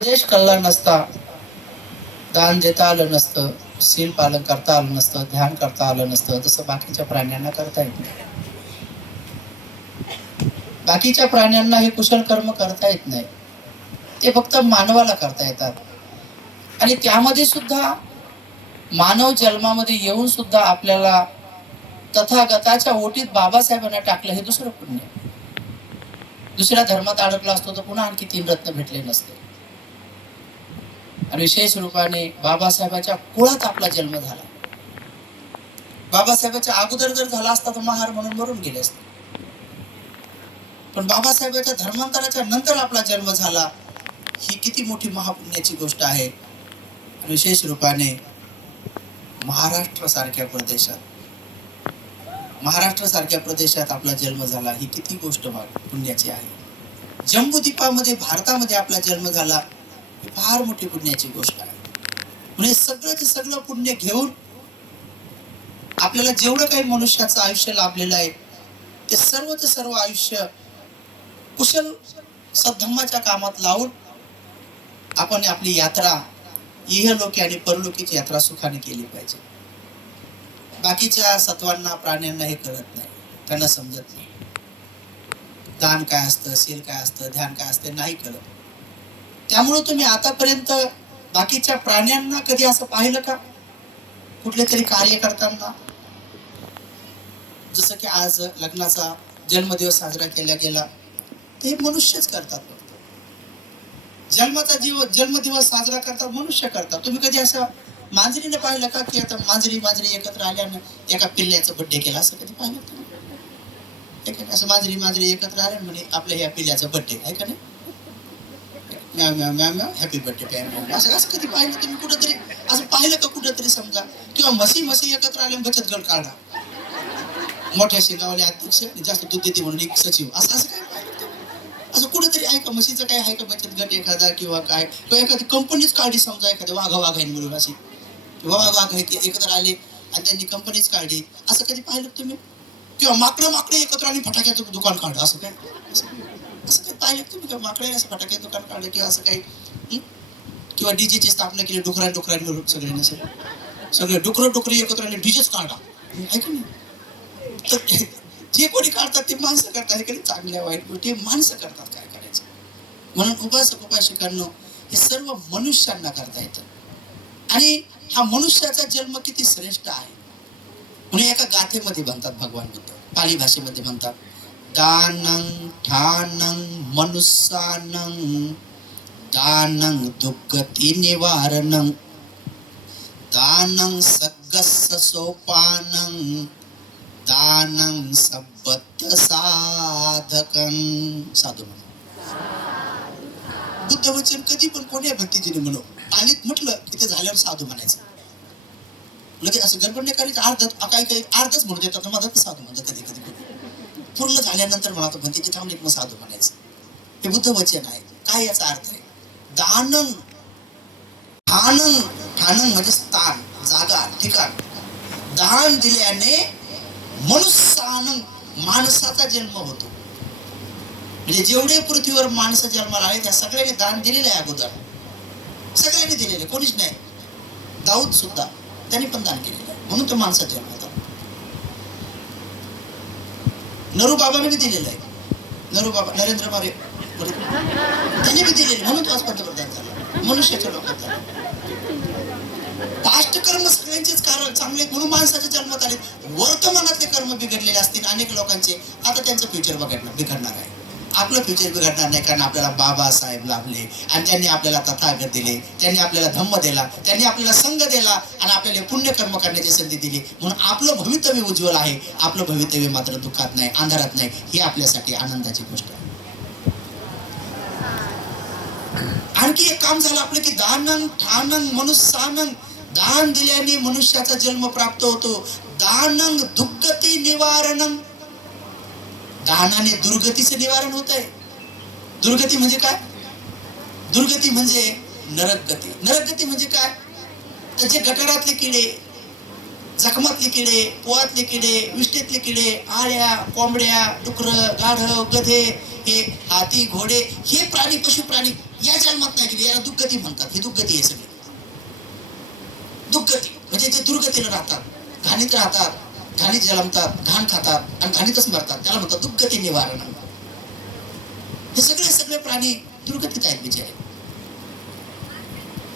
उपदेश कळला नसता, दान देता आलं नसतं, शील पालन करता आलं नसतं, ध्यान करता आलं नसतं, तसं बाकीच्या प्राण्यांना करता येत नाही. बाकीच्या प्राण्यांना हे कुशल कर्म करता येत नाही, ते फक्त मानवाला करता येतात. आणि त्यामध्ये सुद्धा मानव जन्मामध्ये येऊन सुद्धा आपल्याला तथागताच्या ओटीत बाबासाहेबांना टाकलं, हे दुसरं पुण्य. दुसऱ्या धर्मात अडकला असतो तर पुन्हा आणखी 3 रत्न भेटले नसते. आणि विशेष रूपाने बाबासाहेबांच्या कुळात आपला जन्म झाला. बाबासाहेबांच्या अगोदर जर झाला असता तर महार म्हणून मरून गेले असते. पण बाबासाहेबांच्या धर्मांतराच्या नंतर आपला जन्म झाला, ही किती मोठी महापुण्याची गोष्ट आहे. आणि विशेष रूपाने महाराष्ट्र सारख्या प्रदेशात आपला जन्म झाला, ही किती गोष्ट पुण्याची आहे. जम्बूद्वीपामध्ये भारतामध्ये आपला जन्म झाला, ही फार मोठी पुण्याची गोष्ट आहे. म्हणजे सगळं पुण्य घेऊन आपल्याला जेवढं काही मनुष्याचं आयुष्य लाभलेलं आहे, ते सर्व आयुष्य कुशल सद्धम्माच्या कामात लावून आपण आपली यात्रा, इहलोकी आणि परलोकीची यात्रा सुखाने केली पाहिजे. बाकीच्या सत्वांना, प्राण्यांना हे कळत नाही, त्यांना समजत नाही. दान काय असतं, शील काय असतं, ध्यान काय असतं, नाही कळत. त्यामुळे तुम्ही आतापर्यंत बाकीच्या प्राण्यांना कधी असं पाहिलं का, कुठले तरी कार्य करताना? जसं की आज लग्नाचा जन्मदिवस साजरा केला गेला, ते मनुष्यच करतात. जन्मदिवस साजरा करतात, मनुष्य करतात. तुम्ही कधी असं मांजरीने पाहिलं का, की आता मांजरी एकत्र आल्यानं एका पिल्ल्याचा बर्थडे केला, असं कधी पाहिलं का? असं मांजरी एकत्र आल्या म्हणे आपल्या ह्या पिल्ल्याचा बर्थडे आहे का नाही, म्याव म्याव म्याव म्याव हॅपी बर्थडे म्याव, असं कधी पाहिलं तुम्ही? कुठंतरी असं पाहिलं का कुठंतरी समजा? किंवा म्हशी एकत्र आल्या बचत गट काढा, मोठ्या शेगावले अध्यक्ष, जास्त दूध देते म्हणून एक सचिव, असं काय पाहिलं तुम्ही? असं कुठेतरी आहे का? म्हशीचं काय आहे का बचत गट एखादा, किंवा काय, किंवा एखादी कंपनीच काढली समजा, एखाद्या वाघावाघाईन मिळून अशी वाघ एकत्र आले आणि त्यांनी कंपनीच काढली, असं कधी पाहिलं तुम्ही? किंवा माकडे एकत्र आली फटाक्याचं दुकान काढलं, असं काय काही पाहिलं तुम्ही? किंवा माकडे असं फटाक्याचं दुकान काढलं, किंवा असं काही, किंवा डीजेची स्थापना केली, डुकरांनी मिळून सगळे डुकरं एकत्र आले, डीजेच काढा, आहे का नाही? तर जे कोणी काढतात ते माणसं करतात, हे चांगल्या वाईट गोष्टी माणसं करतात, काय करायचं? म्हणून उपासकांनो, हे सर्व मनुष्यांना करता येतं. आणि हा मनुष्याचा जन्म किती श्रेष्ठ आहे. म्हणून एका गाथेमध्ये म्हणतात भगवान बुद्ध, पाली भाषेमध्ये म्हणतात, दानं ठानं मनुष्यानं दानं दुःखति निवारणं दानं सग्गस्य सोपानं दानं सब्बत साधकं. साधू म्हणा. बुद्ध वचन कधी पण कोण्या भक्तीजीने म्हणू, पालीत म्हटलं की ते झाल्यावर साधू म्हणायचं. लगेच असं गडबड नाही करायचं, काही अर्धच म्हणू देतात, मधात साधू म्हणतात कधी कधी. पूर्ण झाल्यानंतर म्हणा तर भक्तीचे थांबलेत मग साधू म्हणायचं. हे बुद्ध वचन आहे. काय याचा अर्थ आहे? दानं ठानं म्हणजे स्थान, जागा, ठिकाण. दान दिल्याने मनुष्यानं, माणसाचा जन्म होतो. म्हणजे जेवढे पृथ्वीवर माणसं जन्माला आले त्या सगळ्यांनी दान दिलेलं आहे. अगोदर सगळ्यांनी दिलेले, कोणीच नाही. दाऊद सुद्धा त्यांनी पण दान केलेलं आहे, म्हणून तो माणसाचा जन्म होता. नरू बाबाने बी दिलेलं आहे. नरू बाबा नरेंद्र मारे त्यांनी बी दिलेले, म्हणून तो आज पंतप्रधान झाला, मनुष्याच्या लोकात झाला. पास्ट कर्म सगळ्यांचेच कारण चांगले, म्हणून माणसाच्या जन्मात आले. वर्तमानातले कर्म बिघडलेले असतील अनेक लोकांचे, आता त्यांचं फ्युचर बिघडणार आहे. आपलं फ्युचर बिघडणार नाही, कारण आपल्याला बाबासाहेब लाभले आणि त्यांनी आपल्याला तथागत दिले, त्यांनी आपल्याला धम्म दिला, त्यांनी आपल्याला संघ दिला आणि आपल्याला पुण्यकर्म करण्याची संधी दिली. म्हणून आपलं भवितव्य उज्ज्वल आहे. आपलं भवितव्य मात्र दुःखात नाही, अंधारात नाही. ही आपल्यासाठी आनंदाची गोष्ट आहे. आणखी एक काम झालं आपलं की दानं ठानं मनुष्यानं, दान दिल्याने मनुष्याचा जन्म प्राप्त होतो. दानं दुःखति निवारणं, दानाने दुर्गतीचे निवारण होत आहे. दुर्गती म्हणजे काय? दुर्गती म्हणजे नरकगती. नरकगती म्हणजे काय? त्याचे गटारातले किडे, जखमातले किडे, पोहातले किडे, विष्ठेतले किडे, आळ्या, कोंबड्या, डुकरं, गाढव, गधे, हे हाती घोडे हे प्राणी पशु प्राणी या जन्मात नाही गेले, याला दुर्गती म्हणतात. ही दुर्गती आहे सगळी. दुर्गती म्हणजे ते दुर्गतीला राहतात, घाणीत राहतात, घाणीत जन्मतात, घाण खातात आणि घाणीतच मरतात, त्याला म्हणतात दुर्गती निवारण. हे सगळे प्राणी दुर्गतीत आहेत बिचारे.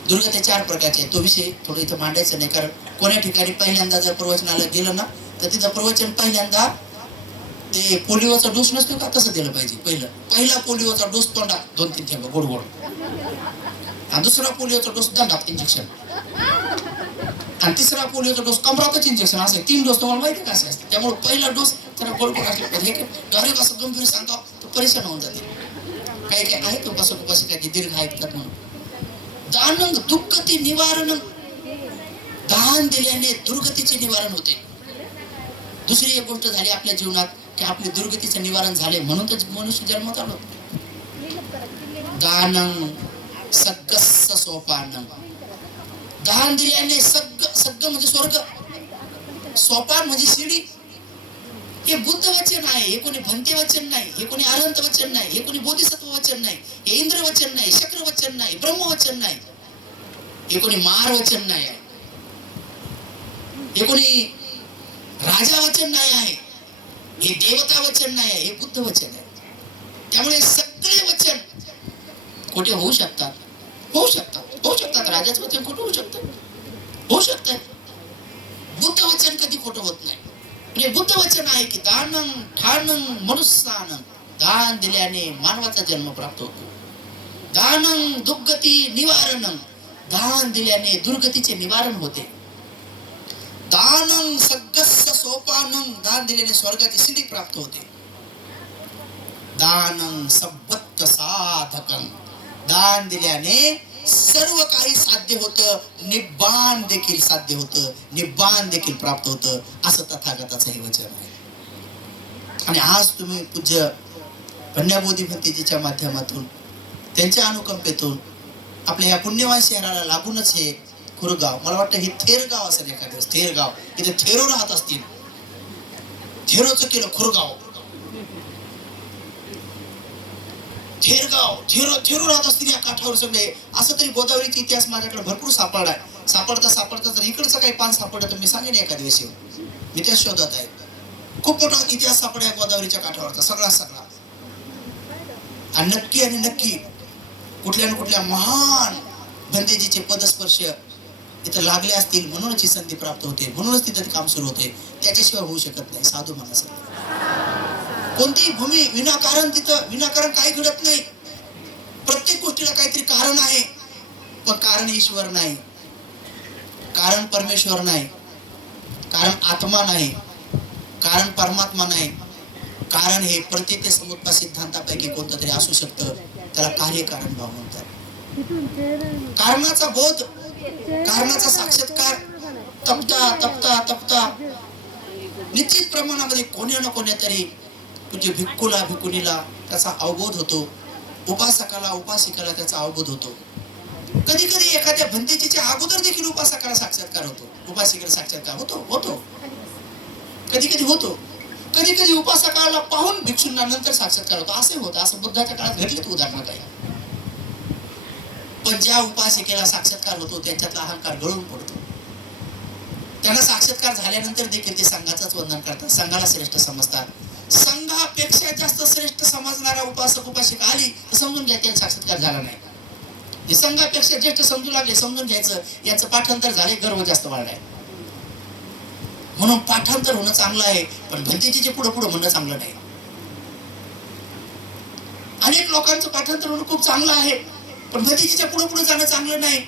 दुर्गती 4 प्रकारचे आहेत. तो विषय थोडं इथं मांडायचा नाही, कारण कोण्या ठिकाणी पहिल्यांदा जर प्रवचनाला गेलं ना तर तिथं प्रवचन पहिल्यांदा ते पोलिओचा डोस नसतो का तसं दिलं पाहिजे. पहिला पोलिओचा डोस तोंडात 2-3 थेंब गोड गोड, आणि दुसरा पोलिओचा डोस दंडात इंजेक्शन, आणि तिसरा पोलिओचा डोस कमरातच इंजेक्शन. असं 3 डोस तुम्हाला माहिती का असे असते. त्यामुळे पहिला डोस त्याला गोड गोड असले पाहिजे. हे डायरेक्ट असं गंभीर सांगा तो परेशान होऊन जाते. काही आहे तो कसं काय दीर्घ ऐकतात म्हणून. दानं दुःखती निवारण, दान दिल्याने दुर्गतीचे निवारण होते. दुसरी एक गोष्ट झाली आपल्या जीवनात की आपले दुर्गतीचे निवारण झाले म्हणून तर मनुष्य जन्मात आलो. दानं सगळं सोपानं, दान दिल्याने सगळं म्हणजे स्वर्ग, सोपान म्हणजे शिडी. हे बुद्ध वचन आहे, हे कोणी भंते वचन नाही, हे कोणी अरहंत वचन नाही, हे कोणी बोधिसत्व वचन नाही, हे इंद्र वचन नाही, शक्र वचन नाही, ब्रह्म वचन नाही, हे कोणी मार वचन नाही आहे, हे कोणी राजा वचन नाही आहे, हे देवता वचन नाही आहे, हे बुद्ध वचन आहे. त्यामुळे सगळे वचन खोटे होऊ शकतात, होऊ शकतात. राजाचं वचन खोटं होऊ शकतं. बुद्ध वचन कधी खोटं होत नाही. म्हणजे बुद्ध वचन आहे की दानं ठानं मनुष्यानं, दान दिल्याने मानवाचा जन्म प्राप्त होतो. दानं दुर्गती निवारणं, दान दिल्याने दुर्गतीचे निवारण होते. दानं सगळं सोपानं, दान दिल्याने स्वर्गाची सिद्धी प्राप्त होते. दानं सब्बत्त साधकं, दान दिल्याने सर्व काही साध्य होतं, निब्बाण देखील साध्य होतं, निब्बाण देखील प्राप्त होतं. असं तथागताचं हे वचन आहे. आणि आज तुम्ही पूज्य पन्याबोधी भंतेजीच्या माध्यमातून त्यांच्या अनुकंपेतून आपल्या या पुण्यवान शहराला लागूनच हे खुरगाव, मला वाटतं हे थेरगाव असेल एखाद्या वेळेस, थेरगाव, इथे थेरो राहत असतील, थेरोचं केलं खुरगाव. थेरो राहत असतील या काठावर सगळे. असं तरी गोदावरीचा इतिहास माझ्याकडे भरपूर सापडलाय. सापडता जर इकडचं काही पान सापडलं तर मी सांगेन एखाद्या दिवशी, मी त्या शोधात आहे. खूप मोठा इतिहास सापडला गोदावरीच्या काठावरचा सगळा. आणि नक्की कुठल्या ना कुठल्या महान भंतेजीचे पदस्पर्श इथं लागले असतील म्हणूनच ही संधी प्राप्त होते, म्हणूनच तिथं काम सुरू होते. त्याच्याशिवाय होऊ शकत नाही. साधू माणसं कोणतीही भूमी विनाकारण, तिथं विनाकारण काही घडत नाही. प्रत्येक गोष्टीला काहीतरी कारण आहे, पण कारण ईश्वर नाही, कारण परमेश्वर नाही, कारण आत्मा नाही, कारण परमात्मा नाही. कारण हे प्रतीते समुत्पाद सिद्धांतापैकी कोणतं तरी असू शकतं. त्याला कार्यकारण भाव म्हणतात. कारणाचा बोध, कारणाचा साक्षात्कार तपता निश्चित प्रमाणामध्ये कोण्या ना कोण्या तरी तुझे भिक्खूला त्याचा अवबोध होतो, उपासकाला उपासिकाला त्याचा अवबोध होतो. कधी एखाद्या भंतेजीच्या अगोदर देखील उपासकाला साक्षात्कार होतो, उपासिकेला साक्षात्कार होतो. कधी होतो. कधी उपासकाला पाहून भिक्षूंना नंतर साक्षात्कार होतो. असे होतं. असं बुद्धाच्या काळात घडलेत उदाहरण काही. पण ज्या उपासिकेला साक्षात्कार होतो त्यांच्यातला अहंकार गळून पडतो. त्यांना साक्षात्कार झाल्यानंतर देखील ते संघाचंच वंदन करतात, संघाला श्रेष्ठ समजतात. संघापेक्षा जास्त श्रेष्ठ समजणारा उपासक उपासिका आली तर समजून घ्या त्यांचा साक्षात्कार झाला नाही. संघापेक्षा ज्येष्ठ समजू लागले, समजून घ्यायचं यांचं पाठांतर झाले, गर्व जास्त वाढलाय. म्हणून पाठांतर होणं चांगलं आहे, पण भंतेजीचे पुढे म्हणणं चांगलं नाही. अनेक लोकांचं पाठांतर होणं खूप चांगलं आहे, पण भंतेजीच्या पुढे जाणं चांगलं नाही.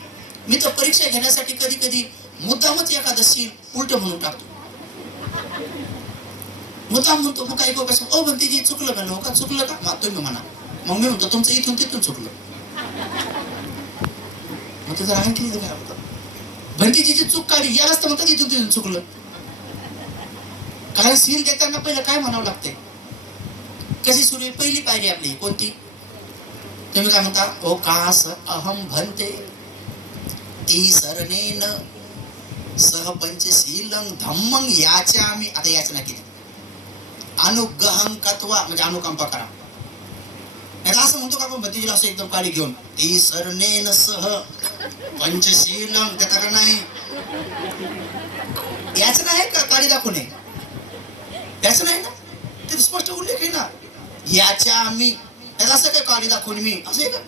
मी तर परीक्षा घेण्यासाठी कधी मुद्दामच एखादं शील उलट म्हणून टाकतो. मुद्दाम म्हणतो, मग काही गोपासून ओ भंतेजी चुकलं का? हो का चुकलं का? मग तुम्ही म्हणा. मग मी म्हणतो तुमचं इथून तिथून चुकलं. मग तुझं आणखी काय होतं? भंतेजीची चूक काढली यालाच तर म्हणतात इथून तिथून चुकलं. कारण सील देताना पहिलं काय म्हणावं लागते? कशी सुरू आहे? पहिली पायरी आपली कोणती? तुम्ही काय म्हणता? ओ कास अहम भंते ती सरणेन सह पंचशीलं धम्मं याच्या आम्ही, आता याच ना किती अनुग्रहं कत्वा म्हणजे अनुकंपा करा. नाही असं म्हणतो का आपण भतीजीला असं एकदम काळी घेऊन ती सरनेन सह पंचशीलम त्याचा का नाही याच नाही का काळी दाखवणे याच नाही ना ते स्पष्ट उल्लेख आहे ना याच्या मी त्याला असं काय काळी दाखवून मी असं आहे का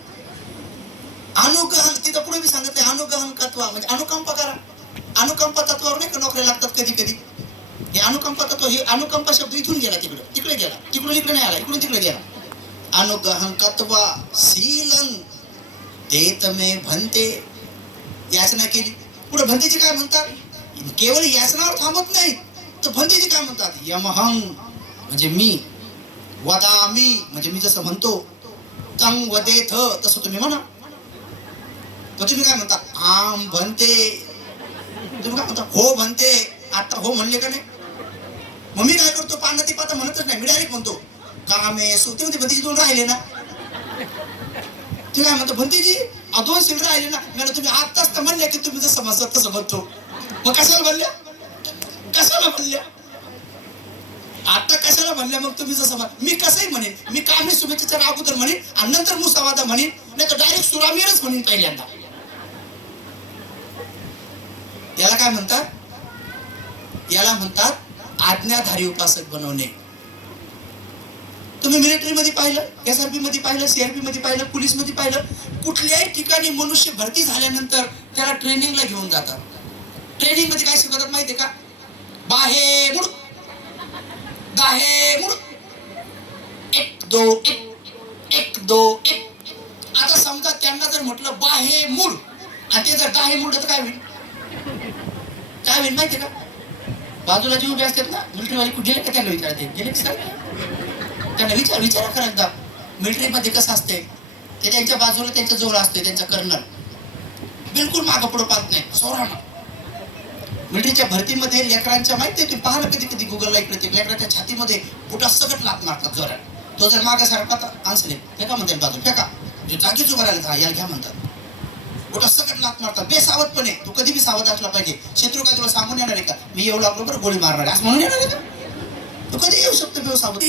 अनुग्रहण तिथं पुढे मी सांगितलंय अनुग्रहण तत्व म्हणजे अनुकंपा करा अनुकंपा तत्वावर नाही का नोकऱ्या लागतात कधी कधी हे अनुकंपा तत्व हे अनुकंपा शब्द इथून गेला तिकडे गेला तिकडून इकडे नाही आला इकडून तिकडे गेला अनुग्रहण तत्वा शीलन देत मे भन्ते याचना केली पुढे भन्तेची काय म्हणतात केवळ याचनावर थांबत नाही तर भन्तेची काय म्हणतात यमहं म्हणजे मी वदामी म्हणजे मी जसं म्हणतो तंग वदेथ तसं तुम्ही म्हणा तर तुम्ही काय म्हणता आम भन्ते तुम्ही काय म्हणता हो भन्ते आता हो म्हणले का नाही मग मी काय करतो पान ते पाता म्हणतच नाही मी डायरेक्ट म्हणतो कामे सुते म्हणते भंतीजी दोन राहिले ना तुम्ही काय म्हणतो भंतीजी दोन शिल्ड राहिले ना मला तुम्ही आत्ताच तर म्हणले की तुम्ही जसं म्हणतात तसं म्हणतो मग कशाला म्हणल्या आता कशाला म्हणल्या मग तुम्ही जसं मी कसंही म्हणेन मी कामे शुभेच्छेच्या अगोदर म्हणेन आणि नंतर मुसावादा म्हणेन नाही तर डायरेक्ट सुरामीरच म्हणेन पहिल्यांदा याला काय म्हणतात याला म्हणतात आज्ञाधारी उपासक बनवणे तुम्ही मिलिटरी मध्ये पाहिलं एसआरपी मध्ये पाहिलं सीआरपी मध्ये पाहिलं पोलीस मध्ये पाहिलं कुठल्याही ठिकाणी मनुष्य भरती झाल्यानंतर त्याला ट्रेनिंगला घेऊन जातात ट्रेनिंग मध्ये काय शिकवतात माहितीये का बाहे मुड दाहे मुड एक दो एक आता समजा त्यांना जर म्हटलं बाहे मुड आणि ते जर दाहे मुड तर काय होईल माहितीये का बाजूला जे उभे असतात ना मिलिटरीवाले कुठे गेले का त्यांना विचारते गेले त्यांना विचारा करा एकदा मिलिटरी मध्ये कसं असते ते त्यांच्या बाजूला त्यांच्या जवळ असते त्यांचा कर्नल बिलकुल मागं पुढं पाहत नाही सोरानं मिलिटरीच्या भरतीमध्ये लेकरांच्या माहिती आहे तुम्ही पाहिलं कधी कधी गुगलला इकडे लेकरांच्या छातीमध्ये बुटा सकट लात मारतात जोरात तो जर मागे सारखा आन्सले फेका म्हणते बाजू फेका जो जागीच उभा राहिला याला घ्या म्हणतात बुटा सकट लात मारतात बेसावधपणे तू कधी बी सावध असला पाहिजे शत्रू काय तुला सांगून येणार आहे का मी येऊ लागलो बरं गोळी मारणार असं म्हणून येणार आहे का तू कधी येऊ शकतो बेसावध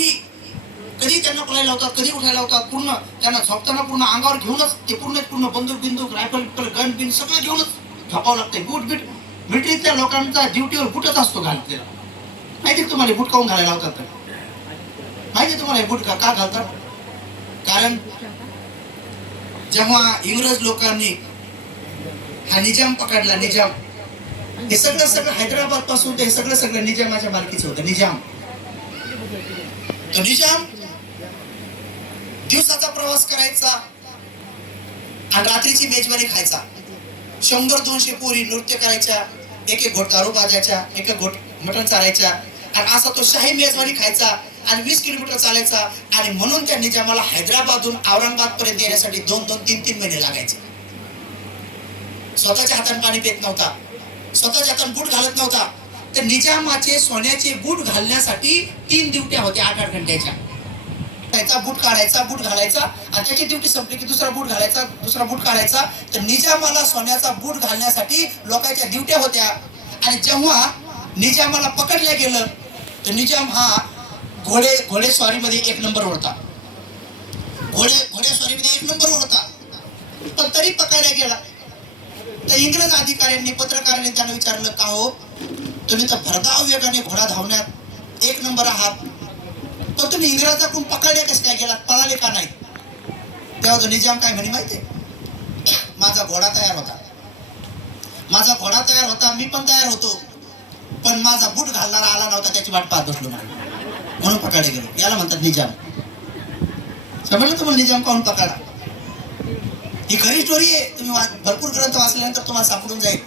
कधी त्यांना उठायला लावतात कधी उठायला लावतात पूर्ण त्यांना झोपताना पूर्ण अंगावर घेऊनच ते पूर्ण बंदूक रायफल गन बिन सगळं घेऊनच झोपावं लागतंय बूट बीट मिलिटरीतल्या लोकांचा ड्युटीवर बूटच असतो घाललेला माहिती तुम्हाला बूट काऊन घालायला लावतात माहिती तुम्हाला बूट का घालतात कारण जेव्हा इंग्रज लोकांनी हा निजाम पकडला निजाम हे सगळं हैदराबाद पासून ते सगळं निजामाच्या मालकीचं होतं निजाम तो निजाम दिवसाचा प्रवास करायचा आणि रात्रीची मेजवानी खायचा 100-200 पोरी नृत्य करायच्या एक घोट दारू पाजायच्या एक घोट मटण चारायच्या आणि असा तो शाही मेजवानी खायचा आणि 20 किलोमीटर चालायचा आणि म्हणून त्या निजामाला हैदराबादहून औरंगाबाद पर्यंत येण्यासाठी 2-3 महिने लागायचे स्वतःच्या हाताने पाणी पित नव्हता स्वतःच्या हाताने बूट घालत नव्हता तर निजामाचे सोन्याचे बूट घालण्यासाठी 3 ड्युट्या होत्या 8-8 घंट्याच्या त्याचा बूट काढायचा बूट घालायचा आणि त्याची ड्युटी संपली की दुसरा बूट घालायचा दुसरा बूट काढायचा तर निजामाला सोन्याचा बूट घालण्यासाठी लोकांच्या ड्युट्या होत्या आणि जेव्हा निजामाला पकडल्या गेलं तर निजाम हा घोडेस्वारीमध्ये 1 नंबरवर होता घोडेस्वारीमध्ये 1 नंबरवर होता पण तरी पकडल्या गेला तर इंग्रज अधिकाऱ्यांनी पत्रकारांनी त्यांना विचारलं का हो तुम्ही तर भरधाव वेगाने घोडा धावण्यात 1 नंबर आहात पण तुम्ही इंग्रजाकडून पकडले कसं काय गेलात पळाले का नाही तेव्हा तो निजाम काय म्हणे माहितीये माझा घोडा तयार होता मी पण तयार होतो पण माझा बूट घालणारा आला नव्हता त्याची वाट पाहत बसलो म्हणून पकडले गेलो याला म्हणतात निजाम समजलं तुम्हाला निजाम कोण पकडा ही खरी स्टोरी आहे तुम्ही भरपूर ग्रंथ वाचल्यानंतर तुम्हाला सापडून जाईल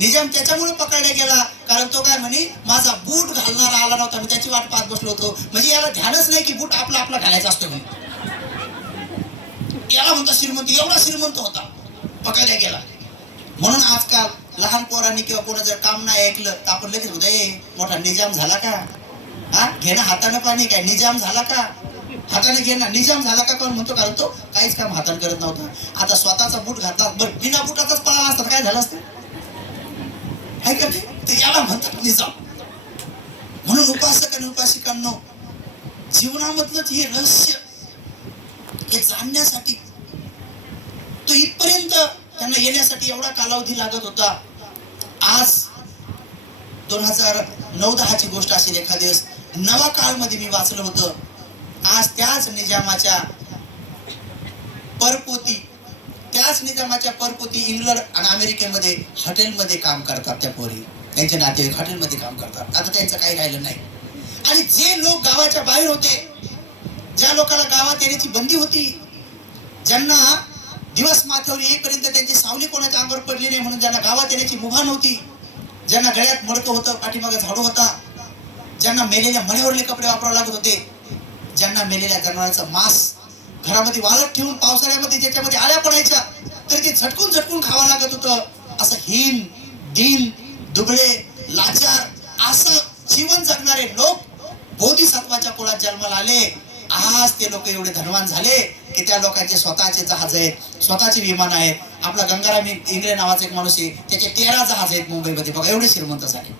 निजाम त्याच्यामुळे पकडला गेला कारण तो काय म्हणे माझा बूट घालणारा आला नव्हता मी त्याची वाट पाहत बसलो होतो म्हणजे याला ध्यानच नाही की बूट आपला घालायचा असतो म्हणून याला म्हणता श्रीमंत एवढा श्रीमंत होता पकडला गेला म्हणून आजकाल लहान पोरांनी किंवा कोणा जर काम नाही ऐकलं तर आपण लगेच होतं मोठा निजाम झाला का हा घेणं हाताने पाणी काय निजाम झाला का हाताने घेणं निजाम झाला का कोण म्हणतो कारण तो काहीच काम हाताने करत नव्हता आता स्वतःचा बूट घातला बरं बिना बुटाचाच पळाला असतात काय झालं असतं आहे का नाही तर याला म्हणतात निजाम म्हणून उपासक आणि उपासिकांनो जीवनामधलं हे रहस्य हे जाणण्यासाठी, तो इथपर्यंत त्यांना येण्यासाठी एवढा कालावधी लागत होता. आज 2009-10 ची गोष्ट असेल एखाद दिवस, नवा काळमध्ये मी वाचलं होतं. आज त्याच निजामाच्या परपोती इंग्लंड आणि अमेरिकेमध्ये हॉटेलमध्ये काम करतात. त्या पोरी त्यांचे नातेवाईक हॉटेलमध्ये काम करतात. आता त्यांचं काही राहिलं नाही. आणि जे लोक गावाच्या बाहेर होते, ज्या लोकांना गावात येण्याची बंदी होती, ज्यांना दिवस माथ्यावर येईपर्यंत त्यांची सावली कोणाच्या अंगावर पडली नाही म्हणून ज्यांना गावात येण्याची मुभा नव्हती, ज्यांना गळ्यात मडकं होतं, पाठीमागे झाडू होता, ज्यांना मेलेल्या मण्यावरले कपडे वापरावे लागत होते, ज्यांना मेलेल्या जनावरांचं मांस घरामध्ये वाळत ठेवून पावसाळ्यामध्ये ज्याच्यामध्ये आळ्या पडायच्या तरी ते झटकून झटकून खावं लागत होतं, असं हीन दीन दुबळे लाचार असं जीवन जगणारे लोक बोधिसत्वाच्या कुळात जन्माला आले. आज ते लोक एवढे धनवान झाले की त्या लोकांचे स्वतःचे जहाज आहेत, स्वतःचे विमान आहेत. आपला गंगाराम इंगळे नावाचा एक माणूस आहे, त्याचे 13 जहाज आहेत मुंबईमध्ये. बघा एवढे श्रीमंत झाले.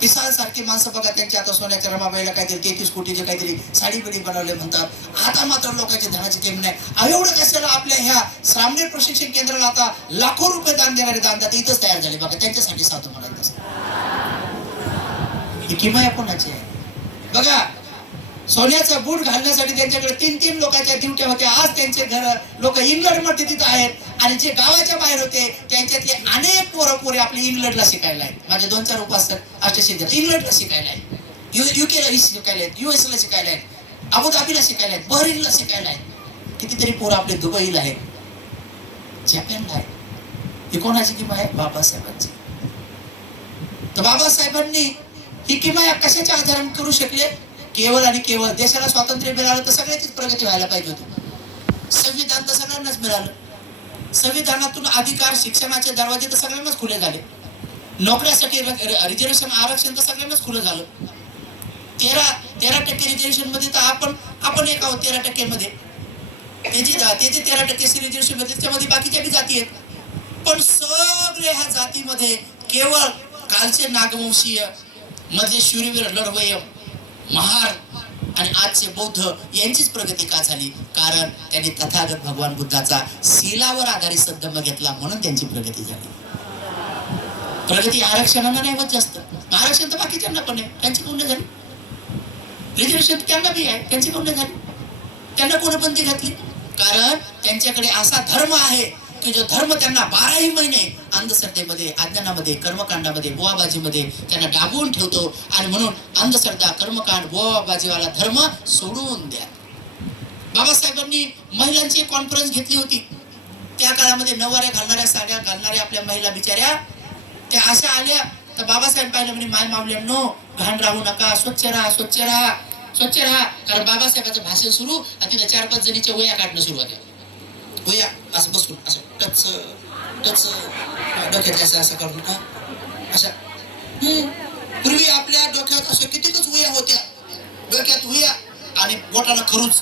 पिसाळ सारखी माणसं बघा, त्यांच्या आता सोन्याच्या रमाबाईला काहीतरी 33 कोटीचे काहीतरी साडी बिडी बनवले म्हणतात. आता मात्र लोकांची धनाची किंमत नाही. एवढं कशाला आपल्या ह्या सामनेर प्रशिक्षण केंद्राला आता लाखो रुपये दान देणारे दानदाते इथंच तयार झाले. बघा त्यांच्यासाठी साधू म्हणायचं. ही किमया कोणाची आहे बघा. सोन्याचा बूट घालण्यासाठी त्यांच्याकडे 3-3 लोकांच्या ड्युट्या होत्या. आज त्यांचे घर लोक इंग्लंडमध्ये तिथं आहेत. आणि जे गावाच्या बाहेर होते त्यांच्यातले अनेक पोरं आपले इंग्लंडला शिकायला आहेत. माझे 2-4 उपासक अष्टसिद्धी इंग्लंडला शिकायला आहेत, युकेला शिकायला आहेत, US ला शिकायला आहेत, अबुधाबीला शिकायला आहेत, बहरीनला शिकायला आहेत. कितीतरी पोरं आपले दुबईला आहेत, जपानला आहेत. ही कोणाची किंमत आहे? बाबासाहेबांची. तर बाबासाहेबांनी ही किंमत कशाच्या आधाराने करू शकले? केवळ आणि केवळ देशाला स्वातंत्र्य मिळालं तर सगळ्याचीच प्रगती व्हायला पाहिजे होती. संविधान तर सगळ्यांनाच मिळालं. संविधानातून अधिकार शिक्षणाचे दरवाजे तर सगळ्यांनाच खुले झाले. नोकऱ्यासाठी रिझर्वेशन आरक्षण तर सगळ्यांनाच खुलं झालं. 13% रिझर्वेशन मध्ये तर आपण एक आहोत 13% मध्ये. ते जे 13% रिझर्वेशन मध्ये त्याच्यामध्ये बाकीच्या बी जाती आहेत. पण सगळे ह्या जातीमध्ये केवळ कालचे नागवंशीय मधले शूरवीर लढवय्य महार आणि आजचे बौद्ध यांचीच प्रगती का झाली? कारण त्यांनी तथागत भगवान बुद्धाचा शीलावर आधारित सद्धम्म घेतला म्हणून त्यांची प्रगती झाली. प्रगती आरक्षणाला नाही होत जास्त. आरक्षण तर बाकीच्यांना पण आहे, त्यांची कोण झाली? रिझर्वेशन त्यांना बी आहे, त्यांची कोण झाली? त्यांना कोण बंदी घातली? कारण त्यांच्याकडे असा धर्म आहे की जो धर्म त्यांना 12ही महिने अंधश्रद्धेमध्ये, अज्ञानामध्ये, कर्मकांडामध्ये, बोवाबाजीमध्ये त्यांना डाबवून ठेवतो. आणि म्हणून अंधश्रद्धा, कर्मकांड, बोवाबाजीवाला धर्म सोडून द्या. बाबासाहेबांनी महिलांची कॉन्फरन्स घेतली होती. त्या काळामध्ये नववाऱ्या घालणाऱ्या, साड्या घालणाऱ्या आपल्या महिला बिचाऱ्या त्या अशा आल्या. तर बाबासाहेब पाहिलं म्हणे, माय मावल्यांनो घाण राहू नका, स्वच्छ राहा, स्वच्छ राहा, स्वच्छ राहा. कारण बाबासाहेबांचं भाषण सुरू आणि तिथं 4-5 जणीच्या वया काढणं सुरुवात आहे. वया असं बसून असं टच टच डोक्यात असं करून का असं. पूर्वी आपल्या डोक्यात असं कितीकच वया होत्या, डोक्यात वया आणि बोटाला खरूच.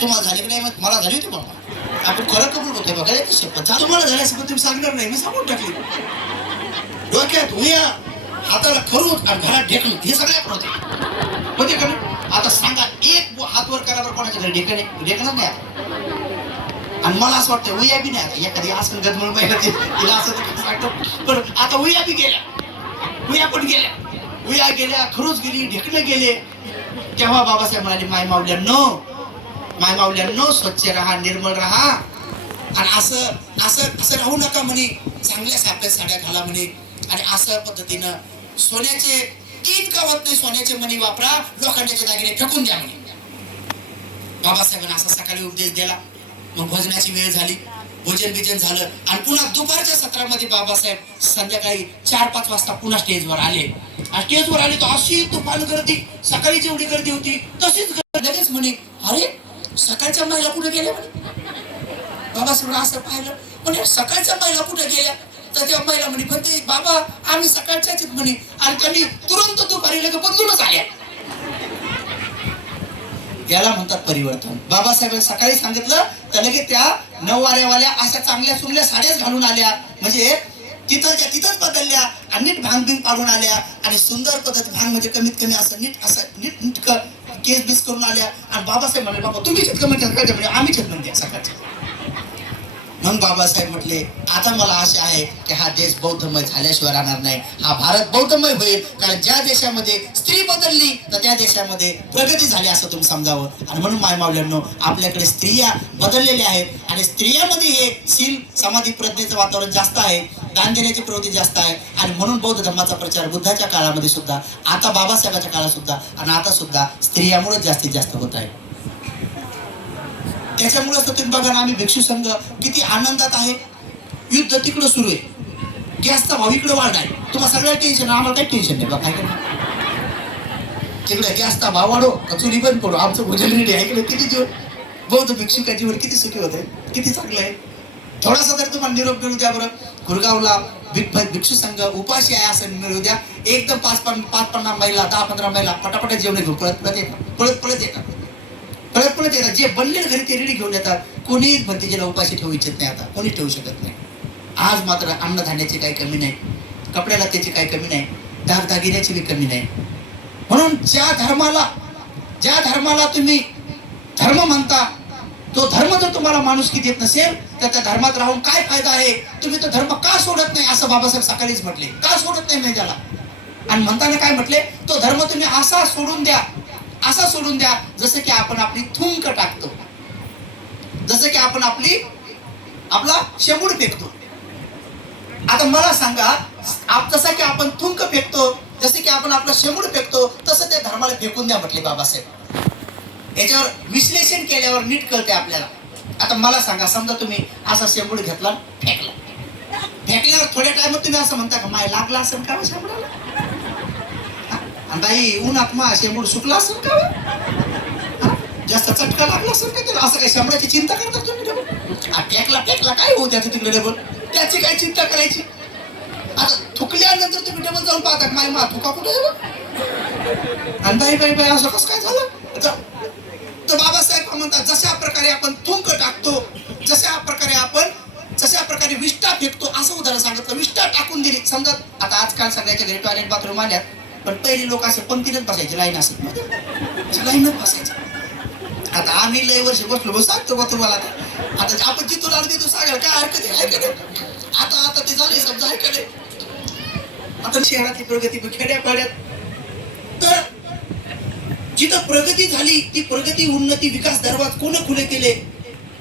तुम्हाला झाली की नाही? मग मला झाली होती बाबा. आपण खरं कबूल होतोय बघा. तुम्हाला झाली असं पण तुम्ही सांगणार नाही, मी सांगून टाकली. डोक्यात वया, हाताला खरूच आणि घरात ढेकलं, हे सगळ्याकडे होते का नाही? आता सांगा, एक हात वर करा बरं कोणाच्या घरी ढेकणं नाही आता. आणि मला असं वाटतं उया बी नाही. एखादी असं गजमल महिला तिला असं वाटतं, पण आता उया बी गेल्या, उया पण गेल्या, उया गेल्या, खरूच गेली, ढेकणं गेले. तेव्हा बाबासाहेब म्हणाले, माय मावल्यांनो स्वच्छ राहा, निर्मळ राहा. आणि असं असं असं राहू नका म्हणे. चांगल्या साप्या साड्या घाला म्हणे. आणि असं पद्धतीनं सोन्याचे 3 गावात नाही सोन्याचे मणी वापरा, लोखंडाच्या दागिने फेकून द्या म्हणे. बाबासाहेबांना असा सकाळी उपदेश दिला. मग भजनाची वेळ झाली, भोजन बिजन झालं आणि पुन्हा दुपारच्या सत्रामध्ये बाबासाहेब संध्याकाळी 4-5 वाजता पुन्हा स्टेजवर आले. आणि स्टेजवर आले तर अशी तुफान गर्दी, सकाळी जेवढी गर्दी होती तशीच गर्दी. लगेच म्हणे, अरे सकाळच्या महिला कुठे गेल्या म्हणे. बाबासाहेब असं पाहिलं, म्हणजे सकाळच्या महिला कुठे गेल्या? तर त्या महिला म्हणे, पण ते बाबा आम्ही सकाळच्याच म्हणे. आणि त्यांनी तुरंत दुपारी लगेच बदलूनच आल्या. याला म्हणतात परिवर्तन. बाबासाहेबांनी सकाळी सांगितलं तर लगेच त्या नववाऱ्यावाल्या अशा चांगल्या चुंगल्या साड्याच घालून आल्या. म्हणजे तिथंच्या तिथंच बदलल्या आणि नीट भांग बिंग पाडून आल्या. आणि सुंदर पद्धत, भांग म्हणजे कमीत कमी असं नीट असं नीटकं केस बीस करून आल्या आणि बाबासाहेब म्हणाले बाबा तुम्ही शेतकरी म्हणते सकाळच्या म्हणजे आम्ही शेत म्हणते सकाळच्या. मग बाबासाहेब म्हटले आता मला आशा आहे की हा देश बौद्धमय झाल्याशिवाय राहणार नाही, हा भारत बौद्धमय होईल. कारण ज्या देशामध्ये स्त्री बदलली तर त्या देशामध्ये प्रगती झाली असं तुम्ही समजावं. आणि म्हणून मायमावल्यांनो आपल्याकडे स्त्रिया बदललेल्या आहेत आणि स्त्रियांमध्ये हे शील समाधी प्रज्ञेचं वातावरण जास्त आहे, दान देण्याची प्रवृत्ती जास्त आहे. आणि म्हणून बौद्ध धर्माचा प्रचार बुद्धाच्या काळामध्ये सुद्धा, आता बाबासाहेबाच्या काळात सुद्धा आणि आता सुद्धा स्त्रियामुळे जास्तीत जास्त होत आहे. त्याच्यामुळे तुम्ही बघा ना, आम्ही भिक्षू संघ किती आनंदात आहे. युद्ध तिकडं सुरू आहे, गॅसचा भाव इकडे वाढलाय, तुम्हाला सगळ्या टेन्शन, आम्हाला काही टेन्शन नाही बघा. तिकडे गॅसचा भाव वाढो का चुली बंद पडो, आमचं भोजन रेडी आहे. इकडे किती जीवन बौद्ध भिक्षुका जीवन किती सुखी होत आहे, किती चांगलं आहे. थोडासा तर तुम्हाला निरोप मिळू द्या बरं. गुरगावला भिक्षू संघ उपाशी आहे असं मिळू द्या. एकदम 5-15 महिला 10-15 महिला पटापटा जेवण घेऊन पळत येतात. जे बनलेलं घरी ते रेडी घेऊन येतात. कोणीच भंतीजीला उपाशी ठेवू इच्छित नाही, आता कोणीच ठेवू शकत नाही. आज मात्र अन्नधान्याची काही कमी नाही, कपड्याला त्याची काही कमी नाही, दागदागिन्याची बी कमी नाही. म्हणून ज्या धर्माला तुम्ही धर्म म्हणता, तो धर्म जर तुम्हाला माणुसकी देत नसेल तर त्या धर्मात राहून काय फायदा आहे. तुम्ही तो धर्म का सोडत नाही असं बाबासाहेब सकाळीच म्हटले. का सोडत नाही मी त्याला, आणि म्हणताना काय म्हटले, तो धर्म तुम्ही असा सोडून द्या जसं की आपण आपली थुंक टाकतो, जसं की आपण आपला शेंबूड फेकतो. आता मला सांगा, जसं की आपण थुंक फेकतो, जसं की आपण आपला शेंबूड फेकतो, तसं त्या धर्माला फेकून द्या म्हटले बाबासाहेब. याच्यावर विश्लेषण केल्यावर नीट कळते आपल्याला. आता मला सांगा, समजा तुम्ही असा शेंबूड घेतला, फेकल्यावर थोड्या टाइमात तुम्ही असं म्हणता का माय लागला असेल का शेंबूडाला, आणि बाई उन्हात मा शेंबूड सुकला असेल का, जास्त चटका लागला असेल का त्याला, असं काही शेंबडाची चिंता करता तुम्ही डबल. फेकला काय होऊ त्याचं तिकडे डबल, त्याची काय चिंता करायची. आता थुकल्यानंतर तुम्ही डबल जाऊन पाहता माय मा थुका कुठे गेला, आणि बाई असं कसं काय झालं. तर बाबासाहेब म्हणतात जशा प्रकारे आपण थुंक टाकतो, जशा प्रकारे विष्ठा फेकतो, असं उदाहरण सांगितलं. विष्ठा टाकून दिली. समजा आता आजकाल सगळ्याच्या घरी टॉयलेट बाथरूम आल्यात, पण पहिले लोक असे पंक्तीनच बसायचे, लाईन असत लाईनच बसायचे. आता आम्ही लय वर्ष बसलो सांगतो बा तुम्हाला. आता आपण जिथून आलो तिथून सांगाल काय हरकत आहे. आता ते झाले समजा आहे. आता शहरातली प्रगती खेड्यापाड्यात, तर जिथं प्रगती झाली ती प्रगती, उन्नती, विकास दरवाज कोण खुले केले.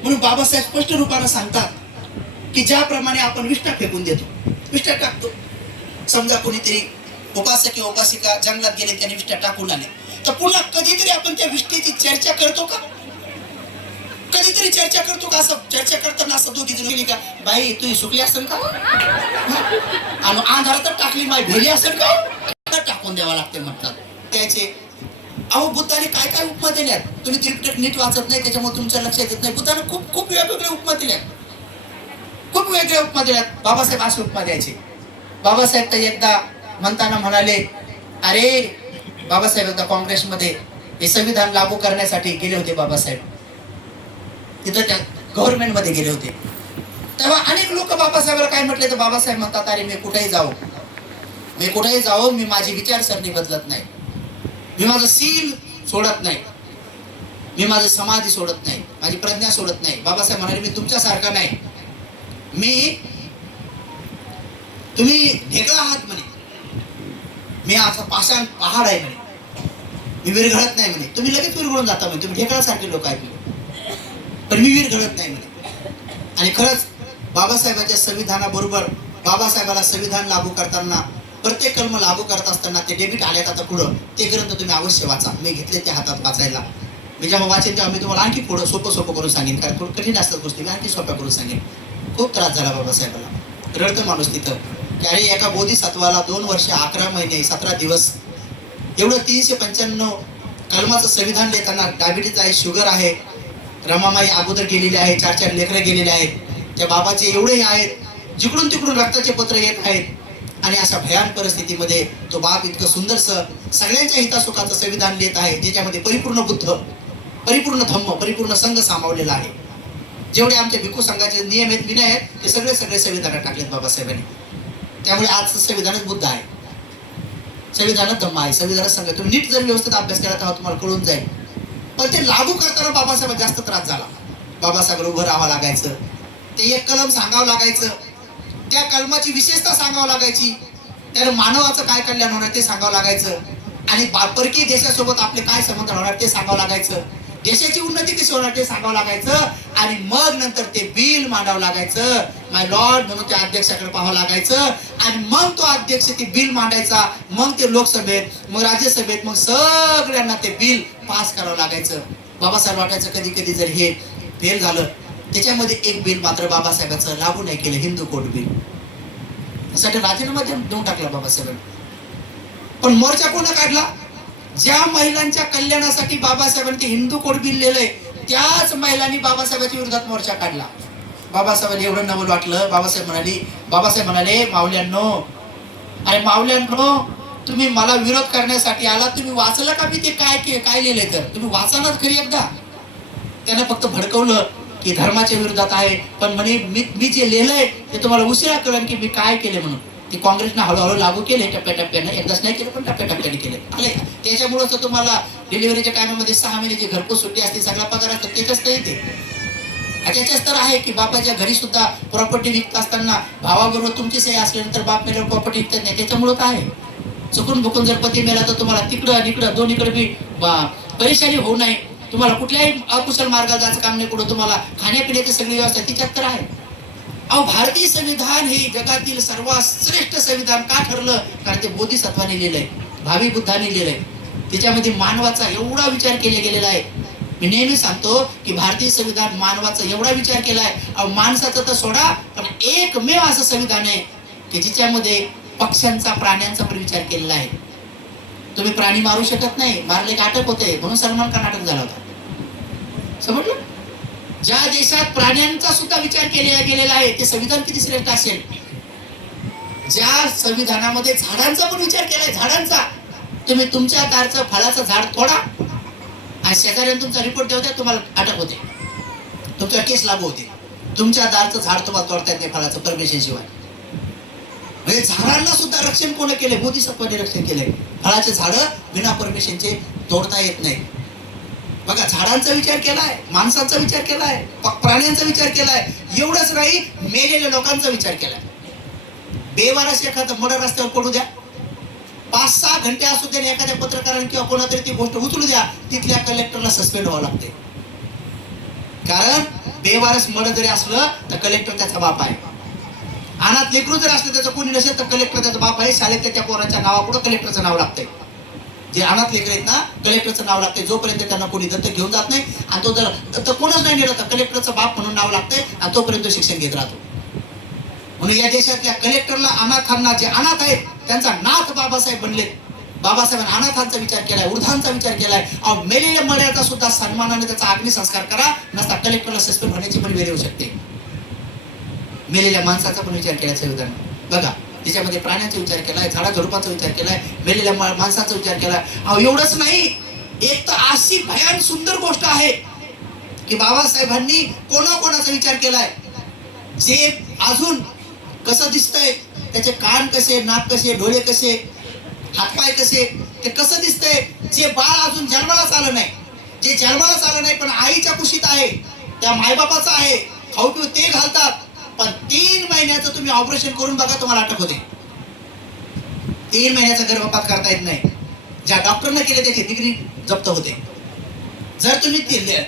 म्हणून बाबासाहेब स्पष्ट रूपाने सांगतात की ज्याप्रमाणे आपण विष्ठा फेकून देतो, विष्ठा टाकतो. समजा कोणीतरी उपासक किंवा उपासिका जंगलात गेले, त्याने विष्ठा टाकून आले, तर पुन्हा कधीतरी आपण त्या विष्ठेची चर्चा करतो का, कधीतरी चर्चा करतो का. असं चर्चा करताना असं दोघी जण गेली का, बाई तू सुकली असेल का, आणि अंधारात टाकली माय भेली असेल का, टाकून द्यावा लागते म्हणतात. त्याचे अहो बुद्धाने काय काय उपमा दिल्यात, तुम्ही त्रिपिटक नीट वाचत नाही त्याच्यामुळे तुमच्या लक्षात येत नाही. बुद्धाने खूप वेगवेगळ्या उपमा दिल्यात, खूप वेगळ्या उपमा दिल्यात. बाबासाहेब असे उपमा द्यायचे. बाबासाहेब तर एकदा म्हणताना म्हणाले, अरे बाबासाहेब एकदा काँग्रेसमध्ये हे संविधान लागू करण्यासाठी गेले होते. बाबासाहेब तिथं त्या गव्हर्नमेंटमध्ये गेले होते. तेव्हा अनेक लोक बाबासाहेबाला काय म्हटले, तर बाबासाहेब म्हणतात, अरे मी कुठेही जाऊ, मी माझी विचारसरणी बदलत नाही, मी माझं सील सोडत नाही, मी माझं समाधी सोडत नाही, माझी प्रज्ञा सोडत नाही. बाबासाहेब म्हणाले, मी तुमच्यासारखा नाही, तुम्ही ढेकळा आहात म्हणे, मी असा पाषाण पहाड आहे म्हणे, मी विरघळत नाही म्हणे. तुम्ही लगेच विरघळून जाता म्हणे, तुम्ही ढेकळासारखे लोक आहेत पण मी विरघळत नाही म्हणे. आणि खरंच बाबासाहेबांच्या संविधानाबरोबर, बाबासाहेबाला संविधान लागू करताना, प्रत्येक कलम लागू करत असताना ते डेबिट आल्यात आता पुढं, ते ग्रंथ तुम्ही अवश्य वाचा. मी घेतले ते हातात वाचायला. मी जेव्हा वाचेन तेव्हा मी तुम्हाला आणखी पुढं सोपं करून सांगेन, कारण थोडं कठीण असतात गोष्टी मी आणखी सोप्या करून सांगेन. खूप त्रास झाला बाबासाहेबाला. रडतं माणूस तिथं की अरे एका बोधिसत्वाला 2 वर्ष 11 महिने 17 दिवस एवढं 395 कलमाचं संविधान लिहिताना, डायबिटीज आहे, शुगर आहे, रमामाई अगोदर गेलेली आहे, 4 लेकरं गेलेले आहेत, त्या बाबाचे एवढेही आहेत, जिकडून तिकडून रक्ताचे पत्र येत आहेत. आणि अशा भयान परिस्थितीमध्ये तो बाप इतकं सुंदरसं सगळ्यांच्या हितासुखाचं संविधान लिहित आहे, ज्याच्यामध्ये परिपूर्ण बुद्ध, परिपूर्ण धम्म, परिपूर्ण संघ सामावलेला आहे. जेवढे आमच्या भिक्खू संघाचे नियम आहेत, विनय आहेत, ते सगळे संविधानात टाकलेत बाबासाहेबांनी. त्यामुळे आजचं संविधानच बुद्ध आहे. संविधानात धम्मा आहे, संविधानात सांगा. तुम्ही नीट जर व्यवस्थित अभ्यास केला तेव्हा तुम्हाला कळून जाईल. पण ते लागू करताना बाबासाहेब जास्त त्रास झाला. बाबासाहेब उभं राहावं लागायचं, ते एक कलम सांगावं लागायचं, त्या कलमाची विशेषता सांगावं लागायची, त्याला मानवाचं काय कल्याण होणार ते सांगावं लागायचं, आणि परकीय देशासोबत आपले काय संबंध होणार ते सांगावं लागायचं, देशाची उन्नती कशी होणार ते सांगावं लागायचं, आणि मग नंतर ते बिल मांडावं लागायचं. माय लॉर्ड म्हणून त्या अध्यक्षाकडे पाहावं लागायचं, आणि मग तो अध्यक्ष ते बिल मांडायचा. मग ते लोकसभेत, मग राज्यसभेत, मग सगळ्यांना ते बिल पास करावं लागायचं. बाबासाहेब वाटायचं कधी कधी जर हे फेल झालं. त्याच्यामध्ये एक बिल मात्र बाबासाहेबांचं लागू नाही केलं, हिंदू कोड बिल. त्यासाठी राजीनामा देऊन टाकला बाबासाहेबांनी. पण मोर्चा कोणा काढला? ज्या महिलांच्या कल्याणासाठी बाबासाहेबांनी ते हिंदू कोड बिल लिहिलंय त्याच महिलांनी बाबासाहेबांच्या विरोधात मोर्चा काढला. बाबासाहेबांनी एवढं नवल वाटलं. बाबासाहेब म्हणाले, मावल्यांनो, अरे मावल्यांनो, तुम्ही मला विरोध करण्यासाठी आला, तुम्ही वाचलं का मी ते काय लिहिलंय? तर तुम्ही वाचा ना खरी एकदा. त्यानं फक्त भडकवलं की धर्माच्या विरोधात आहे, पण म्हणे मी जे लिहिलंय ते तुम्हाला उशिरा कळलं की मी काय केले म्हणून. ते काँग्रेसनं हळूहळू लागू केले, टप्प्याटप्प्यानं. एकदाच नाही केलं, पण टप्प्याटप्प्याने केले. आले त्याच्यामुळेच तुम्हाला डिलिव्हरीच्या टायमामध्ये 6 महिन्याची घरपोच सुट्टी असते, सगळा पगार असतो, त्याच्याच तर येते. त्याच्याच तर आहे की बापाच्या घरी सुद्धा प्रॉपर्टी विकत असताना भावाबरोबर तुमची सही असल्यानंतर बाप मेल्यावर प्रॉपर्टी विकत नाही. त्याच्यामुळं काय आहे, चुकून बुकून जर पती मेला तर तुम्हाला तिकडं आणि इकडं दोन्हीकडे बी परेशानी होऊ नये. तुम्हाला कुठल्याही अकुशल मार्गाला जायचं काम नाही, कुठं तुम्हाला खाण्यापिण्याची सगळी व्यवस्था तिच्यात तर आहे. अहो, भारतीय संविधान हे जगातील सर्वात श्रेष्ठ संविधान का ठरलं? कारण ते बोधिसत्वाने लिहिलंय, भावी बुद्धाने लिहिलंय. त्याच्यामध्ये मानवाचा एवढा विचार केला गेलेला आहे. मी नेहमी सांगतो की भारतीय संविधान मानवाचा एवढा विचार केलाय. माणसाचं तर सोडा, पण एकमेव असं संविधान आहे की जिच्यामध्ये पक्ष्यांचा, प्राण्यांचा पण विचार केलेला आहे. तुम्ही प्राणी मारू शकत नाही, मारले की अटक होते, म्हणून सलमान खान अटक झाला होता. समजलं? ज्या देशात प्राण्यांचा सुद्धा विचार केला गेलेला आहे ते संविधान किती श्रेष्ठ असेल. ज्या संविधानामध्ये झाडांचा पण विचार केलाय, झाडांचा. तुम्ही तुमच्या दारचं फळाचं झाड तोडा आणि शेजाऱ्याने तुमचा रिपोर्ट देऊ द्या, तुम्हाला अटक होते, तुमच्या केस लागू होते. तुमच्या दारचं झाड तुम्हाला तोडता येत नाही फळाचं, परमिशन शिवाय. म्हणजे झाडांना सुद्धा रक्षण कोण केलंय? बोधिसत्वाने रक्षण केलंय. फळाचे झाडं बिना परमिशनचे तोडता येत नाही. बघा, झाडांचा विचार केलाय, माणसांचा विचार केलाय, प्राण्यांचा विचार केलाय. एवढंच नाही, मेलेल्या लोकांचा विचार केलाय. बेवारस एखादं मर्डर रस्त्यावर पडू द्या, 5-6 घंटे असू द्या, एखाद्या पत्रकाराने किंवा कोणातरी ती गोष्ट उचलू द्या, तिथल्या कलेक्टरला सस्पेंड व्हावं लागते. कारण बेवारस मर्डर जरी असलं तर कलेक्टर त्याचा बाप आहे. अनाथ लेकरू जर असलं त्याचं कोणी नसेल तर कलेक्टर त्याचा बाप आहे. शाळेतल्या त्या पोराच्या नावापुढे कलेक्टरचं नाव लागतंय. जे अनाथ लेकर आहेत ना, कलेक्टरचं नाव लागतंय. जोपर्यंत त्यांना कोणी दत्तक घेऊन जात नाही, आणि तो जर दत्तक कोणच नाही नेलं तर कलेक्टरचं बाप म्हणून नाव लागतंय, आणि तोपर्यंत शिक्षण घेत राहतो. म्हणून या देशातल्या कलेक्टरला, अनाथांना, जे अनाथ आहेत त्यांचा नाथ बाबासाहेब बनलेत. बाबासाहेबांनी अनाथांचा विचार केलाय, वृद्धांचा विचार केलाय. मेलेल्या मर्यादा सुद्धा सन्मानाने त्याचा अग्निसंस्कार करा, नसता कलेक्टरला सस्पेंड होण्याची पण वेळ येऊ शकते. मेलेल्या माणसाचा पण विचार केला संविधान. बघा, त्याच्यामध्ये प्राण्यांचा विचार केलाय, झाडाझुडपांचा विचार केलाय, मेलेल्या माणसाचा विचार केलाय. एवढंच नाही, एक तर अशी भयान सुंदर गोष्ट आहे की बाबासाहेबांनी कोणाकोणाचा विचार केलाय. जे अजून कसं दिसतंय, त्याचे कान कसे, नाक कसे, डोळे कसे, हातपाय कसे, ते कसं दिसतंय. जे बाळ अजून जन्मालाच आलं नाही, जे जन्मालाच आलं नाही पण आईच्या कुशीत आहे, त्या मायबापाचं आहे, खाऊ पिऊ ते घालतात, पण 3 महिन्याचं तुम्ही ऑपरेशन करून बघा, तुम्हाला अटक होते. 3 महिन्याचा गर्भपात करता येत नाही. ज्या डॉक्टरने केले त्याची डिग्री जप्त होते. जर तुम्ही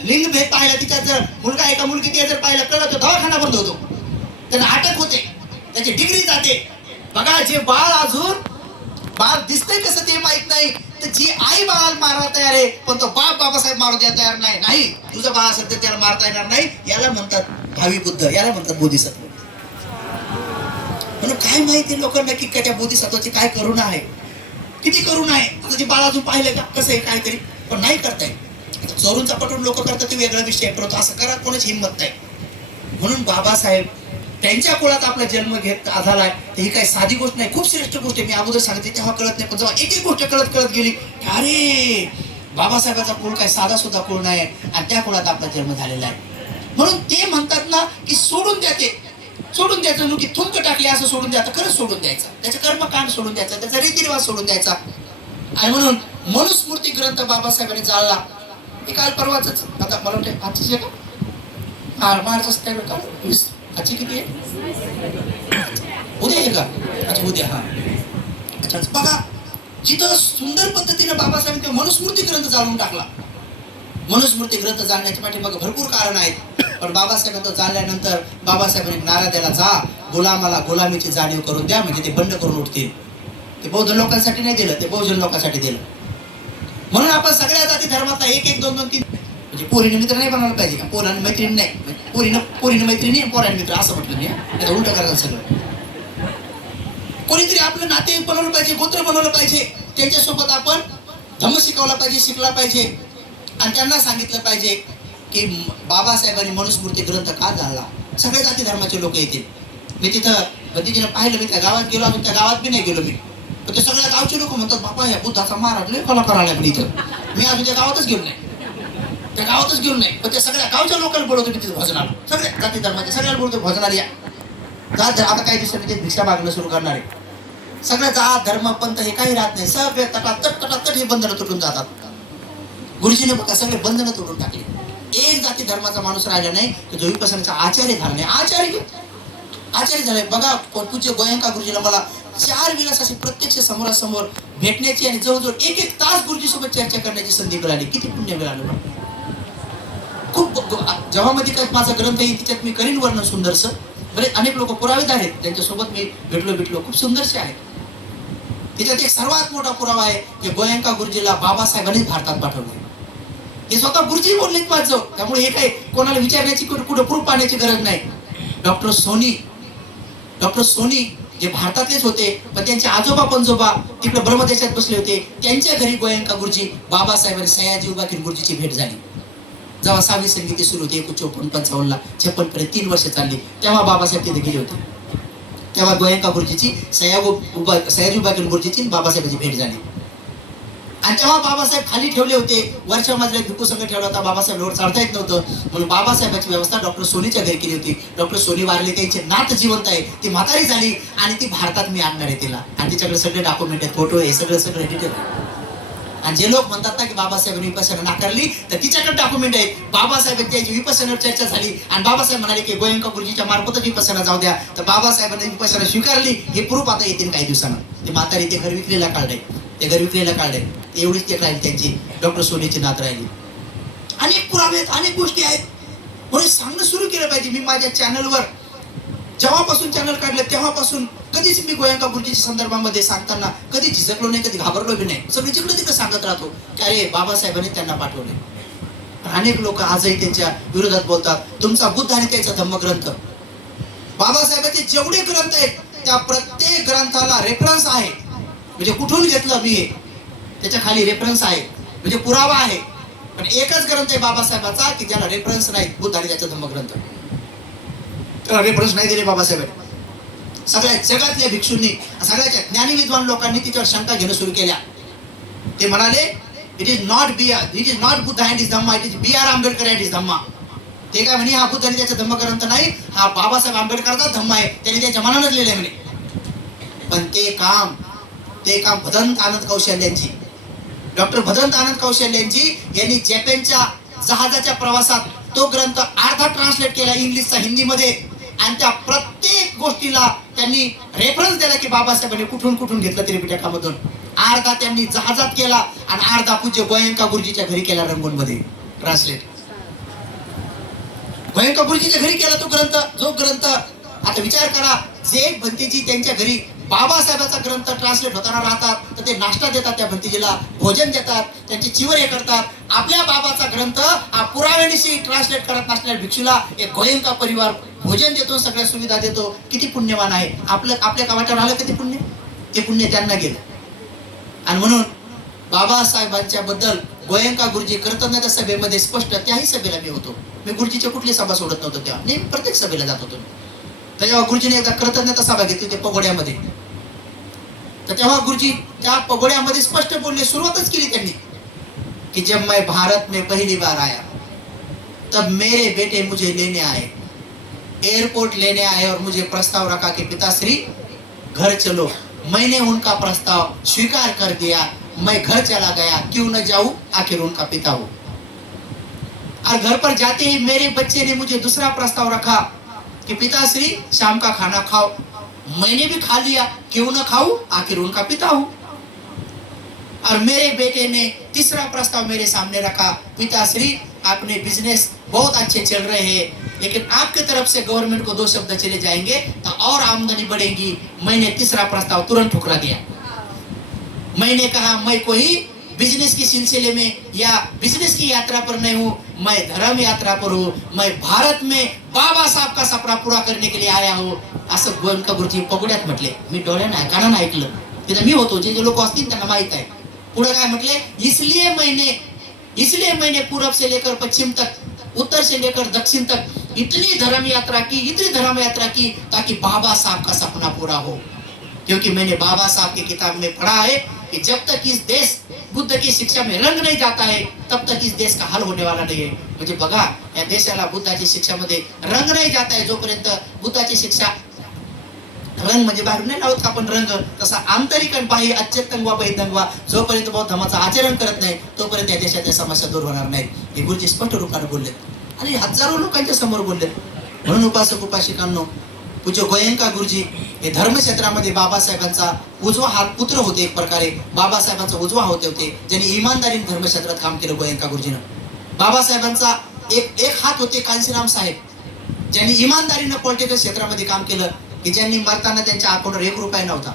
लिंग भेद पाहिला, तिच्यात जर मुलगा आहे का मुलगी ते जर पाहिलं, कळलं तर दवाखाना बंद होतो, त्यांना अटक होते, त्याची डिग्री जाते. बघा, जे बाळ दिसतंय कसं ते माहित नाही, तर जी आई बाळाला मारायला तयार आहे, पण तो बाबासाहेब मारू द्यायला तयार नाही. नाही, तुझं बाळ असेल तर त्याला मारता येणार नाही. याला म्हणतात भावी बुद्ध, याला म्हणतात बोधिसत्व. म्हणून काय माहिती लोकांना की त्या बोधिसत्वाची काय करुणा आहे, किती करुणा आहे. तुझी बाळ अजून पाहिलं का कसं आहे काहीतरी, पण नाही करताय. चोरूनचा पटवून लोक करतात ते वेगळा विषय आहे, परंतु असं करा कोणाची हिंमत नाही. म्हणून बाबासाहेब त्यांच्या कुळात आपला जन्म घेत झालाय, ही काही साधी गोष्ट नाही, खूप श्रेष्ठ गोष्ट आहे. मी अगोदर सांगितले तेव्हा कळत नाही, पण जेव्हा एक एक गोष्ट कळत गेली, अरे बाबासाहेबाचा कुळ काय साधा सुद्धा कुळ नाही, आणि त्या कुळात आपला जन्म झालेला आहे. म्हणून ते म्हणतात ना की सोडून द्या ते सोडून द्यायचं. नुकी थुंक टाकली असं सोडून द्यायचं, खरंच सोडून द्यायचं. त्याचं कर्मकांड सोडून द्यायचं, त्याचा रीतिरिवाज सोडून द्यायचा. आणि म्हणून मनुस्मृती ग्रंथ बाबासाहेबांनी जाळला. हे काल परवाच, आता मला वाटतं आजच आहे का, हा मार्च आजची किती आहे, उद्या आहे का, अच्छा उद्या, हा अच्छा. बघा जिथं सुंदर पद्धतीने बाबासाहेब ते मनुस्मृती ग्रंथ जाळून टाकला. मनुस्मृती ग्रंथ जाळण्याच्या पाठीमागे भरपूर कारण आहेत, पण बाबासाहेब तो जाळल्यानंतर बाबासाहेबांनी नारा द्याला, जा गुलामाला गुलामीची जाणीव करून द्या, म्हणजे ते बंड करून उठतील. ते बौद्ध लोकांसाठी नाही दिलं, ते बहुजन लोकांसाठी दिलं. म्हणून आपण सगळ्या जाती धर्मातला एक एक दोन दोन तीन, म्हणजे पोरीने मित्र नाही बनवलं पाहिजे का, पोरांनी मैत्रिणी नाही, पोरीने मैत्रिणी पोरांनी मित्र असं म्हटलं नाही, उलट करायचं सगळं. कोणीतरी आपलं नाते बनवलं पाहिजे, गोत्र बनवलं पाहिजे, त्यांच्यासोबत आपण धम्म शिकवला पाहिजे, शिकला पाहिजे. आणि त्यांना सांगितलं पाहिजे की बाबासाहेबांनी मनुस्मृती ग्रंथ का जाळला. सगळ्या जाती धर्माचे लोक येतील. मी तिथं भतीजीनं पाहिलं, मी त्या गावात गेलो, आम्ही त्या गावात बी नाही गेलो मी, पण ते सगळ्या गावचे लोक म्हणतात, बाबा या बुद्धाचा महाराज लय कला करायला पण इथं. मी अजून त्या गावातच गेलो नाही, त्या गावातच गेलो नाही, पण त्या सगळ्या गावच्या लोकांना बोलवतो मी तिथे भजनाला, सगळ्या जाती धर्माचे सगळ्याला बोलतो भजनाला या. जात आता काही दिवसांनी ते भिक्षा मागणं सुरू करणार आहे. सगळ्या जात धर्म पंथ हे काही राहत नाही, सगळे तटातट हे बंधनं तुटून जातात. गुरुजीने बघा सगळे बंधनं तोडून टाकले. एक जाती धर्माचा माणूस राहिला नाही तर जो विपसनाचा आचार्य झाला नाही. आचार्य झालाय. बघा पूज्य गोयंका गुरुजीला मला 4 वेळेस अशी प्रत्यक्ष समोरासमोर भेटण्याची आणि जवळजवळ 1-1 तास गुरुजी सोबत चर्चा करण्याची संधी मिळाली. किती पुण्य मिळालं. खूप जेव्हा मध्ये काय माझा ग्रंथ येईल तिच्यात मी करीन वर्णन सुंदरसं. बरेच अनेक लोक पुरावेत आहेत त्यांच्यासोबत मी भेटलो खूप सुंदरसे आहेत. त्याच्यात एक सर्वात मोठा पुरावा आहे की गोयंका गुरुजीला बाबासाहेबांनी भारतात पाठवले. हे स्वतः गुरुजी बोललेत माझं, त्यामुळे हे काही कोणाला विचारण्याची कुठं प्रूफ पाहण्याची गरज नाही. डॉक्टर सोनी जे भारतातलेच होते, पण त्यांचे आजोबा पंजोबा तिकडे ब्रह्मदेशात बसले होते, त्यांच्या घरी गोयंका गुरुजी बाबासाहेब आणि सयाजी उबाकीर गुरुजीची भेट झाली. जेव्हा 6वी संगीती सुरू होती 1954-55ला 56 पर्यंत 3 वर्ष चालली, तेव्हा बाबासाहेब तिथे गेले होते. तेव्हा गोयंका गुरुजीची सयाजी उबाकीर गुरुजीची बाबासाहेबांची भेट झाली. आणि तेव्हा बाबासाहेब खाली ठेवले होते, वरच्या मजल्यात भिकू संघ ठेवला होता. बाबासाहेब वर चढता येत नव्हतं, म्हणून बाबासाहेबांची व्यवस्था डॉक्टर सोनीच्या घरी केली होती. डॉक्टर सोनी वारले, त्यांचे नात जिवंत आहे, ती म्हातारी झाली आणि ती भारतात मी आणणार आहे तिला. आणि तिच्याकडे सगळे डॉक्युमेंट आहेत, फोटो आहे, सगळं डिटेल. आणि जे लोक म्हणतात ना की बाबासाहेबांनी विपස්සना नाकारली, तर तिच्याकडे डॉक्युमेंट आहेत. बाबासाहेबांची त्यांची विपස්සनावर चर्चा झाली आणि बाबासाहेब म्हणाले की गोयंका गुरुजीच्या मार्फतच विपස්සना जाऊ द्या. तर बाबासाहेबांनी विपස්සना स्वीकारली. हे प्रूफ आता येतील काही दिवसांना. ते म्हातारी ते घर विकलेला काढलंय. एवढीच ते राहिली त्यांची डॉक्टर सोनीची नात राहिली. अनेक पुरावे आहेत, अनेक गोष्टी आहेत. म्हणून सांगणं सुरू केलं पाहिजे. मी माझ्या चॅनलवर जेव्हापासून चॅनल काढलं तेव्हापासून कधीच मी गोयंका गुरुजीच्या संदर्भामध्ये सांगताना कधी झिजकलो नाही, कधी घाबरलो बी नाही. सगळी जिकडे तिकडे सांगत राहतो की अरे बाबासाहेबांनी त्यांना पाठवले. अनेक लोक आजही त्यांच्या विरोधात बोलतात. तुमचा बुद्ध आणि त्याचा धम्मग्रंथ, बाबासाहेबांचे जेवढे ग्रंथ आहेत त्या प्रत्येक ग्रंथाला रेफरन्स आहे. म्हणजे कुठून घेतलं मी हे, त्याच्या खाली रेफरन्स आहे, म्हणजे पुरावा आहे. पण एकच ग्रंथ आहे बाबासाहेबांचा की ज्याला रेफरन्स नाही, बुद्ध आणि त्याचा धम्मग्रंथ. त्याला रेफरन्स नाही दिले बाबासाहेबांनी. सगळ्या जगातल्या भिक्षूंनी, सगळ्याच्या ज्ञानी विद्वान लोकांनी तिच्यावर शंका घेणं सुरू केल्या. ते म्हणाले it is not Buddha and his Dhamma, it is B.R. Ambedkar and his Dhamma. ते काय म्हणे हा बुद्ध आणि त्याचा धम्मग्रंथ नाही, हा बाबासाहेब आंबेडकरचा धम्मा आहे, त्यांनी त्याच्या मनानच लिहिले म्हणे. पण ते काम भदंत आनंद कौशल्यांची, डॉक्टर भदंत आनंद कौशल्यांची यांनी जपानच्या जहाजाच्या प्रवासात तो ग्रंथ अर्धा ट्रान्सलेट केला इंग्लिशचा हिंदीमध्ये. आणि त्या प्रत्येक गोष्टीला त्यांनी रेफरन्स दिला की बाबासाहेबांनी कुठून घेतलं त्रिपिटकामधून. अर्धा त्यांनी जहाजात केला आणि अर्धा पूज्य गोयंका गुरुजीच्या घरी केला रंगूनमध्ये ट्रान्सलेट. गोयंका गुरुजीच्या घरी केला जो ग्रंथ. आता विचार करा, जे भंतेजी त्यांच्या घरी बाबासाहेबांचा ग्रंथ ट्रान्सलेट होताना राहतात, तर ते नाश्ता देतात, त्या भंतेजीला भोजन देतात, त्यांची चिवर हे करतात. आपल्या बाबाचा ग्रंथ हा पुराव्यानिशी ट्रान्सलेट करत नसणाऱ्या भिक्षूला एक गोयंका परिवार भोजन देतो, सगळ्या सुविधा देतो. किती पुण्यवान आहे. आपल्या कामाच्यावर आलं किती पुण्य, ते पुण्य त्यांना गेलं. आणि म्हणून बाबासाहेबांच्या बद्दल गोयंका गुरुजी कृतज्ञता सभेमध्ये स्पष्ट, त्याही सभेला मी होतो. मी गुरुजीच्या कुठली सभा सोडत नव्हतो, तेव्हा मी प्रत्येक सभेला जात होतो. तेव्हा गुरुजीने एकदा कृतज्ञता सभा घेतली होती पगोड्यामध्ये. तर तेव्हा गुरुजी त्या पगोड्यामध्ये स्पष्ट बोलले, सुरुवातच केली त्यांनी की जब मैं भारत में पहली बार आया तब मेरे बेटे मुझे लेने आए. एयरपोर्ट लेने आए और मुझे प्रस्ताव रखा कि पिताश्री घर चलो। मैंने उनका प्रस्ताव स्वीकार कर दिया, मैं घर चला गया, क्यों न जाऊं, आखिर उनका पिता हूं। और घर पर जाते ही मेरे बच्चे ने मुझे दूसरा प्रस्ताव रखा कि पिताश्री शाम का खाना खाओ। मैंने भी खा लिया, क्यों न खाऊं, आखिर उनका पिता हूं। और मेरे बेटे ने तीसरा प्रस्ताव मेरे सामने रखा, पिताश्री अपने बिजनेस बहुत अच्छे चल रहे हैं, लेकिन आपके तरफ से गवर्नमेंट को 2 शब्द चले जाएंगे तो और आमदनी बढ़ेगी। मैंने तीसरा प्रस्ताव तुरंत ठुकरा दिया। मैंने कहा मैं कोई बिजनेस के सिलसिले में या बिजनेस की यात्रा पर नहीं हूँ, मैं धर्म यात्रा पर हूँ। मैं भारत में बाबासाहेब का सपना पूरा करने के लिए आया हूँ, असं गोयंका गुरुजी पगड्यात म्हटले. मी डोळ्याने कानानं ऐकलं, तिथं मी होतो, जे लोक असतील त्यांना माहित आहे. पुढे काय म्हटले, इसलिए मैंने पूरब से लेकर पश्चिम तक, उत्तर से लेकर दक्षिण तक इतनी धर्म यात्रा की ताकि बाबा साहब का सपना पूरा हो. क्योंकि मैंने बाबा साहब की किताब में पढ़ा है कि जब तक इस देश बुद्ध की शिक्षा में रंग नहीं जाता है तब तक इस देश का हल होने वाला नहीं है. म्हणजे बघा, या देशाला बुद्धाची शिक्षामध्ये रंग नाही जात आहे, जोपर्यंत बुद्धाची शिक्षा, रंग म्हणजे बाहेर नाही लावत आपण रंग, तसा आंतरिक आणि बाह्य अच्युतंगवा बहितंगवा जोपर्यंत बौद्ध धर्माचं आचरण करत नाही तोपर्यंत या देशाच्या समस्या दूर होणार नाहीत. हे गुरुजी स्पष्ट रूपाने बोलले आणि हजारो लोकांच्या समोर बोलले. म्हणून उपासक उपासिकांनो, पूज्य गोयंका गुरुजी हे धर्मक्षेत्रामध्ये बाबासाहेबांचा उजवा हात पुत्र होते. एक प्रकारे बाबासाहेबांचा उजवा होते, ज्यांनी इमानदारीने धर्मक्षेत्रात काम केलं. गोयंका गुरुजीनं बाबासाहेबांचा एक हात होते कांशीराम साहेब, ज्यांनी इमानदारीनं पॉलिटिकल क्षेत्रामध्ये काम केलं, की ज्यांनी मरताना त्यांच्या अकाउंटवर 1 रुपया नव्हता,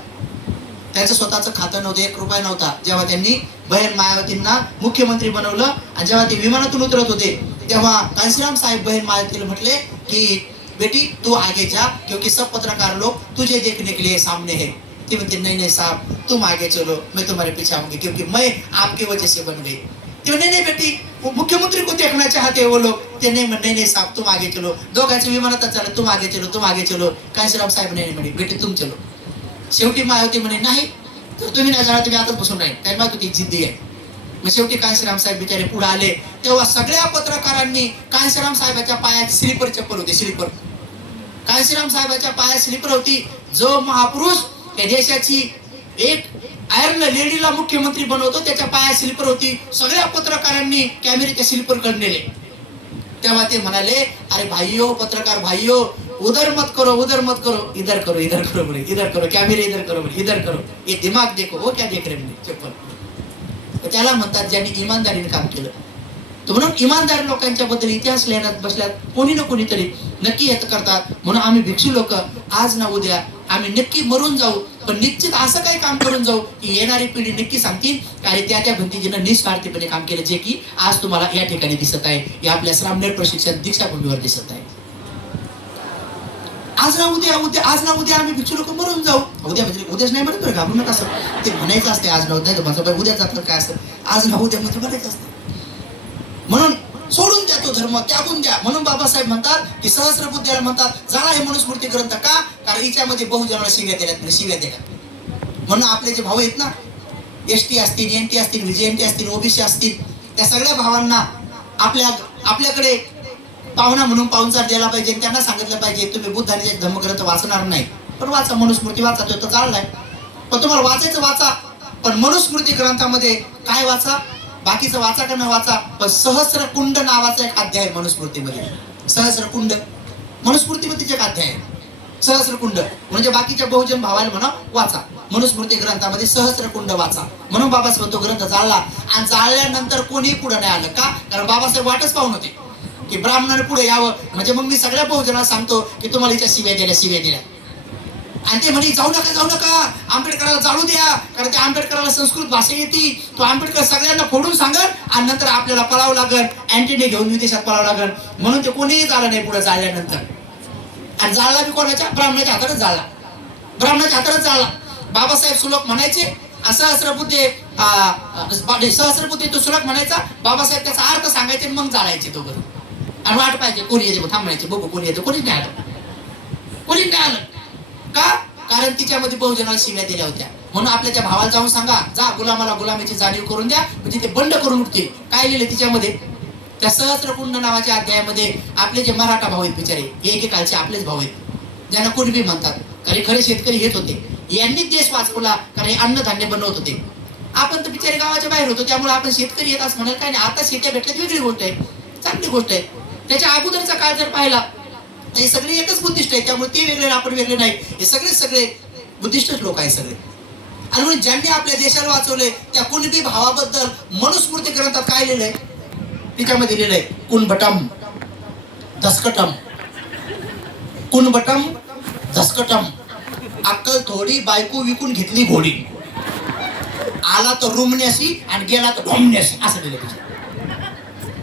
त्यांचं स्वतःचं खातं नव्हतं, 1 रुपया नव्हता. जेव्हा त्यांनी बहन मायावतींना मुख्यमंत्री बनवलं आणि जेव्हा ते विमानातून उतरत होते तेव्हा कांशीराम साहेब बहन मायावतीला म्हटले की बेटी तू आगे जा, क्योंकि सब पत्रकार लोग तुझे देखने के लिए सामने है. ती म्हणते नहीं साहब तुम आगे चलो, मैं तुम्हारे पीछे आऊंगी, क्योंकि मैं आपकी वजह से बन गई. ते म्हणे नहीं बेटी, मुख्यमंत्री को देखना चाहते हैं वो लोग. ते नहीं साहब तुम आगे चलो. दोघांचे विमानातच चालत, तुम आगे चलो. कांशीराम साहेब नाही म्हणे बेटी तुम चलो. शेवटी मायावती म्हणे नाही तर तुम्ही नाही जाणार, तुम्ही आताच बसून राहील. त्यांना ती जिद्दी आहे. मग शेवटी कांशीराम साहेब बिचारे पुढे आले तेव्हा सगळ्या पत्रकारांनी कांशीराम साहेबाच्या पायात स्लीपर चप्पल होते, स्लीपर. कांशीराम साहेबाच्या पायात स्लीपर होती. जो महापुरुष या देशाची एक आयर्न लेडीला मुख्यमंत्री बनवतो त्याच्या पायात स्लीपर होती. सगळ्या पत्रकारांनी कॅमेऱ्याच्या स्लीपर कडे नेले. तेव्हा ते म्हणाले, अरे भाइयों, पत्रकार भाइयों, उधर मत करो, इधर करो, कैमरे इधर करो, ये दिमाग देखो, वो क्या देख रहे हैं चप्पल. त्याला म्हणतात ज्यांनी इमानदारीने काम केलं. तर म्हणून इमानदार लोकांच्या बद्दल इतिहास लिहिण्यात बसल्यात कोणी ना कोणीतरी नक्की येत करतात. म्हणून आम्ही भिक्षू लोक आज ना उद्या आम्ही नक्की मरून जाऊ, पण निश्चित असं काही काम करून जाऊ की येणारी पिढी नक्की सांगतील आणि त्या भंतीजीनं निस्वार्थीपणे काम केलं, जे की आज तुम्हाला या ठिकाणी दिसत आहे, या आपल्या श्रामनेर प्रशिक्षण दीक्षाभूमीवर दिसत आहे. आज ना उद्या आम्ही भिक्षू लोक मरून जाऊ. उद्या म्हणजे उद्याच नाही म्हणत, घाबरू नका. असं ते म्हणायचं असते आज ना उद्या, माझं उद्या जातं काय असतं, आज ना उद्या म्हणजे म्हणायचं असतं. म्हणून सोडून द्या तो धर्म, त्यागून द्या. म्हणून बाबासाहेब म्हणतात की सहस्रबुद्ध्याला म्हणतात झाला हे मनुस्मृती ग्रंथ. का? कारण हिच्यामध्ये बहुजनाला शिव्या दिल्यात. म्हणून आपले जे भाऊ आहेत ना, ST असतील, NT असतील, VJNT असतील, OBC असतील, त्या सगळ्या भावांना आपल्याकडे पाहुणा म्हणून पाहुणचार द्यायला पाहिजे. त्यांना सांगितलं पाहिजे तुम्ही बुद्धांचे धर्मग्रंथ वाचणार नाही, पण वाचा, मनुस्मृती वाचा. तो तर चाललाय, पण तुम्हाला वाचायचं वाचा, पण मनुस्मृती ग्रंथामध्ये काय वाचा, बाकीचं वाचा का न वाचा, पण सहस्रकुंड नावाचा एक अध्याय मनुस्मृतीमध्ये. सहस्रकुंड मनुस्मृतीमध्ये एक अध्याय आहे. सहस्रकुंड म्हणजे बाकीच्या बहुजन भावाला म्हणा वाचा, मनुस्मृती ग्रंथामध्ये सहस्रकुंड वाचा. म्हणून बाबासाहेब तो ग्रंथ चालला आणि चालल्यानंतर कोणी पुढे नाही आलं. का? कारण बाबासाहेब वाटच पाहून होते की ब्राह्मणाने पुढे यावं, म्हणजे मग मी सगळ्या बहुजनाला सांगतो की तुम्हाला हिच्या शिव्या दिल्या. आणि ते म्हणे जाऊ नका, आंबेडकराला जाळू द्या, कारण त्या आंबेडकराला संस्कृत भाषा येते. तो आंबेडकर सगळ्यांना फोडून सांगल आणि नंतर आपल्याला पळावं लागल, अँटीने घेऊन विदेशात पळावं लागल. म्हणून ते कोणीही झालं नाही पुढे चालल्यानंतर. आणि जाळला बी कोणाच्या? ब्राह्मणाच्या हातातच जाळला. बाबासाहेब सुलोक म्हणायचे, सहस्रबुद्धे तो सुलोक म्हणायचा. बाबासाहेब त्याचा अर्थ सांगायचे मग जाळायचे तो बरोबर. आणि वाट पाहिजे कोणी येते, थांबायचे बघू कोणी येतं. कोणीच नाही आलं. का? कारण तिच्यामध्ये बहुजनाला शिव्या दिल्या होत्या. म्हणून आपल्या त्या भावाला जाऊन सांगा, जा गुलामाला गुलामीची जाणीव करून द्या, म्हणजे ते बंड करून उठते. काय लिहिले तिच्यामध्ये? त्या सहस्त्रकुंड नावाच्या अध्यायामध्ये आपले जे मराठा भाऊ आहेत बिचारे, हे एकेकाळचे आपलेच भाऊ आहेत, ज्यांना कुणबी म्हणतात, कारण खरे शेतकरी हेच होते. यांनीच देश वाचवला, कारण हे अन्नधान्य बनवत होते. आपण तर बिचारे गावाच्या बाहेर होतो, त्यामुळे आपण शेतकरी येत असं म्हणाल काय नाही. आता शेत्या भेटल्यात वेगळी गोष्ट आहे, चांगली गोष्ट आहे. त्याच्या अगोदरचा काळ जर पाहिला हे सगळे एकच बुद्धिस्ट आहे, त्यामुळे ते वेगळे आपण वेगळे नाही. हे सगळे बुद्धिस्टच लोक आहेत सगळे. आणि म्हणून ज्यांनी आपल्या देशाला वाचवले त्या कुणबी भावाबद्दल मनुस्मृती ग्रंथात काय लिहिलंय, तिच्यामध्ये लिहिलंय कुणबटम धस्कटम, कुणबटम धस्कटम, अक्कल थोडी बायको विकून घेतली घोडी, आला तर रुमण्याशी आणि गेला तर ढोमण्याशी, असं लिहिलं.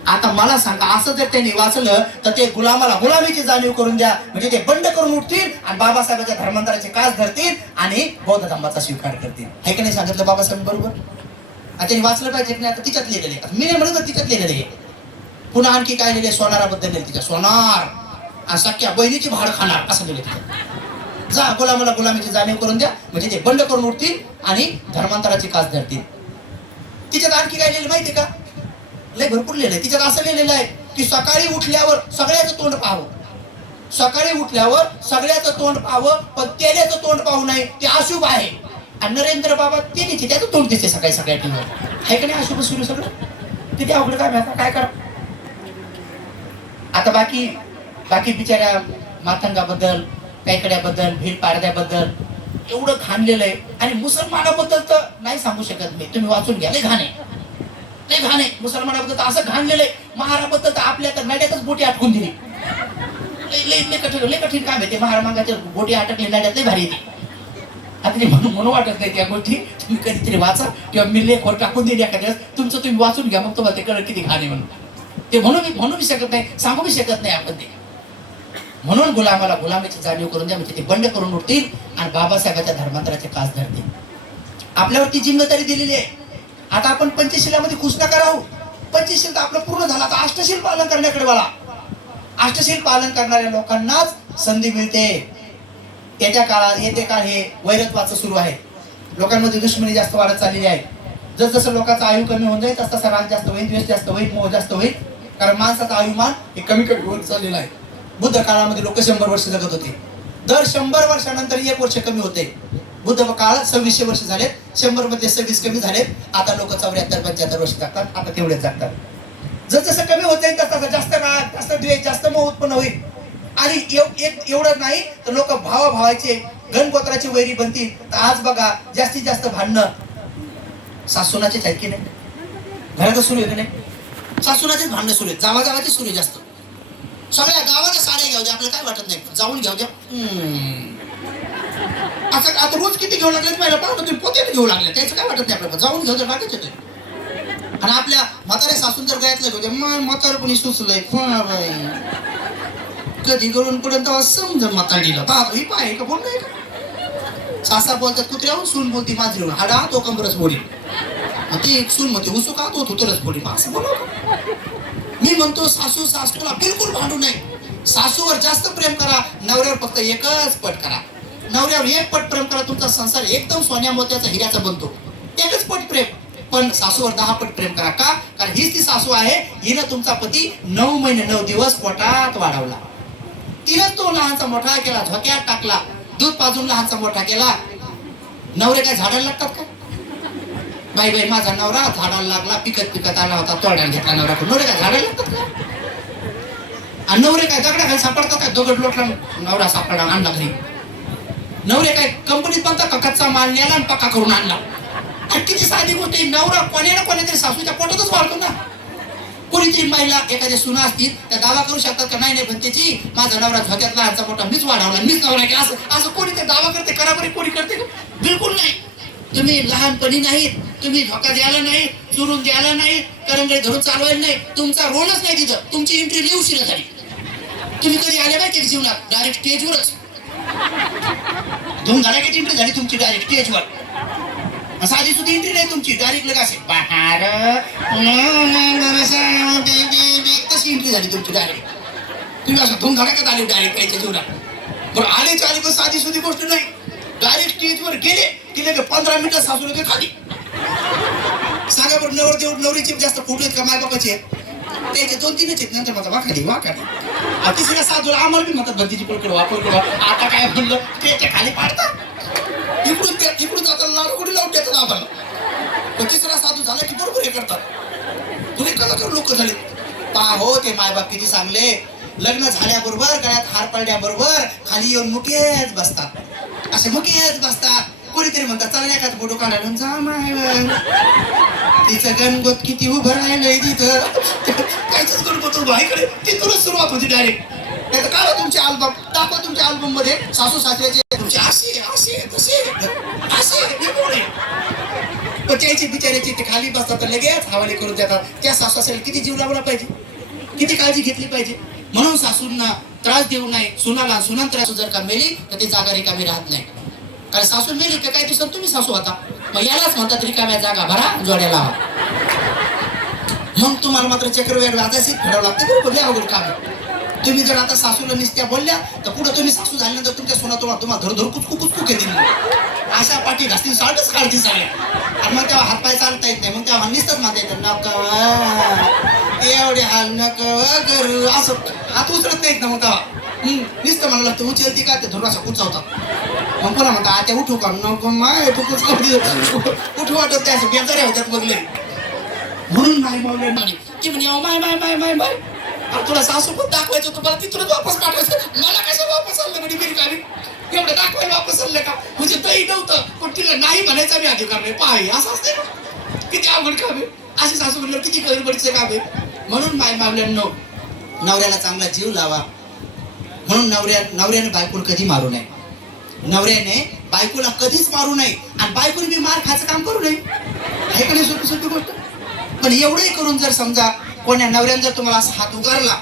आता मला सांगा, असं जर त्यांनी वाचलं तर ते गुलामाला गुलामीची जाणीव करून द्या, म्हणजे ते बंड करून उठतील आणि बाबासाहेबांच्या धर्मांतराचे कास धरतील आणि बौद्ध धर्माचा स्वीकार करतील. हे का नाही सांगितलं बाबासाहेब बरोबर? आता त्यांनी वाचलं पाहिजे की नाही? आता तिच्यात लिहिलेलं आहे, मी नाही म्हणत तर तिच्यात लिहिलेलं आहे. पुन्हा आणखी काय लिहिले, सोनाराबद्दल लिहिले, तिच्या सोनार आणि सख्या बहिणीची भाड खाणार, असं लिहिलं तिच्यात. जा गुलामाला गुलामीची जाणीव करून द्या, म्हणजे ते बंड करून उठतील आणि धर्मांतराचे कास धरतील. तिच्यात आणखी काय लिहिलं माहितीये का? लय भरपूर लिहिलंय तिच्यात. असं लिहिलेलं आहे की सकाळी उठल्यावर सगळ्याचं तोंड पाहावं, सकाळी उठल्यावर सगळ्याचं तोंड पाहावं, पण तेल्याचं तोंड पाहू नये, ते अशुभ आहे. आणि नरेंद्र बाबा तेलीचे त्याचं तोंड दिसते सकाळी सकाळी टीव्हीवर, आहे का नाही? अशुभ सुरू सगळं किती अवघड काय आता काय करा. आता बाकी बिचाऱ्या मातंगाबद्दल, कैकड्याबद्दल, भील पारद्याबद्दल एवढं घाणलेलं आहे. आणि मुसलमानाबद्दल तर नाही सांगू शकत मी, तुम्ही वाचून घ्या. लय घाणे मुसलमानाबद्दल तर असं घाणलेलं आहे. महाराबद्दल तर आपल्या तर नड्यातच बोटी अटकून दिली. लय कठीण काम आहे ते. महारामांगाच्या बोटी अटकली नड्यात, लय भारी येते. आता ते म्हणून वाटत नाही त्या गोष्टी. तुम्ही कधीतरी वाचा किंवा मी लेखवर टाकून दिली एखाद्या, तुमचं तुम्ही वाचून घ्या, मग तुम्हाला ते कळलं किती घाणे म्हणून. ते म्हणू शकत नाही, सांगू शकत नाही आपण ते. म्हणून गुलामाला गुलामीची जाणीव करून द्या, म्हणजे ते बंड करून उठतील आणि बाबासाहेबांच्या धर्मांतराचे कास धरतील. आपल्यावरती जिम्मेदारी दिलेली आहे. आता आपण पंचशिलामध्ये खुश नका राहू. पंचशील तर आपलं पूर्ण झालं, आता अष्टशील पालन करण्याकडे वळा. अष्टशील पालन करणाऱ्या लोकांनाच संधी मिळते. येत्या काळ हे वैरत्वाचं सुरू आहे. लोकांमध्ये दुश्मनी जास्त वाढत चाललेली आहे. जसं लोकांचं आयु कमी होऊन जाईल तसं राग जास्त होईल, द्वेष जास्त होईल, मोह जास्त होईल. कारण माणसाचं आयुमान हे कमी होत चाललेलं आहे. बुद्ध काळामध्ये लोक 100 वर्ष जगत होते. दर 100 वर्षानंतर 1 वर्ष कमी होते. बुद्ध काळात 2600 वर्ष झालेत, 100 मध्ये 26 कमी झालेत. आता लोक 74-75 वर्ष जगतात. आता तेवढेच जगतात. जसं कमी होत जाईल तसं जास्त राग, जास्त द्वेष, जास्त मोह उत्पन्न होईल. आणि एवढं नाही तर लोक भावाचे गणगोत्राची वैरी बनतील. तर आज बघा जास्तीत जास्त भांडणं सासूनाचेच आहेत की नाही? घरातच सुरू आहे की नाही? सासूनाचेच भांडणं सुरू आहेत, जावाचे सुरू आहे जास्त. सगळ्या गावाला साड्या घ्याव द्या, आपल्याला काय वाटत नाही, जाऊन घ्याव द्या. असं आता रोज किती घेऊ लागले पाहिजे, पाहतो तुम्ही पोते घेऊ लागले, त्याचं काय वाटत नाही आपल्याला, जाऊन घेऊ द्या, टाकायचं ते. आणि आपल्या म्हाताऱ्या सासून जर गळ्यातलं घेऊ द्या, म्हातारपणी सुचलंय कधी गळून पडेल तेव्हा समजा म्हातारीला पाहतो ही पाय का बोल नाही का. सासा बोलतात कुत्र्याहून, सून बोलती माझ्यावर, हाडा तो कंबरच बोली. ती सून म्हणते उसू का तो तुरच बोली. असं बोला. मी म्हणतो सासूला बिलकुल भांडू नये. सासूवर जास्त प्रेम करा, नवऱ्यावर फक्त एकच पट करा. नवऱ्यावर 1 पट प्रेम करा, तुमचा संसार एकदम सोन्या मोत्याचा हिऱ्याचा बनतो. एकच पट प्रेम. पण सासूवर 10 पट प्रेम करा. का? कारण हीच ती सासू आहे, हिनं तुमचा पती 9 महिने 9 दिवस पोटात वाढवला. तिनंच तो लहानचा मोठा केला, झोक्यात टाकला, दूध पाजून लहानचा मोठा केला. नवरे काय झाडायला लागतात का? बाई माझा नवरा झाडाला लागला, पिकत आला होता, तोडायला घेतला नवरा. नवरे काय झाडायला लागतात का? आणि नवरे काय दगडा खाली सापडतात का? दगड लोटला नवरा सापडला, आणला घरी. नवरे काय कंपनीत बनतात का? कच्चा माल नेला आणि पक्का करून आणला. आणि किती साधी गोष्ट आहे. नवरा कोणीतरी सासूच्या पोटातच वाढतो ना. कोणीतरी महिला एखाद्या सुना असतील त्या दावा करू शकतात का? नाही पण त्याची माझा नवरा झोक्यात लहानचा मोठा मीच वाढवला, मीच नवरा केला, असं कोणी ते दावा करते? कराबरी कोणी करते का? बिलकुल नाही. तुम्ही लहानपणी नाहीत, तुम्ही धोका द्यायला नाही, चुरून द्यायला नाही, करंगळी धरून चालवायला नाही. तुमचा रोलच नाही तिथं. तुमची एंट्री लई उशिरा झाली. तुम्ही कधी आले माहिती जीवनात? डायरेक्ट स्टेजवरच धुमधडाक्याची एंट्री झाली तुमची, डायरेक्ट स्टेजवर. साधी सुद्धा एंट्री नाही तुमची, डायरेक्ट लगा असे बाहेर तशी एंट्री झाली तुमची डायरेक्ट. तुम्ही असं धुमधडाक्यात आले डायरेक्ट त्याच्या जीवनात. बरं आले पण साधी सुधी गोष्ट नाही. डायरेक्ट स्टेजवर गेले की लगे 15 मिनिटात सासू लगे खाली. सांगा बरं, नवरीचे जास्त फोटो आहेत का माय बापाचे? त्याचे 2-3च आहेत, नंतर माझा वाखाडी तिसऱ्या साधूला आम्हाला बी म्हणतात बंदीची पळकड वापर आता काय म्हणलं त्याच्या खाली पाडतात इकडून जाताना लाडगुडी लावून देतात आम्हाला. पण तिसरा साधू झाला की बरोबर हे करतात. तुम्ही कलाकार लोक झाले पहा हो. ते मायबाप किती चांगले, लग्न झाल्याबरोबर गळ्यात हार पडल्याबरोबर खाली येऊन मुकेच बसतात, असे मुकेच बसतात. कोणीतरी म्हणतात चला एखाद फोटो काढायला जा माय तिचं गणगोत किती उभं राहिलंय तिथं कायच गणगोत भाईकडे तिथूनच सुरुवात होती डायरेक्ट. नाही तर काढा तुमचे अल्बम, दाखवा तुमच्या अल्बम मध्ये सासू सासऱ्याचे तुमचे असे असे तसे असे. पण त्याचे बिचाऱ्याचे ते खाली बसतात तर लगेच हवाले करून देतात. त्या सासू सासऱ्याला किती जीव लावला पाहिजे, किती काळजी घेतली पाहिजे. म्हणून सासूंना त्रास देऊ नये. सुनाला सुना त्रास जर का मेली तर ती जागा रिकामी राहत नाही. कारण सासू मेली का काही दिवसात तुम्ही सासू होता. मग यालाच म्हणतात रिकाम्या जागा भरा जोड्या लावा. मग तुम्हाला मात्र चक्रवेग लाजायचे फिरावं लागतं. बरोबर लय अवघड काम आहे. तुम्ही जर आता सासूला निस्त्या बोलल्या तर पुढे तुम्ही सासू झाल्यानंतर तुमच्या सोना तुम्हाला धर कुचकू येतील. अशा पाठी घासतील साठच काढतील सगळ्या. आणि मग तेव्हा हातपाय चालता येत नाही. मग तेव्हा निसतच म्हणता येतं नका एवढे हाल नको करू असं हात उचलत नाहीत ना. मग तेव्हा नुसतं म्हणायला लागतं उचलती का ते धरून असं कुचवतात. मग पुन्हा म्हणता आता उठू का नको माय उठू वाटत त्या बेजाऱ्या होत्यात बघले. म्हणून नाही मावले म्हणे की म्हणे माय माय माय माय माय तुला सासू पण दाखवायचं तुम्हाला तिथूनच वापस पाठवायचं. मला कसं वापस आलं म्हणजे मी गावी एवढं दाखवायला वापस आलं का. म्हणजे तही नव्हतं पण तिला नाही म्हणायचा मी अधिकार नाही. पाय असं असते किती अवघड काम आहे. अशी सासू म्हणलं किती गडबडीचं काम आहे. म्हणून माय मावल्यांनो नवऱ्याला चांगला जीव लावा. म्हणून नवऱ्याने बायकोला कधी मारू नये. नवऱ्याने बायकोला कधीच मारू नये आणि बायकोने बी मार खायचं काम करू नये. आहे का नाही सोपी सोपी गोष्ट. पण एवढंही करून जर समजा कोण्या नवऱ्याने जर तुम्हाला असा हात उगारला,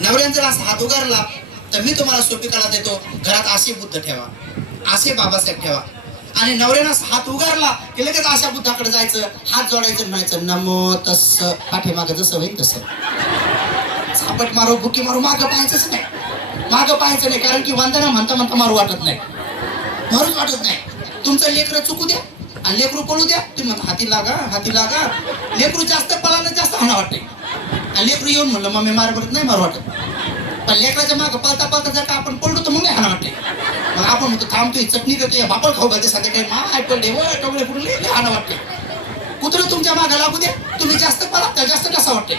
नवऱ्याने जर असा हात उगारला तर मी तुम्हाला सोपी कला देतो. घरात असे बुद्ध ठेवा, असे बाबासाहेब ठेवा. आणि नवऱ्यानं असा हात उगारला की लगेच अशा बुद्धाकडे जायचं, हात जोडायचं, म्हणायचं नमो तस्स. पाठीमागं जसं होईल तसं झापट मारो बुकी मारू मागं पाहायचंच नाही. मागं पाहायचं नाही. कारण की वंदना म्हणता म्हणता मारू वाटत नाही, मारूच वाटत नाही. तुमचं लेकरं चुकू द्या आणि लेकरू पळू द्या. तुम्ही म्हणता हाती लागा हाती लागा. लेकरू जास्त पळालं जास्त हाणा वाटते. आणि लेकरू येऊन म्हणलं मम्मी मार बरत नाही मारू वाटत. पण लेकराच्या मागं पळता पळता जर का आपण पळलो तर मग नाही हाणा वाटते. मग आपण म्हणतो थांबतोय चटणी करतोय बापळ खाऊ घालते संध्याकाळी माय पडले व टोगळे फुटले हाणा वाटते. कुत्रं तुमच्या मागं लागू द्या. तुम्ही जास्त पळा जास्त कसा वाटते.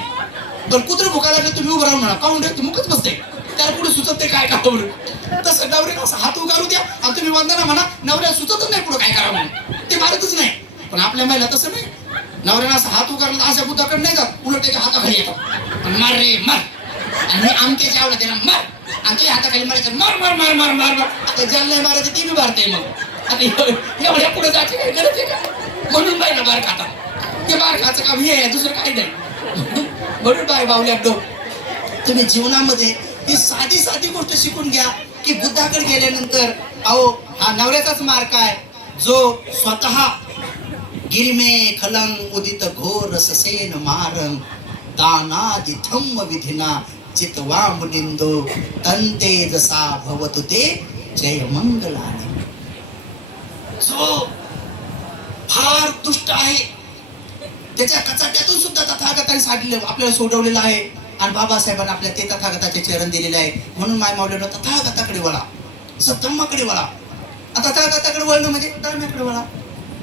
पण कुत्रं भुका लागले तुम्ही उभं राहून म्हणा काऊन रे तू मुकच बसते. त्याला पुढे सुचत ते काय करावं. तसं नवऱ्याला असं हात उगारू द्या आणि तुम्ही वंदना म्हणा. नवऱ्याला सुचतच नाही पुढे काय करावं म्हणून, ते मारतच नाही. पण आपल्या महिला तसं नाही. नवऱ्याला असं हात उगारला अशा बुद्धाकडे नाही जात, उलट त्याच्या हाताखाली येतात. मार रे मार. आणि आमच्या आवडत त्याला मार. आणि तुझ्या हाताखाली मारायचं मार मार मार मार मार मार. आता ज्याला नाही मारायचं ती बी मारते. मग आता एवढ्या पुढे जायची काही गरज आहे का. म्हणून बाईला मार खातात. ते मार खायचं काम हे आहे, दुसरं काही नाही. म्हणून बाय बावल्या तुम्ही जीवनामध्ये ही साधी साधी गोष्ट शिकून घ्या की बुद्धाकडे गेल्यानंतर अहो हा नवऱ्याचाच मार्ग काय जो स्वतः गिरमे खलंग उदित घोर ससेन मारं दानादि धम्म विधिना चितवा मुनिंदो तंते जसा भवतु ते जय मंगलाने. जो फार दुष्ट आहे त्याच्या कचाट्यातून सुद्धा तथागताने साडलेलं आपल्याला सोडवलेलं आहे. आणि बाबासाहेबांना आपल्या ते तथागताचे चरण दिलेले आहे. म्हणून माय मावल्यानं तथागताकडे वळा, सद्धम्माकडे वळा. तथागताकडे वळणं म्हणजे धर्माकडे वळा.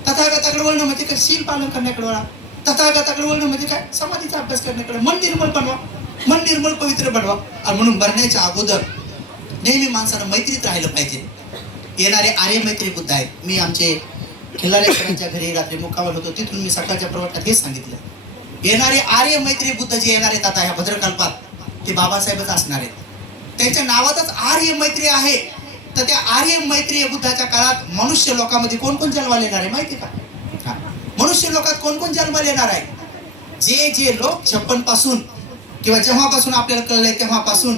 तथागताकडे वळणं म्हणजे काय शील पालन करण्याकडे वळा. तथागताकडे वळणं म्हणजे काय समाधीचा अभ्यास करण्याकडे. मन निर्मळ बनवा, मन निर्मळ पवित्र बनवा. आणि म्हणून मरण्याच्या अगोदर नेहमी माणसानं मैत्रीत राहिलं पाहिजे. येणारे आर्य मैत्री बुद्ध आहेत. मी आमचे खिल्लारेकरांच्या घरी रात्री मुक्कामाला होतो, तिथून मी सकाळच्या प्रवचनात हेच सांगितलं. येणारे आर्य मैत्री बुद्ध जे येणार आहेत आता ह्या भद्रकल्पात ते बाबासाहेबच असणार आहेत. त्यांच्या नावातच आर्य मैत्री आहे. तर त्या आर्य मैत्री बुद्धाच्या काळात मनुष्य लोकांमध्ये कोण कोण जन्माला येणार आहे माहिती का. मनुष्य लोकात कोण कोण जन्माला येणार आहे. जे जे लोक 56 पासून किंवा जेव्हापासून आपल्याला कळलंय तेव्हापासून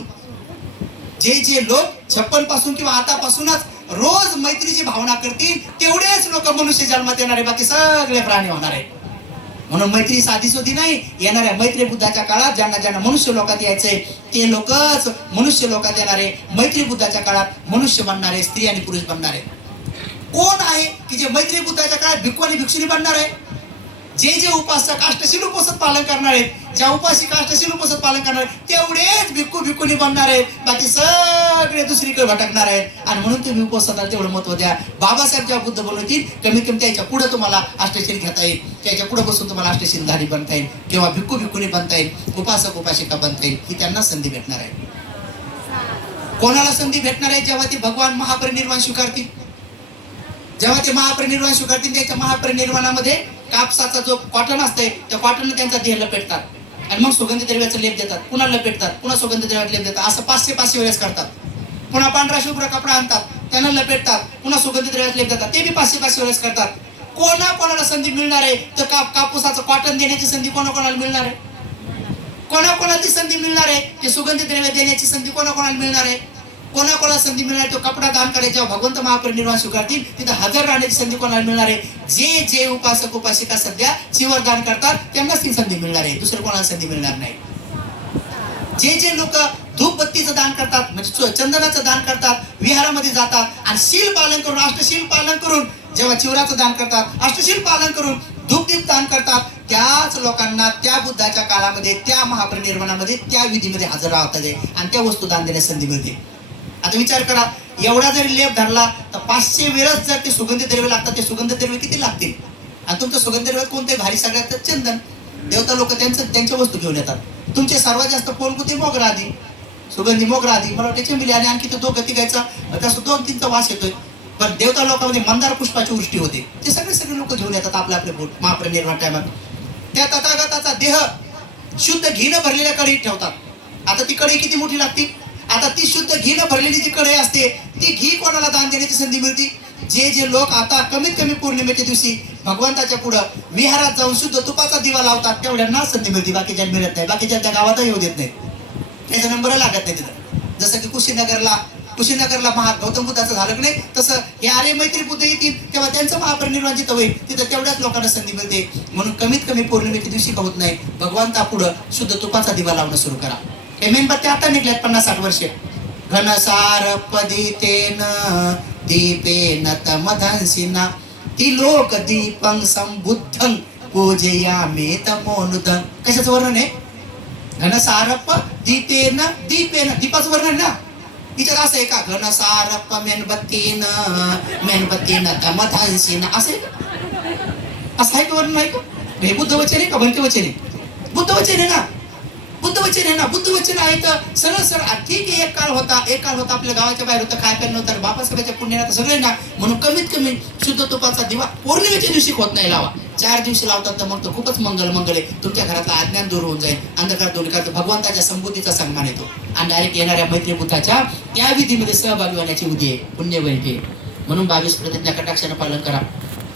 जे जे लोक 56 पासून किंवा आतापासूनच रोज मैत्रीची भावना करतील तेवढेच लोक मनुष्य जन्मात येणार आहे. बाकी सगळे प्राणी होणार आहे. म्हणून मैत्री साधी सोधी नाही. येणाऱ्या मैत्री बुद्धाच्या काळात ज्यांना ज्यांना मनुष्य लोकात यायचंय ते लोकच मनुष्य लोकात येणारे. मैत्री बुद्धाच्या काळात मनुष्य बनणारे, स्त्री आणि पुरुष बनणारे. कोण आहे की जे मैत्री बुद्धाच्या काळात भिक्खू आणि भिक्षुणी बनणार आहे. जे जे उपासक अष्टशील उपवासात पालन करणार आहेत, ज्या उपासिका अष्टशील उपवासात पालन करणार आहेत, तेवढेच भिक्खू भिक्खुनी बनणार आहेत, बाकी सगळे दुसरीकडे भटकणार आहेत. आणि म्हणून तुम्ही उपवासाला तेवढं महत्व द्या. बाबासाहेब जेव्हा बुद्ध बोलवतील, कमीत कमी त्याच्या पुढे तुम्हाला अष्टशील घेता येईल, त्याच्या पुढे बसून तुम्हाला अष्टशीलधारी बनता येईल, किंवा भिक्खू भिक्खुनी बनता येईल, उपासक उपासिका बनता येईल. ही त्यांना संधी भेटणार आहे. कोणाला संधी भेटणार आहे? जेव्हा ते भगवान महापरिनिर्वाण स्वीकारतील. जेव्हा ते महापरिनिर्वाण स्वीकारतील, त्याच्या महापरिनिर्वाणामध्ये कापसाचा जो कॉटन असतंय, त्या कॉटनने त्यांचा देह लपेटतात आणि मग सुगंधी द्रव्याचा लेप देतात, पुन्हा लपेटतात, पुन्हा सुगंधी द्रव्याचा लेप देतात. असं 500 वेळेस करतात. पुन्हा पांढरा शुभ्र कपडा आणतात, त्यांना लपेटतात, पुन्हा सुगंधी द्रव्याचा लेप देतात. ते बी 500 वेळेस करतात. कोणाकोणाला संधी मिळणार आहे? तर कापूसाचं कॉटन देण्याची संधी कोणाकोणाला मिळणार आहे? कोणाकोणाची संधी मिळणार आहे? ते सुगंधी द्रव्य देण्याची संधी कोणाकोणाला मिळणार आहे? कोणाकोणाला संधी मिळणार आहे? तो कपडा दान करायचा भगवंत महापरिनिर्वाण स्वीकारतील, तिथं हजर राहण्याची संधी कोणाला मिळणार आहे? जे जे उपासक उपासिका सध्या चिवर दान करतात, त्यांनाच ती संधी मिळणार आहे. दुसरं कोणाला संधी मिळणार नाही. जे जे लोक धूपबत्तीचं दान करतात, म्हणजे चंदनाचं दान करतात, विहारामध्ये जातात आणि शील पालन करून, अष्टशील पालन करून, जेव्हा चिवराचं दान करतात, अष्टशील पालन करून धूपदीप दान करतात, त्याच लोकांना त्या बुद्धाच्या काळामध्ये, त्या महापरिनिर्वाणामध्ये, त्या विधीमध्ये हजर राहतात आणि त्या वस्तू दान देण्यास संधी मिळते. आता विचार करा, एवढा जरी लेप धरला तर 500 वेळच जर ते सुगंधी द्रव्य लागतात, ते सुगंधी द्रव्य किती लागतील? आणि तुमचं सुगंधी द्रव्य कोणते भारी? सगळ्यात चंदन. देवता लोक त्यांच्या वस्तू घेऊन येतात. तुमचे सर्वात जास्त पोलकुते मोगरा आधी, सुगंधी मोगरा आधी, मला वाटते चिंबिली आणि आणखी तो दोघं तिघायचा, तसं 2-3चा वास येतोय. पण देवता लोकांमध्ये मंदार पुष्पाची वृष्टी होते. ते सगळे लोक घेऊन येतात आपले आपले बोट महापरिनिर्वाण टायमात. त्या तथागताचा देह शुद्ध घीनं भरलेल्या कढईत ठेवतात. आता ती कढई किती मोठी लागते? आता ती शुद्ध घीनं भरलेली जी कढई असते, ती घी कोणाला दान देण्याची संधी मिळते? जे जे लोक आता कमीत कमी पौर्णिमेच्या दिवशी भगवंताच्या पुढं विहारात जाऊन शुद्ध तुपाचा दिवा लावतात, तेवढ्यांना संधी मिळते. बाकीच्या मिळत नाही. बाकीच्या त्या गावातही येऊ देत नाही, त्याचा नंबर लागत नाही तिथं. जसं की कुशीनगरला गौतम बुद्धाचं झालं की नाही, तसं हे आर्य मैत्री बुद्ध येतील तेव्हा त्यांचं महापरिनिर्वाण जिथं होईल, तिथं तेवढ्याच लोकांना संधी मिळते. म्हणून कमीत कमी पौर्णिमेच्या दिवशी का होत नाही, भगवंता पुढं शुद्ध तुपाचा दिवा लावणं सुरू करा. हे मेणबत्त्या आता निघल्यात 50-60 वर्षे. घनसार पदितेन दीपेन तमधंसिना ती लोक दीपं संबुद्धं पूजयामि तमोनुदं. कशाचं वर्णन आहे? घनसारप दीपेन, दीपाचं वर्णन ना. तिच्यात असं आहे का? घनसारप मेणबत्तीन तमधंसिना असं आहे का वर्णन? आहे का? हे बुद्ध वचन आहे का भंते वचन आहे? बुद्ध वचन आहे ना. बुद्ध वचन आहे तर सरळ ठीक आहे. एक काळ होता आपल्या गावाच्या बाहेर होतं, काय प्यान नव्हतं, बापासाहेबाच्या पुण्याला सगळे ना. म्हणून कमीत कमी शुद्ध तुपाचा दिवा पौर्णिमेच्या दिवशी होत नाही, लावा. 4 दिवशी लावतात तर मग तो खूपच मंगल आहे. तुमच्या घरातला अज्ञान दूर होऊन जाईल, अंधकार दूर करतो, भगवंताच्या संबुद्धीचा सन्मान येतो आणि डायरेक्ट येणाऱ्या मैत्री बुद्धाच्या त्या विधीमध्ये सहभागी होण्याची उदी आहे, पुण्यवैकी. म्हणून 22 प्रतिज्ञा कटाक्षाने पालन करा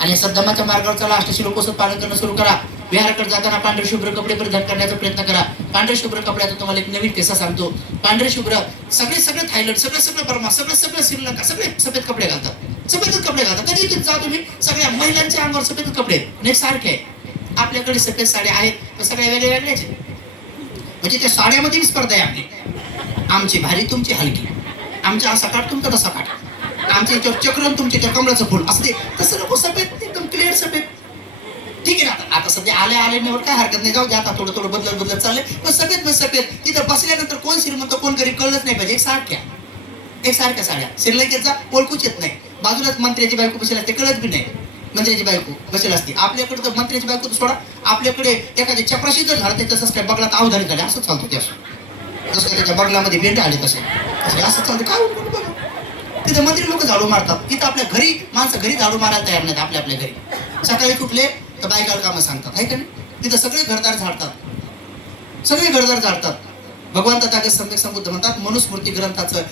आणि सद्धमाच्या मार्गावर चला. अष्टशील उपवास पालन करणं सुरू करा. विहाराकडे जाताना पांढरे शुभ्र कपडे परिधान करण्याचा प्रयत्न करा. पांढरे शुभ्र कपड्याचा तुम्हाला एक नवीन किस्सा सांगतो. पांढरे शुभ्र सगळे थायलंड, सगळे बर्मा, सगळे श्रीलंका, सगळे सफेद कपडे घालतात. सफेदच कपडे घालतात. कधी तिथे जा तुम्ही, सगळ्या महिलांच्या अंगावर सफेद कपडे नाही सारखे आहे. आपल्याकडे सफेद साड्या आहेत तर सगळ्या वेगळ्याच आहेत. म्हणजे त्या साड्यामध्ये स्पर्धा आहे आपली. आमची भारी, तुमची हलकी, आमच्या असा काठ, तुमचा तसा काठ, आमच्या याच्यावर चक्र, तुमच्या त्या कमळाचं फुल असते. तसं नको, सफेद एकदम क्लिअर सफेद. ठीक आहे ना. आता सध्या आल्यावर काय हरकत नाही, जाऊ दे. आता थोडं बदलत चाललंय. पण सफेद तिथं बसल्यानंतर कोण श्रीमंत कोण गरीब कळलंच नाही पाहिजे. एकसारख्या साड्या. श्रीलंकेत जा, ओळखूच येत नाही. बाजूलाच मंत्र्याची बायको बसेल असते, कळत बी नाही मंत्र्याची बायको बसेल असते. आपल्याकडे तर मंत्र्याची बायको तर सोडा, आपल्याकडे एखाद्या चपराशी जर झालं तसंच काय बगलात अवधारी झाले, असं चालतं. ते जसं काय त्याच्या बगलामध्ये बेंड आले तसे असं चालतं. काय बघा, तिथे मंत्री लोक झाडू मारतात. तिथं आपल्या घरी माणसं घरी झाडू मारायला तयार नाहीत. आपल्या घरी सकाळी कुठले तर बायकाला कामं सांगतात, आहे का नाही? तिथं सगळे घरदार झाडतात. भगवंत त्यागे सम्यक संबुद्ध म्हणतात. मनुस्मृती ग्रंथाचं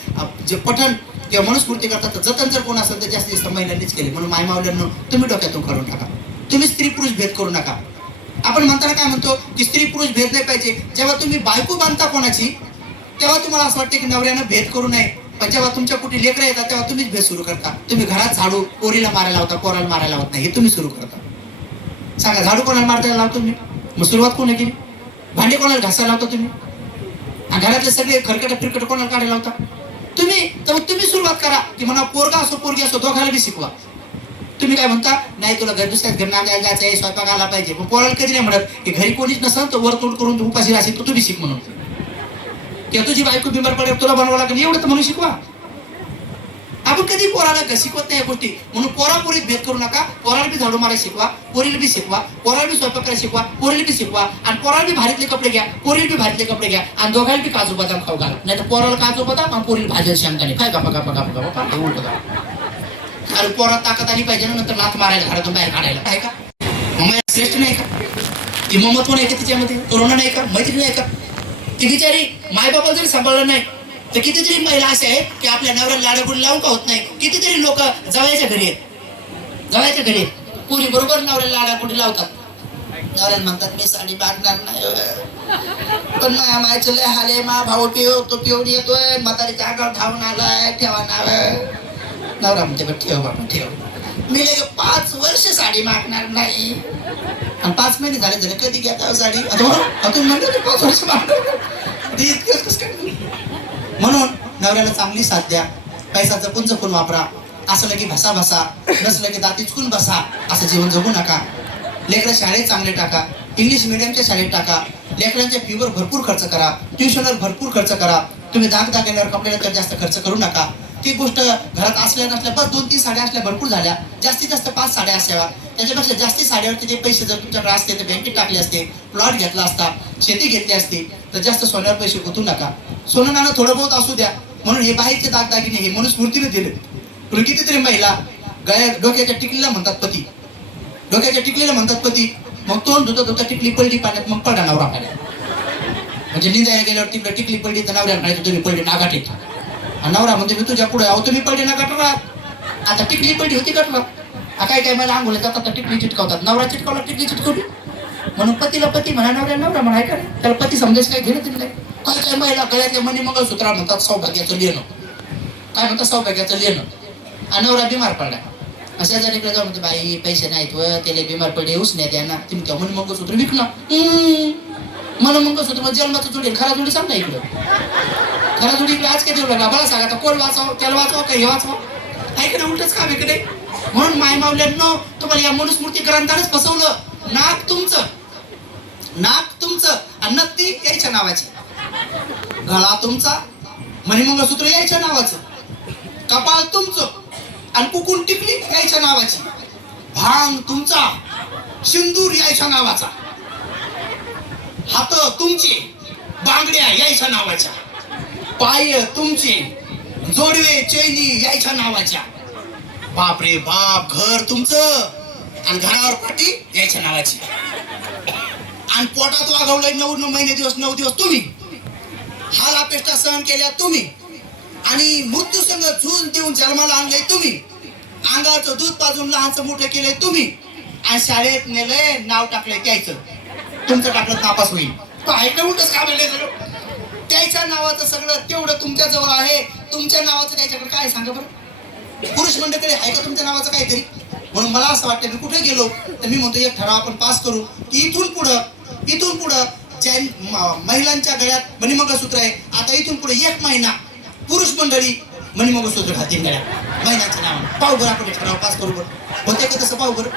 जे पठण किंवा मनुस्मृती ग्रंथाचं जतन जर कोण असेल तर जास्तीत जास्त महिलांनीच केले. म्हणून मायमावल्यांनो तुम्ही डोक्यातून काढून टाका. तुम्ही स्त्री पुरुष भेद करू नका. आपण म्हणताना काय म्हणतो की स्त्री पुरुष भेद नाही पाहिजे. जेव्हा तुम्ही बायको बांधता कोणाची, तेव्हा तुम्हाला असं वाटतं की नवऱ्यानं भेद करू नये. पण जेव्हा तुमच्या कुठे लेकरं येतात तेव्हा तुम्हीच भेद सुरू करता. तुम्ही घरात झाडू पोरीला मारायला होता, पोराला मारायला होत नाही, हे तुम्ही सुरू करता. सांगा, झाडू कोणाला मारतायला लावतो तुम्ही? मग सुरुवात कोणी केली? भांडे कोणाला घासायला लावता तुम्ही? आणि घरातले सगळे खरकट फिरकट कोणाला काढायला लावता तुम्ही? तर मग तुम्ही सुरुवात करा की म्हणा पोरगा असो पोरगी असो दोघांना बी शिकवा. तुम्ही काय म्हणता, नाही तुला घर दुसऱ्याच घर नांदायला जायचं आहे, स्वयंपाक आला पाहिजे. पण पोराला कधी नाही म्हणत की घरी कोणीच नसेल तर वरतोड करून तू उपाशी राहशील तर तुम्ही शिक म्हणून. किंवा तुझी बायको बिमार पडेल तुला बनवावं लागेल एवढं तर म्हणून शिकवा. आपण कधी पोराला शिकवत नाही या गोष्टी. म्हणून पोरापोरीत भेद करू नका. पोराला बी झाडू मारायला शिकवा, पोरीला बी शिकवा, पोराला बी स्वयंपाक करायला शिकवा, पोरीला बी शिकवा. आणि पोराला बी भारीतले कपडे घ्या, पोरीला बी भारीतले कपडे घ्या. आणि दोघांना बी काजू बदाम खाऊ घाला. नाही तर पोराला काजू बदाम आणि पोरीला भाज्या शेंगदाणे काय गप्पा गप्पा गप्पा गप्पा हे उलट करा. अरे पोरात ताकद आली पाहिजे ना, नंतर नाथ मारायला घरातून बाहेर काढायला आहे का? मग श्रेष्ठ नाही का? ती ममत्व नाही का तिच्यामध्ये? कोरोना नाही का? मैत्री नाही का? ती बिचारी मायबापा जरी सांभाळलं नाही तर कितीतरी महिला असे आहे की आपल्या नवऱ्याला लाडागुडी लावून का होत नाही. कितीतरी लोक जवळच्या घरी आहेत, जवळच्या घरी पुरी बरोबर नवऱ्याला लाडागुडी लावतात. नवऱ्याला म्हणतात मी साडी बांधणार नाही, पण मायचं लय हाले, मा भाऊ तो पिऊन येतोय, म्हातारीच्या आगावर धावून आलाय, ठेवा नाव. नवरा म्हणते बरं ठेव बाबा ठेव. मी लगे 5 वर्ष साडी मागणार नाही. आणि 5 महिने झाले कधी घेता साडी? तुम्ही म्हणतो 5 वर्ष मागणार इतकंच कसं काय? म्हणून नवऱ्याला चांगली साथ द्या. पैसा जपून जपून वापरा. असलं की भसा भसा, नसलं की दाती चुकून बसा. असं जीवन जगू नका. लेकरं शाळेत चांगले टाका, इंग्लिश मिडियमच्या शाळेत टाका. लेकरांच्या फीवर भरपूर खर्च करा, ट्युशनवर भरपूर खर्च करा. तुम्ही दागदागिन्यावर कपड्याला तर जास्त खर्च करू नका. ती गोष्ट घरात असल्या नसल्या बस 2-3 साड्या असल्या भरपूर झाल्या. जास्तीत जास्त 5 साड्या असाव्या. त्याच्यापेक्षा जास्ती साड्यावरती ते पैसे जर तुमच्याकडे असते तर बँकेत टाकले असते, प्लॉट घेतला असता, शेती घेतली असती, तर जास्त सोन्यावर पैसे गुंतवू नका. सोनं नाणं थोडं बहुत असू द्या. म्हणून हे बाहेरचे दागदागिने हे मनुस्मृतीने दिले. पण कितीतरी महिला डोक्याच्या टिकलीला म्हणतात पती, डोक्याच्या टिकलीला म्हणतात पती. मग तोंड धुता धुता टिकली पलटी पाण्यात, मग पडा नवरा पाण्यात. म्हणजे निंदायला गेल्यावर तिकडे टिकली पलटी तर नवऱ्याला म्हणायचं तुम्ही पलटी नागाट येतो. नवरा म्हणते मी तुझ्या पुढे आहो तुम्ही पलटी ना कटरा. आता टिकली पलटी होती कटरा. काय काय मला आंघोळ जातात तर टिकली चिटकावतात. नवरा चिटकावला टिकली चिटकवली. म्हणून पतीला पती म्हणा, नवऱ्या नवरा म्हणा. का त्याला पती समजायचं काय घेणं तिला? काय काय महिला गळ्यातल्या मणी मंगळसूत्र म्हणतात सौभाग्याचं लेणं. काय म्हणतात सौभाग्याचं लेणं. आणि नवरा बिमार पडला. अशा जर इकडे जाऊन म्हणते बाई पैसे नाहीत व त्याला बिमार पडले येऊच नाही द्या ना, तुम्ही त्या मणी मंगळसूत्र विकणं. मन मंगळसूत्र मग जन्माचं जोडी खरा जोडी सांग ना इकडं. खरा जोडी इकडे आज काय देऊ लागा मला सांगा. कोण वाचावं, त्याला वाचवा का हे वाचवा? ऐकडे उलटच काम इकडे. म्हणून मायमावल्यांनो तुम्हाला या मनुस्मृती ग्रंथानेच फसवलं. नाक तुमचं, नाक तुमचं आणि नत्ती यायच्या नावाची, गळा तुमचा, मणिमंगळसूत्र यायच्या नावाचं, कपाळ तुमचं आणि कुकून टिकली यायच्या नावाची, भांग तुमचा, सिंदूर यायच्या नावाचा, हात तुमचे, बांगड्या यायच्या नावाच्या, पाय तुमचे, जोडवे चैनी यायच्या नावाच्या. बाप रे बाप, घर तुमचं आणि घरावर पाटी यायच्या नावाची. आणि पोटात वागवलंय 9 महिने दिवस 9 दिवस तुम्ही. हाल अपेष्टा सहन केल्या तुम्ही. आणि मृत्यू संघ झूल देऊन जन्माला आणलंय तुम्ही. अंगाचं दूध पाजून लहानचं मोठं केलंय तुम्ही. आणि शाळेत नेलंय, नाव टाकलंय त्याचं. तुमचं टाकलं नापास होईल. तो ऐकलं उलटच का म्हणले सगळं. त्याच्या नावाचं सगळं तेवढं तुमच्या जवळ आहे. तुमच्या नावाचं त्याच्याकडे काय सांगा बरं. पुरुष मंडळीकडे आहे का तुमच्या नावाचं काहीतरी? म्हणून मला असं वाटतं मी कुठे गेलो तर मी म्हणतो एक ठराव आपण पास करू की इथून पुढं ज्या महिलांच्या गळ्यात मणिमंगळसूत्र आहे, आता इथून पुढे 1 महिना पुरुष मंडळी मणिमंगळसूत्र घालतील गळ्यात महिलांच्या नावाने. पाहू बरं आपण ठराव पास करू बरं. होते का तसं पाहू बरं.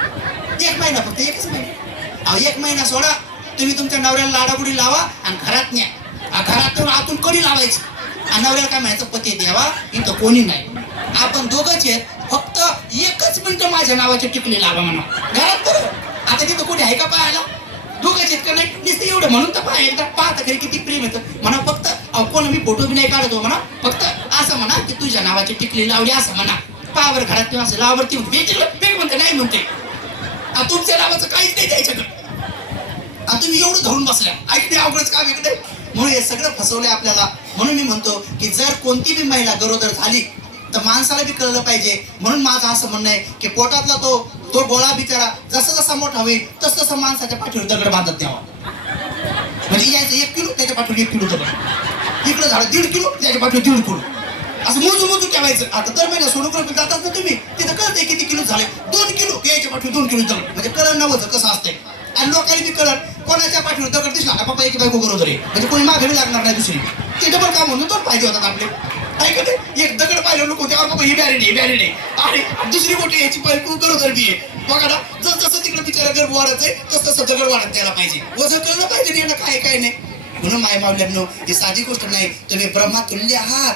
1 महिना फक्त 1च महिना. 1 महिना सोडा. तुम्ही तुमच्या नवऱ्याला लाडाबुडी लावा आणि घरात न्या. घरात आतून कडी लावायची. आणि नवऱ्याला काय म्हणायचं पती द्यावा इथं कोणी नाही. आपण दोघंच आहेत. फक्त 1च मिनिटं माझ्या नावाची टिकली लावा म्हणा घरात बरं. आता तिथं कोणी आहे का पाहायला? दोघंच आहेत का नाही? नुसतं एवढं म्हणून तर पाहा एकदा. पाहता खरी किती प्रेम येतं म्हणा. फक्त कोण मी फोटो बी नाही काढतो म्हणा. फक्त असं म्हणा की तुझ्या नावाची टिकली लावली असं म्हणा. पावर घरात किंवा असं लावरती वेग म्हणते नाही म्हणते. तुमच्या नावाचं काहीच नाही द्यायच्याकडे. तुम्ही एवढं धरून बसल्या. ऐकते अवघडच काम इकडे. म्हणून हे सगळं फसवलंय आपल्याला. म्हणून मी म्हणतो की जर कोणती बी महिला गरोदर झाली तर माणसाला बी कळलं पाहिजे. म्हणून माझं असं म्हणणं आहे की पोटातला तो गोळा बिचारा जसा जसा मोठा होईल तस तसं माणसाच्या पाठीवर दगड बांधत द्यावा. म्हणजे यायचं 1 किलो त्याच्या पाठीवर 1 किलो दगड. इकडं झालं 1.5 किलो त्याच्या पाठीवर 1.5 किलो. असं मोजून ठेवायचं. आता दर महिन्यात सोनोग्राफी जातात ना तुम्ही, तिथं कळतंय किती किलो झाले. 2 किलो यायच्या पाठीवर 2 किलो दगड. म्हणजे कळण नव्हतं कसं असतंय. आणि लोकांनी बी कळण कोणाच्या पाठीवर दगड दिसला का बाबा एक बायको गरोदर आहे म्हणजे कोणी मागे लागणार नाही दुसरी. ते डबल काम म्हणून 2 फायदे होतात आपले. ऐका नाही, एक दगड पाहिलं लोक त्यावर बाबा हे बॅरेड आहे आणि दुसरी गोष्ट याची पाहिजे गरोदर बी आहे बघा ना. जसं तिकडे बिचारा गर्भ वाढत आहे तसं दगड वाढत द्यायला पाहिजे, वजन कळलं पाहिजे याला काय काय नाही. म्हणून माय मावल्यानं ही साधी गोष्ट नाही, तुम्ही ब्रह्मातुल्य आहात.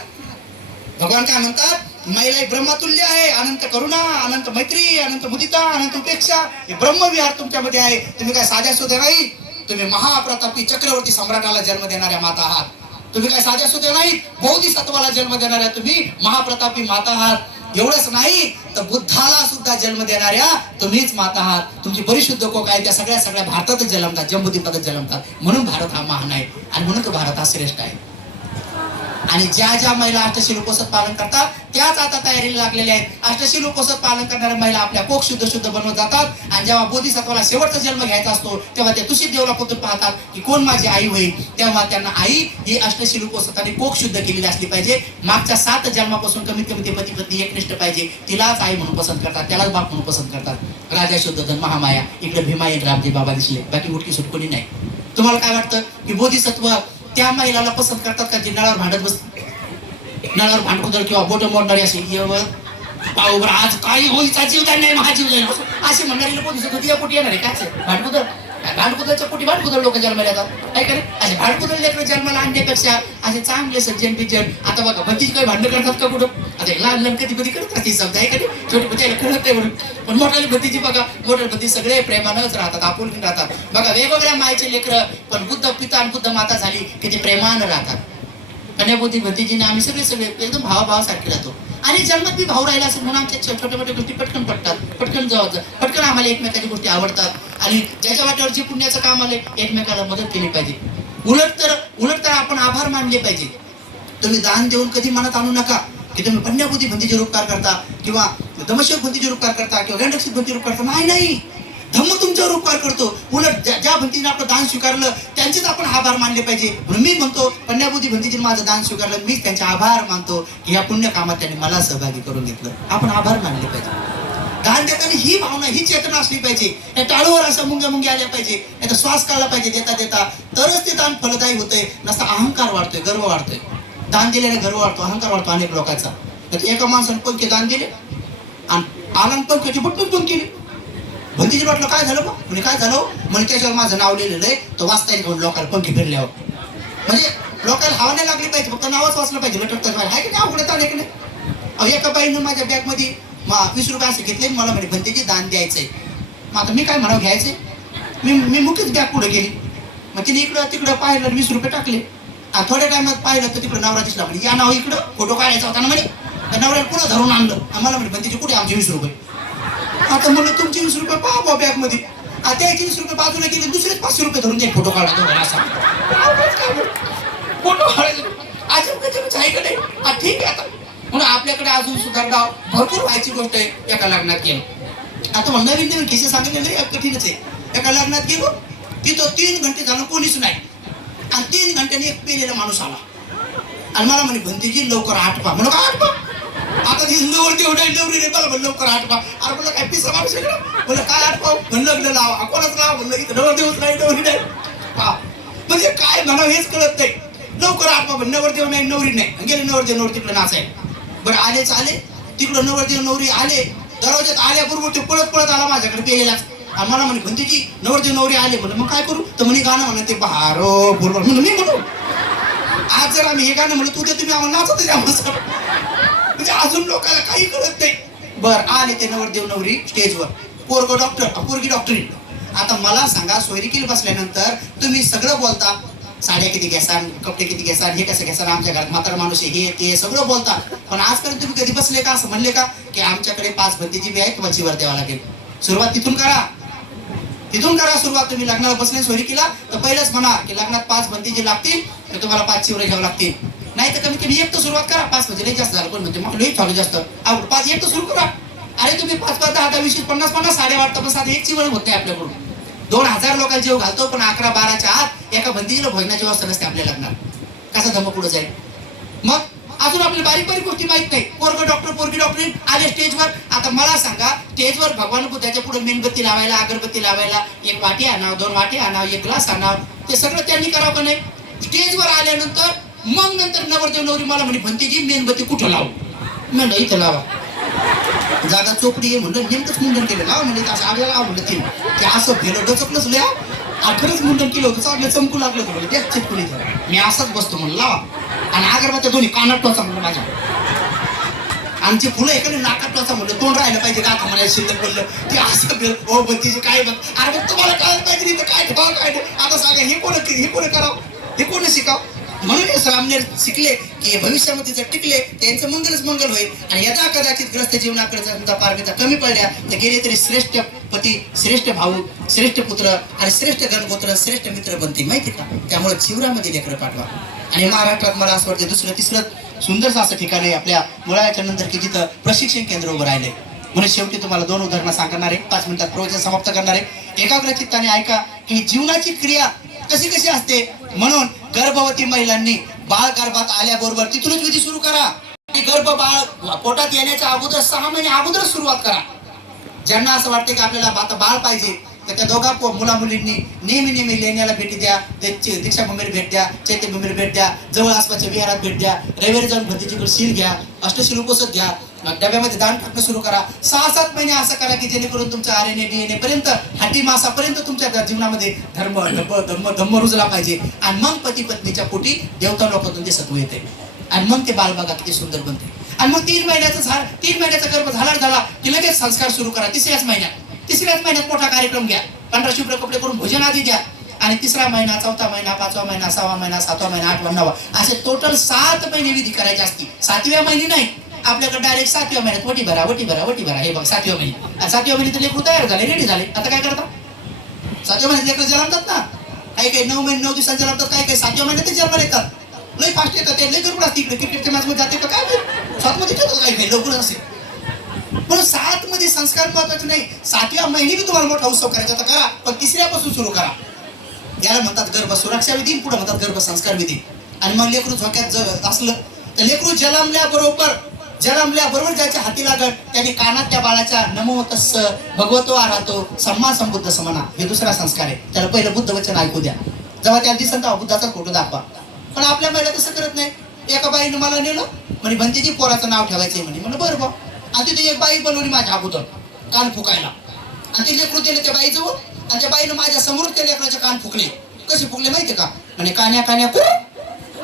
भगवान काय म्हणतात, महिला ब्रह्मातुल्य आहे, अनंत करुणा, अनंत मैत्री, अनंत मुदिता, अनंत उपेक्षा, हे ब्रह्मविहार तुमच्यामध्ये आहे. तुम्ही काय साध्या सुद्धा नाही, तुम्ही महाप्रतापी चक्रवर्ती सम्राटाला जन्म देणाऱ्या माता आहात. तुम्ही काय साध्या सुद्धा नाहीत, बोधिसत्वाला जन्म देणाऱ्या तुम्ही महाप्रतापी माता आहात. एवढंच नाही तर बुद्धाला सुद्धा जन्म देणाऱ्या तुम्हीच माता आहात. तुमची परिशुद्ध कोक आहे त्या सगळ्या भारतातच जन्मतात, जम्बूद्वीपातच जन्मतात. म्हणून भारत हा महान आहे आणि म्हणून तो भारत हा श्रेष्ठ आहे. आणि ज्या महिला अष्टशील उपवास पालन करतात त्याच आता तयारीला लागलेल्या आहेत. अष्टशील उपवास पालन करणाऱ्या महिला आपल्या कोक शुद्ध बनवत जातात. आणि जेव्हा बोधिसत्वाला शेवटचा जन्म घ्यायचा असतो तेव्हा ते तुषित देवलापासून पाहतात की कोण माझी आई होईल. तेव्हा त्यांना आई ही अष्टशील उपवासाने कोक शुद्ध केलेली असली पाहिजे. मागच्या 7 जन्मापासून कमीत कमी ते पती पत्नी एकनिष्ठ पाहिजे. तिलाच आई म्हणून पसंत करतात, त्यालाच बाप म्हणून पसंत करतात. राजा शुद्धधन महामाया, इकडे भीमायन रामजी बाबा दिसले, बाकी उठकी सुट कोणी नाही. तुम्हाला काय वाटतं की बोधिसत्व त्या महिलाला पसंत करतात का जी नळावर भांडत बसते, नळावर भांडकुदळ किंवा बोट मोडणारी अशी पाहू बरं आज काही होईचा जीव जाईल नाही महाजीव जाईल असे म्हणणारी लोक दिसत होती. या पोटी येणार आहे काय भांडकुदळ, भांडकुदळच्या पोटी भांडकुदळ लोक जन्माला येतात. काय करे असे भांडकुदळ लेकर जन्माला आणण्यापेक्षा असे चांगले सज्जन बिज्जन. आता बघा भतीची काही भांडण करतात का कुठं, आता लहान लहान कधी करत असते समजा, आहे का छोटी भतीला कळत नाही म्हणून. पण मोठाली भतीची बघा, मोठ्या भती सगळे प्रेमानच राहतात, आपुलकीन राहतात. बघा वेगवेगळ्या मायचे लेकर पण बुद्ध पिता आणि बुद्ध माता झाली की ते प्रेमानं राहतात. कन्याबुद्धी भतीजीने आम्ही सगळे एकदम भावासारखे राहतो. आणि जन्मात बी भाऊ राहिला असेल म्हणून आमच्या छोट्या मोठ्या गोष्टी पटकन पटतात, पटकन आम्हाला एकमेकांची गोष्टी आवडतात. आणि ज्याच्या वाट्यावर जे पुण्याचं काम आले एकमेकाला मदत केली पाहिजे. उलट तर आपण आभार मानले पाहिजे. तुम्ही दान देऊन कधी मनात आणू नका की तुम्ही पन्याबुद्धी भंतीचे उपकार करता किंवा दमशक भंतीचे उपकार करता किंवा गंडक्षित भंतीचे उपकार करता. नाही, धम्म तुमच्यावर उपकार करतो. उलट ज्या भंतीने आपलं दान स्वीकारलं त्यांचेच आपण आभार मानले पाहिजे. म्हणून मी म्हणतो पन्याबुद्धी भंतीजीने माझं दान स्वीकारलं, मीच त्यांचे आभार मानतो की या पुण्य कामात त्यांनी मला सहभागी करून घेतलं. आपण आभार मानले पाहिजे. दान देताना ही भावना, ही चेतना असली पाहिजे. या टाळूवर असं मुंग्या आल्या पाहिजे, नाही तर श्वास काढला पाहिजे देता तरच ते दान फलदायी होतंय. नसता अहंकार वाढतोय, गर्व वाढतोय. दान दिल्याने गर्व वाढतो, अहंकार वाढतो अनेक लोकांचा. तर एका माणसाने पंखे दान दिले आणि आनंद पंख्याची बटून पण केली. भंतीजी वाटलं काय झालं बा, म्हणजे काय झालं म्हणजे त्याच्यावर माझं नाव लिहिलेलं आहे, तो वाचता येईल म्हणून लोकांना पंखे फिरल्यावर. म्हणजे लोकांना हवा नाही लागली पाहिजे, फक्त नावच वाचलं पाहिजे. लटकतात आहे की नाही, अवघडत आले की नाही. एका बाईनं माझ्या बॅगमध्ये 20 रुपये असे घेतले, मला म्हणे भंतीजी दान द्यायचंय. मग आता मी काय म्हणावं घ्यायचंय, मी मुख्यच बॅग पुढे गेली. मग तिने इकडं तिकडं पाहिलं, 20 रुपये टाकले. थोड्या टायमात पाहिलं तर तिकडं नवरा दिसला. म्हणजे या नाव इकडं फोटो काढायचा होता ना म्हणे. त्या नवऱ्याला पुन्हा धरून आणलं. मला म्हणे भंतीजी कुठे आमचे 20 रुपये. आता म्हणलं तुमचे 20 रुपये पाहा बॅग मध्ये. त्या 20 रुपये बाजूला गेले, दुसरेच 500 रुपये धरून ते फोटो काढा असा फोटो काढायचं. आहे का नाही, ठीक आहे. आता म्हणून आपल्याकडे अजून सुधारणा भरपूर व्हायची गोष्ट आहे. एका लग्नात गेलो, आता मग नवीन किस्से सांगितलेले कठीणच आहे. एका लग्नात गेलो, तिथं 3 घंटे झालं कोणीच नाही. आणि 3 घंट्याने एक पेलेला माणूस आला आणि मला म्हणे भंतीजी लवकर आटपा. म्हणून काय आटपा, आता नवरती नवरी रे मला म्हणलं लवकर आटपा. अरे म्हणलं काय पिसा माणूस आहे का, म्हणलं काय आटपाव, म्हणलं लग्न लावा कोणाच लावा, म्हणलं इथं नवरदेवच नाही नवरी नाही. म्हणजे काय म्हणा हेच कळत नाही. लवकर आटपा म्हणजे नवरदेव नाही नवरी नाही. गेले नवरदेव नवरी तिकडे नाचायला. बरं आलेच आले तिकडं, नवरदेव नवरी आले. दरवाज्यात आल्याबरोबर ते पळत आला माझ्याकडे पेलेलाच. आणि मला म्हणे भंतीजी नवरदेव नवरी आले. म्हणलं मग काय करू, तर म्हणे गाणं म्हणा ते बहारो बोलवा. म्हणून मी म्हणू आज जर आम्ही हे गाणं म्हणलं उद्या तुम्ही आम्हाला नाचतच आम्हाला. म्हणजे अजून लोकांना काही कळत नाही. बर आले ते नवरदेव नवरी स्टेजवर, पोरगो डॉक्टर पोरगी डॉक्टरी. आता मला सांगा सोयरीकीला बसल्यानंतर तुम्ही सगळं बोलता, साड्या किती घेसान, कपडे किती घेसान, हे कसं घेसान, आमच्या घरात म्हातारा माणूस आहे हे ते सगळं बोलता. पण आजपर्यंत तुम्ही कधी बसले का, असं म्हणले का की आमच्याकडे 5 भंतीची बी आहे किंवा चिवर द्यावा लागेल. सुरुवात तिथून करा सुरुवात. तुम्ही लग्नाला बसले सोयरीकीला तर पहिलेच म्हणा की लग्नात 5 भंतीजी लागतील तर तुम्हाला 5 चिवरे घ्यावं लागतील. नाही तर कमीत कमी 1 तर सुरुवात करा. 5 म्हणजे लई जास्त झालं, कोण म्हणते मग लई झालं जास्त, 5 1 तर सुरू करा. अरे तुम्ही 5 5 10 20 50 साड्या वाटतं, पण साधे 1 चिवळ होत नाही आपल्याकडून. 2000 लोकांना जेव घालतो पण 11-12च्या आत एका भंतीजीला भोजनाची व्यवस्था नसते आपल्या लग्नात. कसा धम्म पुढे जाईल. मग अजून आपल्याला बारीक गोष्टी माहित नाही. पोरग डॉक्टर पोरगी डॉक्टरी आले स्टेजवर. आता मला सांगा स्टेजवर भगवान बुद्धाच्या पुढे मेणबत्ती लावायला, अगरबत्ती लावायला 1 वाटी आणावं, 2 वाटी आणावं, 1 ग्लास आणावं, ते सगळं त्यांनी करावं का नाही. स्टेजवर आल्यानंतर मग नंतर नवरदेव नवरी मला म्हणे भंतीजी मेणबत्ती कुठं लावू? म्हणलं इथं लावा. जागा चोपडी आहे म्हणलं, नेमकंच मुंडन केलं. लाव म्हणजे असं आग्या लाव म्हणलं ते असं भेलं डचकलंच लिहा. खरंच मुंडन केलं होतं, चांगलं चमकू लागलं होतं म्हणलं, त्याच चिटकून इथं मी असाच बसतो म्हणलं लावा. आणि अगरबत्त्या दोन्ही कानात टोचा म्हणलं माझ्या. आमची फुलं एखादी नाकात टोचा म्हणलं, तोंड राहिलं पाहिजे का म्हणायला शिल्लक बोललं ते असं ओ बत्तीचे काय बघ. अरे मग तुम्हाला कळायला पाहिजे इथं काय ठेवा काय आता सांगा हे कोण करावं, हे कोण शिकाव. म्हणून रामनेर शिकले की भविष्यामध्ये जर टिकले त्यांचं मंगलच मंगल होईल. आणि यदा कदाचित ग्रस्त जीवनाकडे जर तुमचा पारमिता कमी पडल्या तर गेले तरी श्रेष्ठ पती, श्रेष्ठ भाऊ, श्रेष्ठ पुत्र आणि श्रेष्ठ गणगोत्र, श्रेष्ठ मित्र बनतील माहिती का. त्यामुळे जीवनामध्ये लेकरं पाठवा. आणि महाराष्ट्रात मला असं वाटतं दुसरं तिसरं सुंदरचं असं ठिकाण आहे आपल्या मुळाच्या नंतर की जिथं प्रशिक्षण केंद्र उभं राहिले. म्हणून शेवटी तुम्हाला 2 उदाहरणं सांगणार आहे, 5 मिनिटात प्रवचन समाप्त करणार आहे. एकाग्र चित्ताने ऐका की जीवनाची क्रिया कशी कशी असते. म्हणून गर्भवती महिलांनी बाळ गर्भात आल्याबरोबर तिथूनच विधी सुरू करा. गर्भ बाळ पोटात येण्याच्या अगोदर 6 महिने अगोदर सुरुवात करा. ज्यांना असं वाटतं की आपल्याला आता बाळ पाहिजे तर त्या दोघा मुला मुलींनी नेहमी लेण्याला भेटी द्या, दीक्षाभूमीला भेट द्या, चैत्यभूमीला भेट द्या, जवळ आसपासच्या विहारात भेट द्या, रविवारी जाऊन भतीजीकडे शील घ्या, अष्टशील उपसत घ्या, डब्यामध्ये दान टाकणं सुरू करा. 6-7 महिने असं करा की जेणेकरून तुमच्या RNA DNA पर्यंत हाटी मासापर्यंत तुमच्या जीवनामध्ये धम्म रुजला पाहिजे. आणि मग पती पत्नीच्या पोटी देवता लोकातून ते सत्व येते. आणि मग ते बाळ बघा किती सुंदर बनते. आणि मग 3 महिन्याचा गर्भ झाला की लगेच संस्कार सुरू करा. तिसऱ्याच महिन्यात मोठा कार्यक्रम घ्या, 15 शुभ्र कपडे करून भोजन आधी द्या. आणि 3रा महिना, 4था महिना, 5वा महिना, 6वा महिना, 7वा महिना, 8वा, 9वा असे टोटल 7 महिने विधी करायचे असतील. 7व्या महिने नाही, आपल्याकडे डायरेक्ट 7व्या महिन्यात वटी भरा हे बघ 7व्या महिने. 7व्या महिने तर लेकरू तयार झाले, रेडी झाले. आता काय करता? 7व्या महिन्यात लेकरं जन्मतात ना, काही 9 महिने 9 दिवसांत जन्मतात, काही 7व्या महिन्यात ते जन्माला येतात. लई फास्ट येतात ते, लई गडबड असते. इकडे क्रिकेटच्या मॅच मध्ये जाते का काय 7 मध्ये येतात काही लवकर असेल. म्हणून 7 मध्ये संस्कार महत्वाचे नाही. 7व्या महिने बी तुम्हाला मोठा उत्सव करायचा तर करा, पण 3ऱ्यापासून सुरू करा. याला म्हणतात गर्भ सुरक्षा विधी, पुढे म्हणतात गर्भ संस्कार विधी. आणि मग लेकरू झोक्यात असलं तर लेकरू जन्मल्याबरोबर ज्याच्या हाती लागत त्याने कानात त्या बाळाच्या नमो तस्स भगवतो आरातो सम्मा संबुद्ध समना हे दुसरा संस्कार आहे. त्याला पहिलं बुद्ध वचन ऐकू द्या. जेव्हा त्याला दिसन तेव्हा बुद्धाचा फोटो दाखवा. पण आपल्या महिला तसं करत नाही. एका बाईनं मला नेलं म्हणे भंतीजी पोराचं नाव ठेवायचंय म्हणे. म्हणलं बरं बा. आणि तिथे एक बाई बनवली माझ्या अगोदर कान फुकायला. आणि ते लेकरू दिलं त्या बाईजवळ. आणि त्या बाईनं माझ्या समोर त्या लेकराचे कान फुकले. कसे फुकले माहितीये का? म्हणे कान्या कुर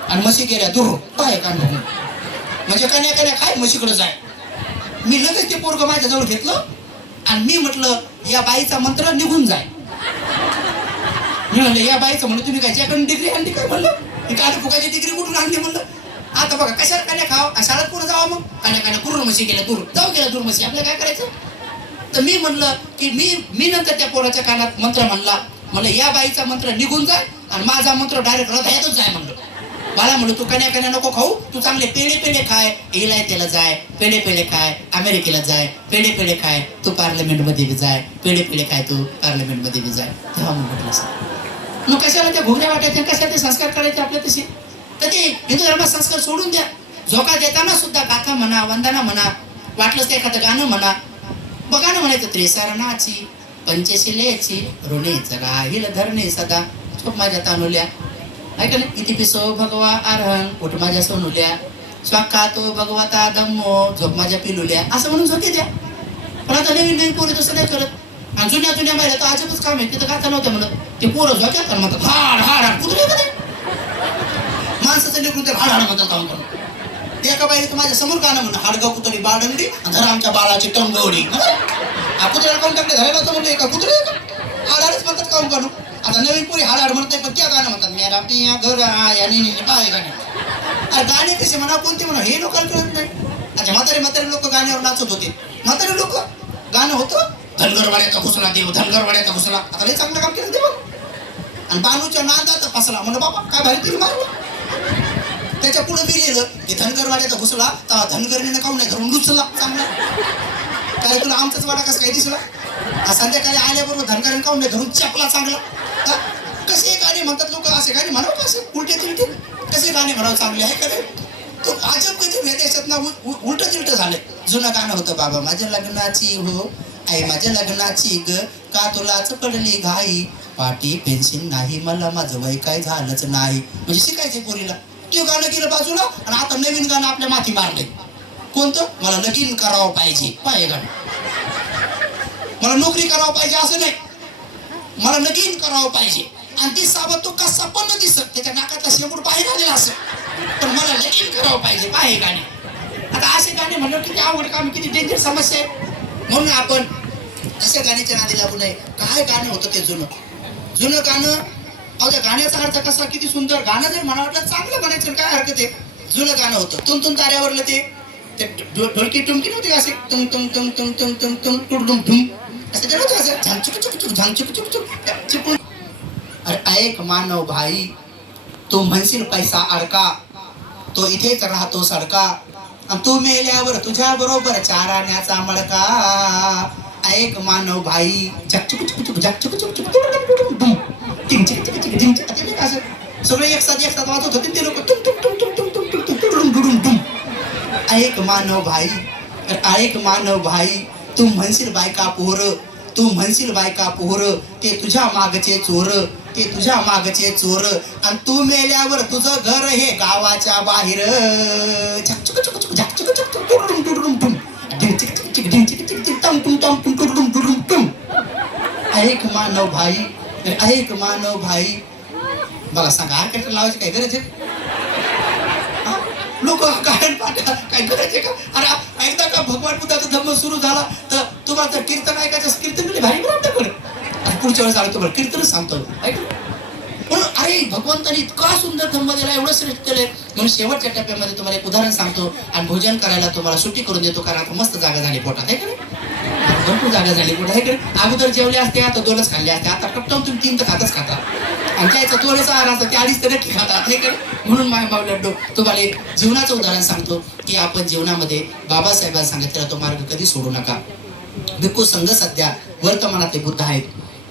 आणि म्हशी गेल्या दूर काय कान फुकले. म्हणजे कान्या काय म्हशीकडे जाय. मी लगेच ते पोरग माझ्याजवळ घेतलं आणि मी म्हटलं या बाईचा मंत्र निघून जाय. मी म्हणलं या बाईचं म्हणलं तुम्ही काय डिग्री आणली काय म्हणलं, कान फुकायची डिग्री कुठून आणली म्हणलं. आता बघा कशाला कान्या खाव, शाळेत पुढे जावं मग कान्या कुर म्हशी गेल्या दूर गेल्या दूर म्हशी आपल्याला काय करायचं. तर मी म्हणलं की मी नंतर त्या पोराच्या कानात मंत्र म्हणलं या बाईचा मंत्र निघून जाय आणि माझा मंत्र डायरेक्ट हृदयातच जाय म्हणलं. मला म्हणलं तू कान्या नको खाऊ, तू चांगले पेढे खाय, इलायतेला जाय, पेढे खाय, अमेरिकेला जाय, पेढे खाय, तू पार्लमेंटमध्ये बी जाय, पेढे खाय, तू पार्लमेंटमध्ये बी जाय. तेव्हा मग म्हटलं मग कशाला त्या घुगऱ्या वाटायच्या, कशाला ते संस्कार करायचे आपल्या तसे. तर ते हिंदू धर्मात संस्कार सोडून द्या. झोका देताना सुद्धा गाथा म्हणा, वंदना म्हणा, वाटलंच ते एखादं गाणं म्हणा. मग गाणं म्हणायचं त्रिसरणाची पंचशिलेची ऋणीच राहील धरणे सदा झोप माझ्या तानुल्या ऐका ना. इति पिसो भगवा आरहं उठ माझ्या सोनुल्या स्वाखातो भगवता धम्मो झोप माझ्या पिलुल्या असं म्हणून झोके द्या. पण आता नवीन पोरी तसं नाही करत. आणि जुन्या महिला तर अजूनच काम आहे तिथं गाथा नव्हत्या म्हणत. ते पोरं झोक्यात म्हणतात हाड कुत्रे का माणसाचं लेकरून तर हाड म्हणतात काम करून. ते एका बाईने तर माझ्या समोर गाणं म्हणून हाडगाव कुत्री बाळंडी धर आमच्या बाळाची टंगवडी. कुत्र्याला काऊन टाकले धरायला होतं म्हणलं एका कुत्रे हाडच म्हणतात काम करून. आता नवीन पोरी हाड म्हणतात पण त्या गाणं म्हणतात मेरा पिया घर याने पाय गाणे. अरे गाणे कसे म्हणा कोणते म्हणा हे लोकांना कळत नाही. अच्छा म्हातारे लोक गाण्यावर नाचत होते. म्हातारे लोक गाणं होतं धनगरवाड्याचा घुसला देव धनगरवाड्याचा घुसला. आता लय चांगलं काम केलं देव. आणि बानूच्या नादाचा फसला म्हणलं बाबा काय भारी तरी मारलं. त्याच्या पुढे मी लिहिलं की धनगरवाड्याचा घुसला तर धनगरीने काऊन नाही धरून घुसला चांगला. काय तुला आमचाच वाडा कसं काय दिसला. संध्याकाळी आल्याबरोबर धनगरीने काऊन नाही धरून चपला चांगला. कसे गाणे म्हणतात लोक. असे गाणे म्हणावं का असे उलटे तिलटे कसे गाणे म्हणावं चांगले आहे का. तो अजब कधी देशात ना उलट तिलट झाले. जुनं गाणं होतं बाबा माझ्या लग्नाची हो आई माझ्या लग्नाची ग का तुलाच पडली घाई पाटी पेन्शन नाही मला माझं वय काय झालंच नाही. म्हणजे शिकायचे पोरीला ते गाणं गेलं बाजूला आणि आता नवीन गाणं आपल्या माथी मारलंय. कोणतं? मला लगीन करावं पाहिजे. पाय गाणं. मला नोकरी करावं पाहिजे असं नाही, मला लगीन करावं पाहिजे. आणि ती साबत तो कसा पण न दिसत, त्याच्या नाकातला शेपूट बाहेर आलेला असं, पण मला लगीन करावं पाहिजे. पाय गाणे. आता असे गाणे म्हणलं किती अवघड काम, किती डेंजर समस्या आहे. म्हणून आपण अशा गाण्याच्या नादी लागू नये. काय गाणं होतं ते जुनं गाणं. अहो त्या गाण्याचा अर्थ कसा, किती सुंदर. गाणं जर म्हणा वाटलं चांगलं म्हणायचं, काय हरकत आहे. जुनं गाणं होतं. तुम तुम ताऱ्यावरलं ते ढोलकी टुमकी नव्हते असे तुम तुम तुम तुम तुम तुम तुम टुडुम ठुम असं ते नव्हतं असं झांग चुक चुक चुक झांग चुक चुक चुक चिपळूण. अरे ऐक मानव भाई, तू म्हणशील पैसा अडका, तो इथेच राहतो सडका, आणि तू मेल्यावर तुझ्या बरोबर चाराण्याचा मडका. ऐक मानव भाई, झक चुक चुक चुक झक चुक चुक चुक असं सगळे एक साथ वाजत होते ते लोक. तुम तुम तुम तुम तुम तुम तुम तुम तुम तुम. ऐक मानव भाई, ऐक मानव भाई, तू म्हणशील बायका पोर, तू म्हणशील बायका पोर, ते तुझ्या मागचे चोर, ते तुझ्या मागचे चोर, आणि तू मेल्यावर तुझं घर हे गावाच्या बाहेर. झकचुक चुक चुक झकचुक चुक चुक टुडुम टुडुम टुम ढिंग चिक चिक चिक ढिंग चिक चिक चिक टम टुम टम टुम टुडुम टुडुम टुम. ऐक मानव भाई, ऐक मानव भाई. मला सांगा ऑर्केस्ट्रा लावायची काय गरज आहे? लोक गायन पाठ काय करायचे का? अरे एकदा का भगवान बुद्धाचा धम्म सुरू झाला तर तुम्हाला तर कीर्तन ऐकायचं, कीर्तन म्हणजे भारी बरोबर. पुढच्या वेळेस आलो तुम्हाला कीर्तनच सांगतो. म्हणून अरे भगवंतानी इतका सुंदर धम्म दिला, एवढं श्रेष्ठ केलंय. म्हणून शेवटच्या टप्प्यामध्ये तुम्हाला एक उदाहरण सांगतो आणि भोजन करायला तुम्हाला सुट्टी करून देतो, कारण आता मस्त जागा झाली पोटात आहे का नाही? भरपूर जागा झाली पोटात आहे का नाही? अगोदर जेवले असते, आता 2च खाल्ले असते, आता टपटावून तुम्ही 3 तर खातच खाता. आणि त्याचा थोडासा आहार असतो, ते 2.5 तर नक्की खातात हे का. म्हणून माय मावलड्डो तुम्हाला एक जीवनाचं उदाहरण सांगतो की आपण जीवनामध्ये बाबासाहेबांनी सांगितलेला तो मार्ग कधी सोडू नका. भिक्खू संघ सध्या वर्तमानातले बुद्ध आहेत,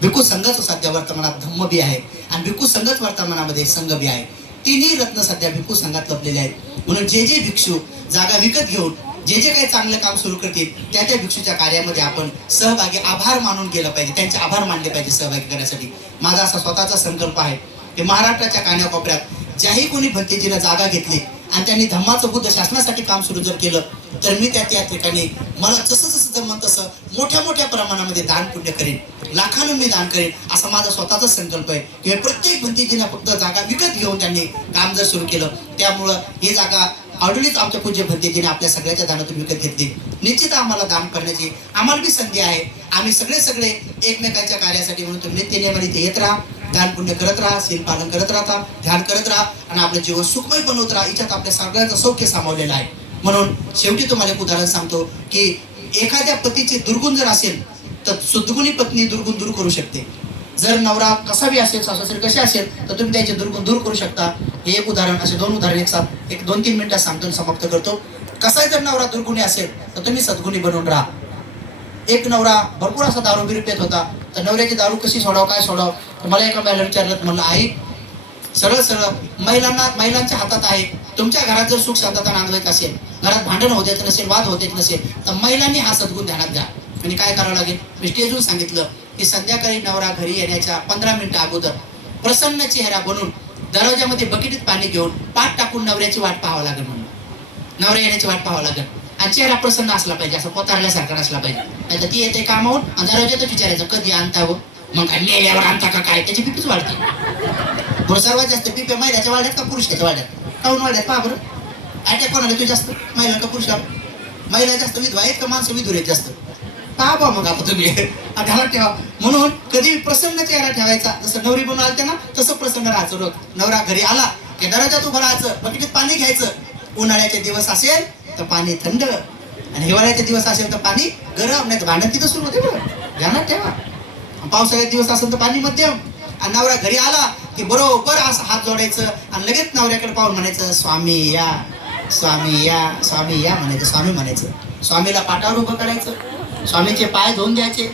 भिक्खू संघाचं सध्या वर्तमानात धम्म बी आहे, आणि भिक्खू संघच वर्तमानामध्ये संघ बी आहे. तिन्ही रत्न सध्या भिक्खू संघात लपलेले आहेत. म्हणून जे जे भिक्षू जागा विकत घेऊन जे जे काही चांगलं काम सुरू करतील त्या त्या भिक्षूच्या कार्यामध्ये आपण सहभागी, आभार मानून गेलं पाहिजे, त्यांचे आभार मानले पाहिजे सहभागी करण्यासाठी. माझा असा स्वतःचा संकल्प आहे की महाराष्ट्राच्या कानाकोपऱ्यात ज्याही कोणी भंतेजीनं जागा घेतली आणि त्यांनी धम्माचं बुद्ध शासनासाठी काम सुरू जर केलं तर मी त्या ठिकाणी मला जसं जसं जमन तसं मोठ्या मोठ्या प्रमाणामध्ये दान पुण्य करेन, लाखानं मी दान करेन, असा माझा स्वतःचा संकल्प आहे. की प्रत्येक भंतेजीनं फक्त जागा विकत घेऊन त्यांनी काम जर सुरू केलं, त्यामुळं ही जागा ऑलरेडीच आमच्या पूज्य भंतेजीने आपल्या सगळ्याच्या दानातून विकत घेतली. निश्चित आम्हाला दान करण्याची आम्हाला बी संधी आहे. आम्ही सगळे एकमेकांच्या कार्यासाठी म्हणून तुम्ही नित्यनेमाने इथे येत राहा, दान पुण्य करत राहा, शील पालन करत राहा, ध्यान करत राहा, आणि आपलं जीवन सुखमय बनवत राहा. याच्यात आपल्या सगळ्यांचं सौख्य सामावलेलं आहे. म्हणून शेवटी तुम्हाला एक उदाहरण सांगतो की एखाद्या पतीचे दुर्गुण जर असेल तर सद्गुणी पत्नी दुर्गुण दूर करू शकते. जर नवरा कसा बी असेल, सासू कसे असेल, तर तुम्ही त्याचे दुर्गुण दूर करू शकता. हे एक उदाहरण, असे 2 उदाहरण एक साथ 1-2-3 मिनिटात सांगतो आणि समाप्त करतो. कसाही जर नवरा दुर्गुणी असेल तर तुम्ही सद्गुणी बनवून राहा. एक नवरा भरपूर असा दारू बिरू पित होता, तर नवऱ्याची दारू कशी सोडावं, काय सोडावं, तर मला एका महिला विचारलं, म्हणलं आई सरळ महिलांच्या हातात आहे. तुमच्या घरात जर सुख शांतता नांदवायचं असेल, घरात भांडण होत येत नसेल, वाद होत येत नसेल, तर महिलांनी हा सद्गुण ध्यानात घ्या. आणि काय करावं लागेल, मी स्टेजवर सांगितलं की संध्याकाळी नवरा घरी येण्याच्या 15 मिनिटं अगोदर प्रसन्न चेहरा बनून दरवाजामध्ये बकेटीत पाणी घेऊन पाठ टाकून नवऱ्याची वाट पाहावं लागेल. म्हणून नवरा येण्याची वाट पाहावं लागेल, आणि चेहरा प्रसन्न असला पाहिजे, असं पोतारल्यासारखा नसला पाहिजे. नाही तर ती येते कामावून आणि दरवाजातच विचारायचं कधी आणता हो, मग काय मेल्यावर आणता का काय, त्याची बीपीच वाढते. सर्वात जास्त बीपी महिलाच्या वाढ्यात का पुरुषाच्या वाढ्यात? काऊन वाढ्यात पहा बरं. अटॅक कोणाला तू जास्त, महिला का पुरुषाला? महिला जास्त विधवा आहेत का माणसं विधुर आहेत जास्त? पहा बा मग आता तुम्ही ध्यानात ठेवा. म्हणून कधी प्रसन्न चेहरा ठेवायचा, जसं नवरी बनून आलते ना तसं प्रसन्न राहायचं. रोज नवरा घरी आला की दरवाजात उभं राहायचं, बकेटीत पाणी घ्यायचं. उन्हाळ्याचे दिवस असेल तर पाणी थंड, आणि हिवाळ्याचे दिवस असेल तर पाणी गरम, नाही तर भांडण तिथं सुरू होते बरं, ध्यानात ठेवा. पावसाळ्याचे दिवस असेल तर पाणी मध्यम. आणि नवरा घरी आला की बरोबर असं हात जोडायचं आणि लगेच नवऱ्याकडे पाहून म्हणायचं स्वामी या, स्वामी या, स्वामी या म्हणायचं, स्वामी म्हणायचं. स्वामीला पाटावर उभं करायचं, स्वामीचे पाय धुवून द्यायचे,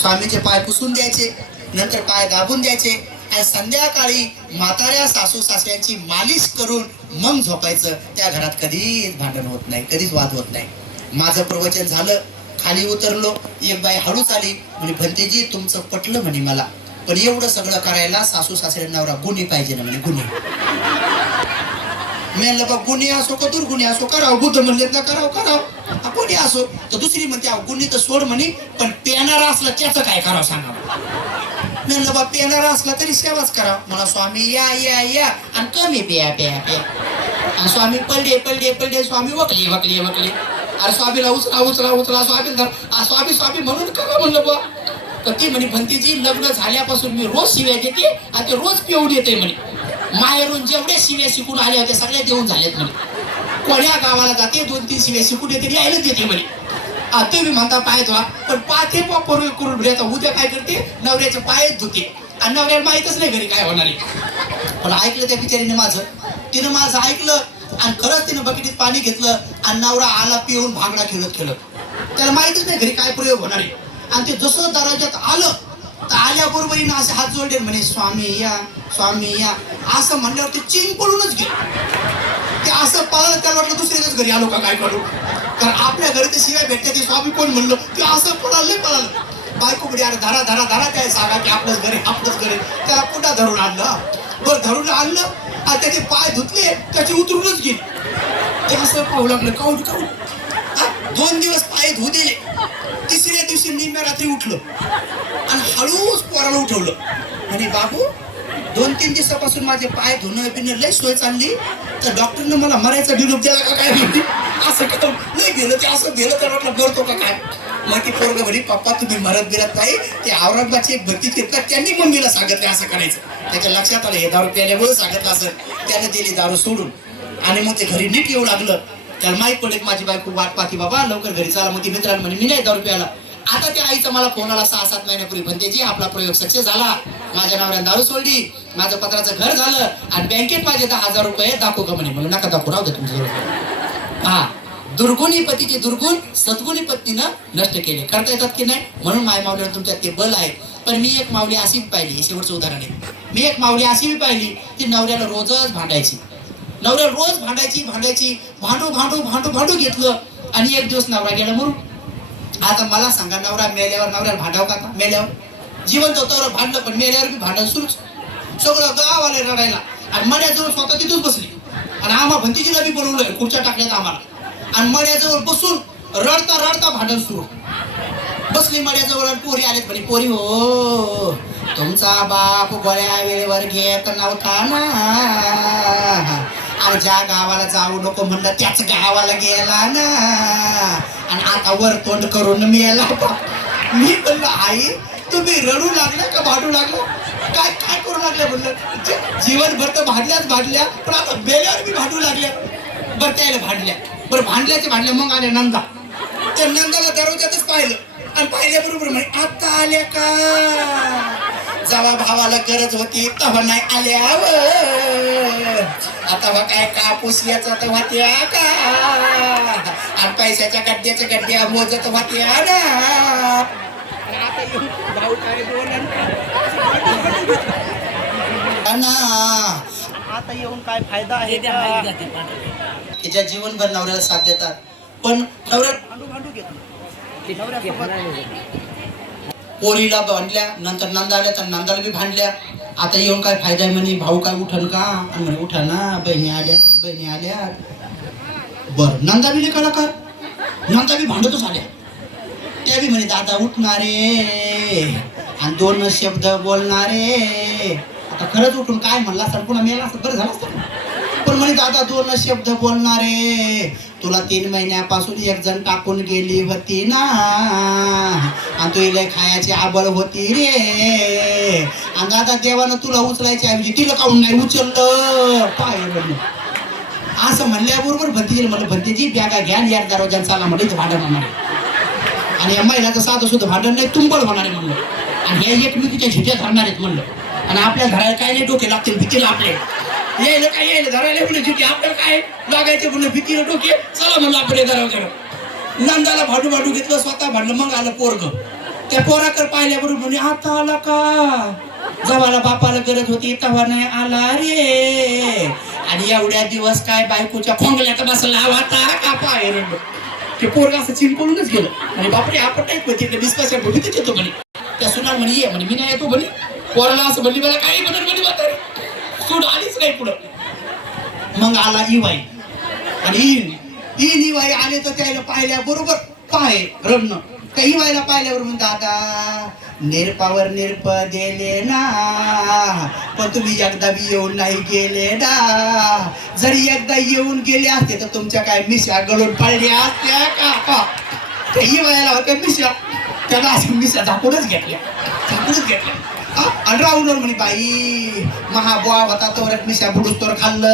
स्वामीचे पाय पुसून द्यायचे, नंतर पाय दाबून द्यायचे, आणि संध्याकाळी म्हाताऱ्या सासू सासऱ्यांची मालिश करून मग झोपायचं. त्या घरात कधीच भांडण होत नाही, कधीच वाद होत नाही. माझं प्रवचन झालं, खाली उतरलो, एक बाई हळूच आली, म्हणे भंतेजी तुमचं पटलं म्हणे मला, पण एवढं सगळं करायला सासू सासऱ्या नवरा गुणी पाहिजे ना म्हणे, गुणी. म्हणलं बा गुन्हे असो का दुर्गुन्हे असो करावं, बुद्ध म्हणलेत ना करावं कोणी असो. तर दुसरी म्हणते गुन्हे तर सोड म्हणे, पण पेनारा असला त्याचं काय करावं सांगा. म्हणलं बा पेनारा असला तरी सेवाच करावं. मला स्वामी या या या आणि कमी प्या प्या प्या. आणि स्वामी पलडे स्वामी वकले. अरे स्वामीला उचला स्वामी स्वामी म्हणून करा म्हणलं बा. तर ती म्हणे भंतीजी लग्न झाल्यापासून मी रोज शिव्या देते आणि ते रोज पिऊन येते म्हणे. माहेरून जेवढे शिव्या शिकून आले होते सगळे देऊन झालेत म्हणे. कोण्या गावाला जाते 2-3 शिव्या शिकून येते यायलाच येते म्हणे. तुम्ही म्हणता पाय धुवा, पण पाते करून भेटा उद्या काय करते नवऱ्याचे पायच धुते आणि नवऱ्याला माहितच नाही घरी काय होणार आहे. पण ऐकलं त्या बिचारीने माझं, तिनं माझं ऐकलं आणि खरंच तिनं बकेटीत पाणी घेतलं आणि नवरा आला पिऊन भांगडा खेळत त्याला माहितच नाही घरी काय प्रयोग होणार आहे. आणि ते जसं दरवाज्यात आलं तर आल्याबरोबर असे हात जोडले म्हणे स्वामी या असं म्हणल्यावर ते चिंग पडूनच गेलं. ते असं पळालं त्याला वाटलं दुसऱ्याच घरी आलो का काय करू, कारण आपल्या घरी ते शिवाय भेटते ते स्वामी कोण म्हणलं ते असं पळालं. बायको कडे अरे धरा काय सांगा की आपलंच घरी त्याला कुठं धरून आणलं. बरं धरून आणलं आणि त्याचे पाय धुतले त्याचे उतरूनच गेले. ते असं पाहू लागलं काऊन 2 दिवस पाय धुऊ दिले. तिसऱ्या दिवशी निम्म्या रात्री उठलं आणि हळूच पोराला उठवलं. म्हणे बाबू 2-3 दिवसापासून माझे पाय धुणं पिणं लय सोय चालली, तर डॉक्टरनं मला मरायचा डिरोप दिला का काय म्हणते. असं केलं नाही गेलं ते असं गेलं तर म्हटलं बरतो का काय. मग ती पोरगं म्हणे पप्पा तुम्ही मरत नाही. ते औरंगाबादची एक भक्ती घेतला त्यांनी मम्मीला सांगितलं असं करायचं. त्याच्या लक्षात आलं हे दारू प्यायल्यामुळे सांगितलं असं. त्याने दिली दारू सोडून आणि मग ते घरी नीट येऊ लागलं. त्याला माहीत पडले माझी बायको वाट पाहती बाबा लवकर घरी चला. मग ती मित्रांनो म्हणे मी नाही दारू प्यायला. आता त्या आईचा मला फोन आला 6-7 महिन्यापूर्वी भंतेजी आपला प्रयोग सक्सेस झाला, माझ्या नवऱ्यानं दारू सोडली, माझं पत्राचं घर झालं आणि बँकेत माझे 10,000 रुपये दाखवू का म्हणे. म्हणून नका दाखवू, राहू दे तुमचं. हा दुर्गुणी पतीचे दुर्गुण सद्गुणी पत्नीनं नष्ट केले. करता येतात की नाही. म्हणून माय माऊलीवर तुमच्यात ते बल आहे. पण मी एक माऊली अशी पाहिली, शेवटचं उदाहरण आहे. मी एक माऊली अशी पाहिली ती नवऱ्याला रोजच भांडायची. नवऱ्याला रोज भांडायची भांडू घेतलं आणि एक दिवस नवरा गेला म्हणून. आता मला सांगा नवरा मेल्यावर नवऱ्याला भांडाव का. मेल्यावर जिवंत होतं भांडलं, पण मेल्यावर बी भांडण सुरूच. सगळं गाव आले रडायला आणि मड्याजवळ स्वतः तिथून बसली आणि आम्हा भंतीजीला बी बोलवलंय, खुर्च्या टाकल्यात आम्हाला. आणि मड्याजवळ बसून रडता भांडण सुरू. बसली मड्याजवळ आणि पोरी आलेत म्हणे पोरी हो तुमचा बाप गोळ्या वेळेवर घेत नव्हता ना, आणि ज्या गावाला जाऊ नको म्हणलं त्याच गावाला गेला ना, आणि आता वर तोंड करून मेला. मी म्हणलं आई तुम्ही रडू लागला का भांडू लागला, काय काय करू लागल्या म्हणलं. जीवनभर तर भांडल्या पण आता बेल्यावर मी भांडू लागल्या. बरं त्याला भांडल्या मग आल्या नंदा. त्या नंदाला दरवाजातच पाहिलं आणि पाहिल्याबरोबर म्हणे आता आल्या का. जेव्हा भावाला गरज होती तेव्हा नाही आल्यावर, आता काय कापूस याचा तर होत्या का, आणि पैशाच्या गड्ड्या मोजत होत्या ना. आता येऊन काय फायदा आहे. ज्या जीवनभर नवऱ्याला साथ देतात पण नवऱ्या पोरीला भांडल्या, नंतर नंदा आल्या तर नंदाला बी भांडल्या. आता येऊन काय फायदा आहे म्हणे, भाऊ काय उठन का, आणि म्हणे उठा ना, बहिणी आल्या. बर नंदा बी कलाकार, नंदा बी भांडतच आल्या. त्या बी म्हणे दादा उठणारे आणि 2 शब्द बोलणारे. आता खरंच उठून काय म्हणला असतं, पुन्हा मेला असतं बरं झालं असतं. पण म्हणे दादा 2 शब्द बोलणारे, तुला 3 महिन्यापासून एक जण टाकून गेली होती ना, आणि तू इला खायची आबळ होती रे, आणि दादा देवानं तुला उचलायची ऐवजी तिला काऊन नाही उचललं पाय. असं म्हणल्याबरोबर भंतीजीला म्हणलं भंतीजी बॅगा घ्या या दरवाजान चाला म्हणजे भांडण होणार, आणि या महिन्याचं साधं सुद्धा भांडण नाही तुंबळ होणार आहे म्हणलं, आणि हे एकमेकीच्या झिट्या धरणार आहेत म्हणलं. आणि आपल्या घराला काय नाही डोके लागतील भीतीला, आपले यायला धरायला म्हणलं झिटी आपल्याला काय लागायचे म्हणलं भीतीला डोके. चला म्हणलं आपले दरवाजाला. नंदाला भांडू घेतलं, स्वतः भांडलं. मग आलं पोरग. त्या पोराकडे पाहिल्याबरोबर म्हणजे आता आला का, जवाला बापाला गरज होती तेव्हा नाही आला रे, आणि एवढ्या दिवस काय बायकोच्या खोंगल्यात बसला होता का पाय रडलं. ते पोरग असं चिंपळूनच गेलं. आणि बापरे आपण नाही होती विश्वासात भीतीच येतो म्हणे. त्या सुनार म्हणे ये म्हणे मी नाही येतो म्हणे. पोराला असं म्हणली मला काही म्हणत म्हणे म्हातारी सूट आलीच नाही पुढं. मग आला इवाई आणि इन इवाई आले तर त्याला पाहिल्या बरोबर पाय रडणं त्या इवायला पाहिल्यावर म्हणून दादा निरपावर निरप दिले ना पण तुम्ही एकदा बी येऊन नाही गेले ना जरी एकदा येऊन गेले असते तर तुमच्या काय मिशा गळून पडल्या असत्या का त्या इवायला होत्या मिशा त्याला अशा मिशा झाकूनच घेतल्या आणि राहून म्हणे बाई महाबुवा होता तोवर मिशा बुडूस तोर खाल्लं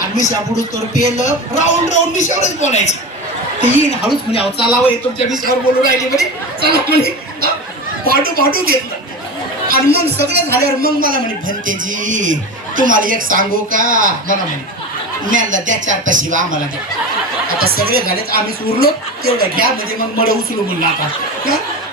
आणि मिशा बुडूस तोर पेलं राहून मिशावरच बोलायचं ते येईन हळूच म्हणे अहो चालावं तुमच्या मिशावर बोलून राहिले म्हणे चला म्हणे पाठू घेतलं आणि मग सगळं झाल्यावर मग मला म्हणे भंतेजी तुम्हाला एक सांगू का मला म्हणे म्यांना द्या 4 शिवा आम्हाला द्या आता सगळे झालेच आम्हीच उरलो तेवढं घ्या म्हणजे मग मला उचलू म्हणलं आता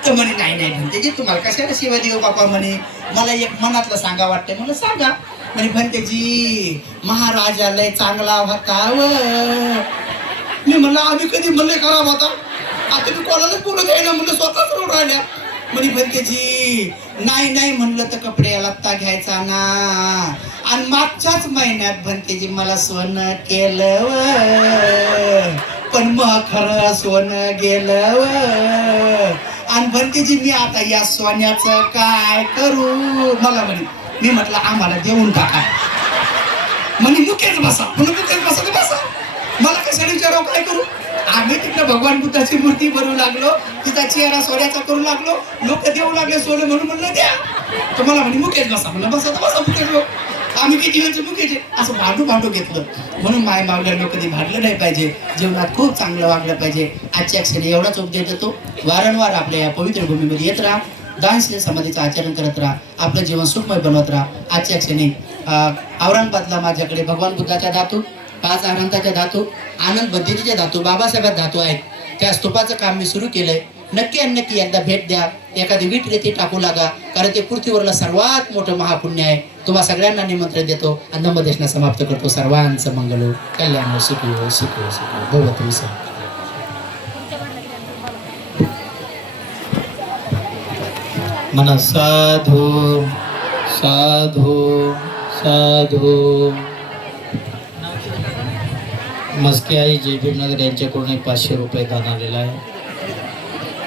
तर म्हणे नाही भंतेजी तुम्हाला कशाला शिवा देऊ बापा म्हणे मला एक मनातलं सांगा वाटतंय मला सांगा म्हणे भंतेजी महाराजा लय चांगला होता मी म्हणलं आम्ही कधी म्हणले खराब होता आता मी कोणालाच बोलत आहे ना म्हणलं स्वतःच रोड राहिल्या म्हणे भंतेजी नाही म्हणलं तर कपडे लत्ता घ्यायचा ना आणि मागच्याच महिन्यात भंतेजी मला सोनं केलं पण मग खरं सोनं गेलं आणि भंतेजी मी आता या सोन्याचं काय करू मला म्हणे मी म्हटलं आम्हाला देऊन टाका म्हणे मुकेच बसा तर बसा मला कशाला विचारावं काय करू आम्ही तिकडे भगवान बुद्धाची मूर्ती बनवू लागलो तिचा चेहरा सोन्याचा करू लागलो लोक देऊ लागले सोनं म्हणून द्या तुम्हाला म्हणे मुकेश बसा म्हणलं बसा तर बसा मुकेश आम्ही किती वेळचे मुकेश असं भांडू घेतलं म्हणून माय मागल्यानं कधी भांडलं नाही पाहिजे जीवनात खूप चांगलं वागलं पाहिजे आजच्या क्षणी एवढाच उपदेश देतो वारंवार आपल्या या पवित्र भूमीमध्ये येत राहा दानशील समाधीचं आचरण करत राहा आपलं जीवन सुखमय बनवत राहा आजच्या क्षणी औरंगाबादला माझ्याकडे भगवान बुद्धाच्या धातू 5 अनंताच्या धातू आनंद बद्दीचे धातू बाबासाहेब धातू आहेत त्या स्तूपाचं काम मी सुरू केलंय नक्की एकदा भेट द्या एखादी वीट रेती टाकू लागा कारण ते पृथ्वीवरला सर्वात मोठं महापुण्य आहे तुम्हा सगळ्यांना निमंत्रण देतो आणि धम्मदेशना समाप्त करतो सर्वांचं मंगल कल्याण सुखो भगवती मन साधू मस्के आई जे बी नगर यांच्याकडून 500 रुपये दान आलेला आहे.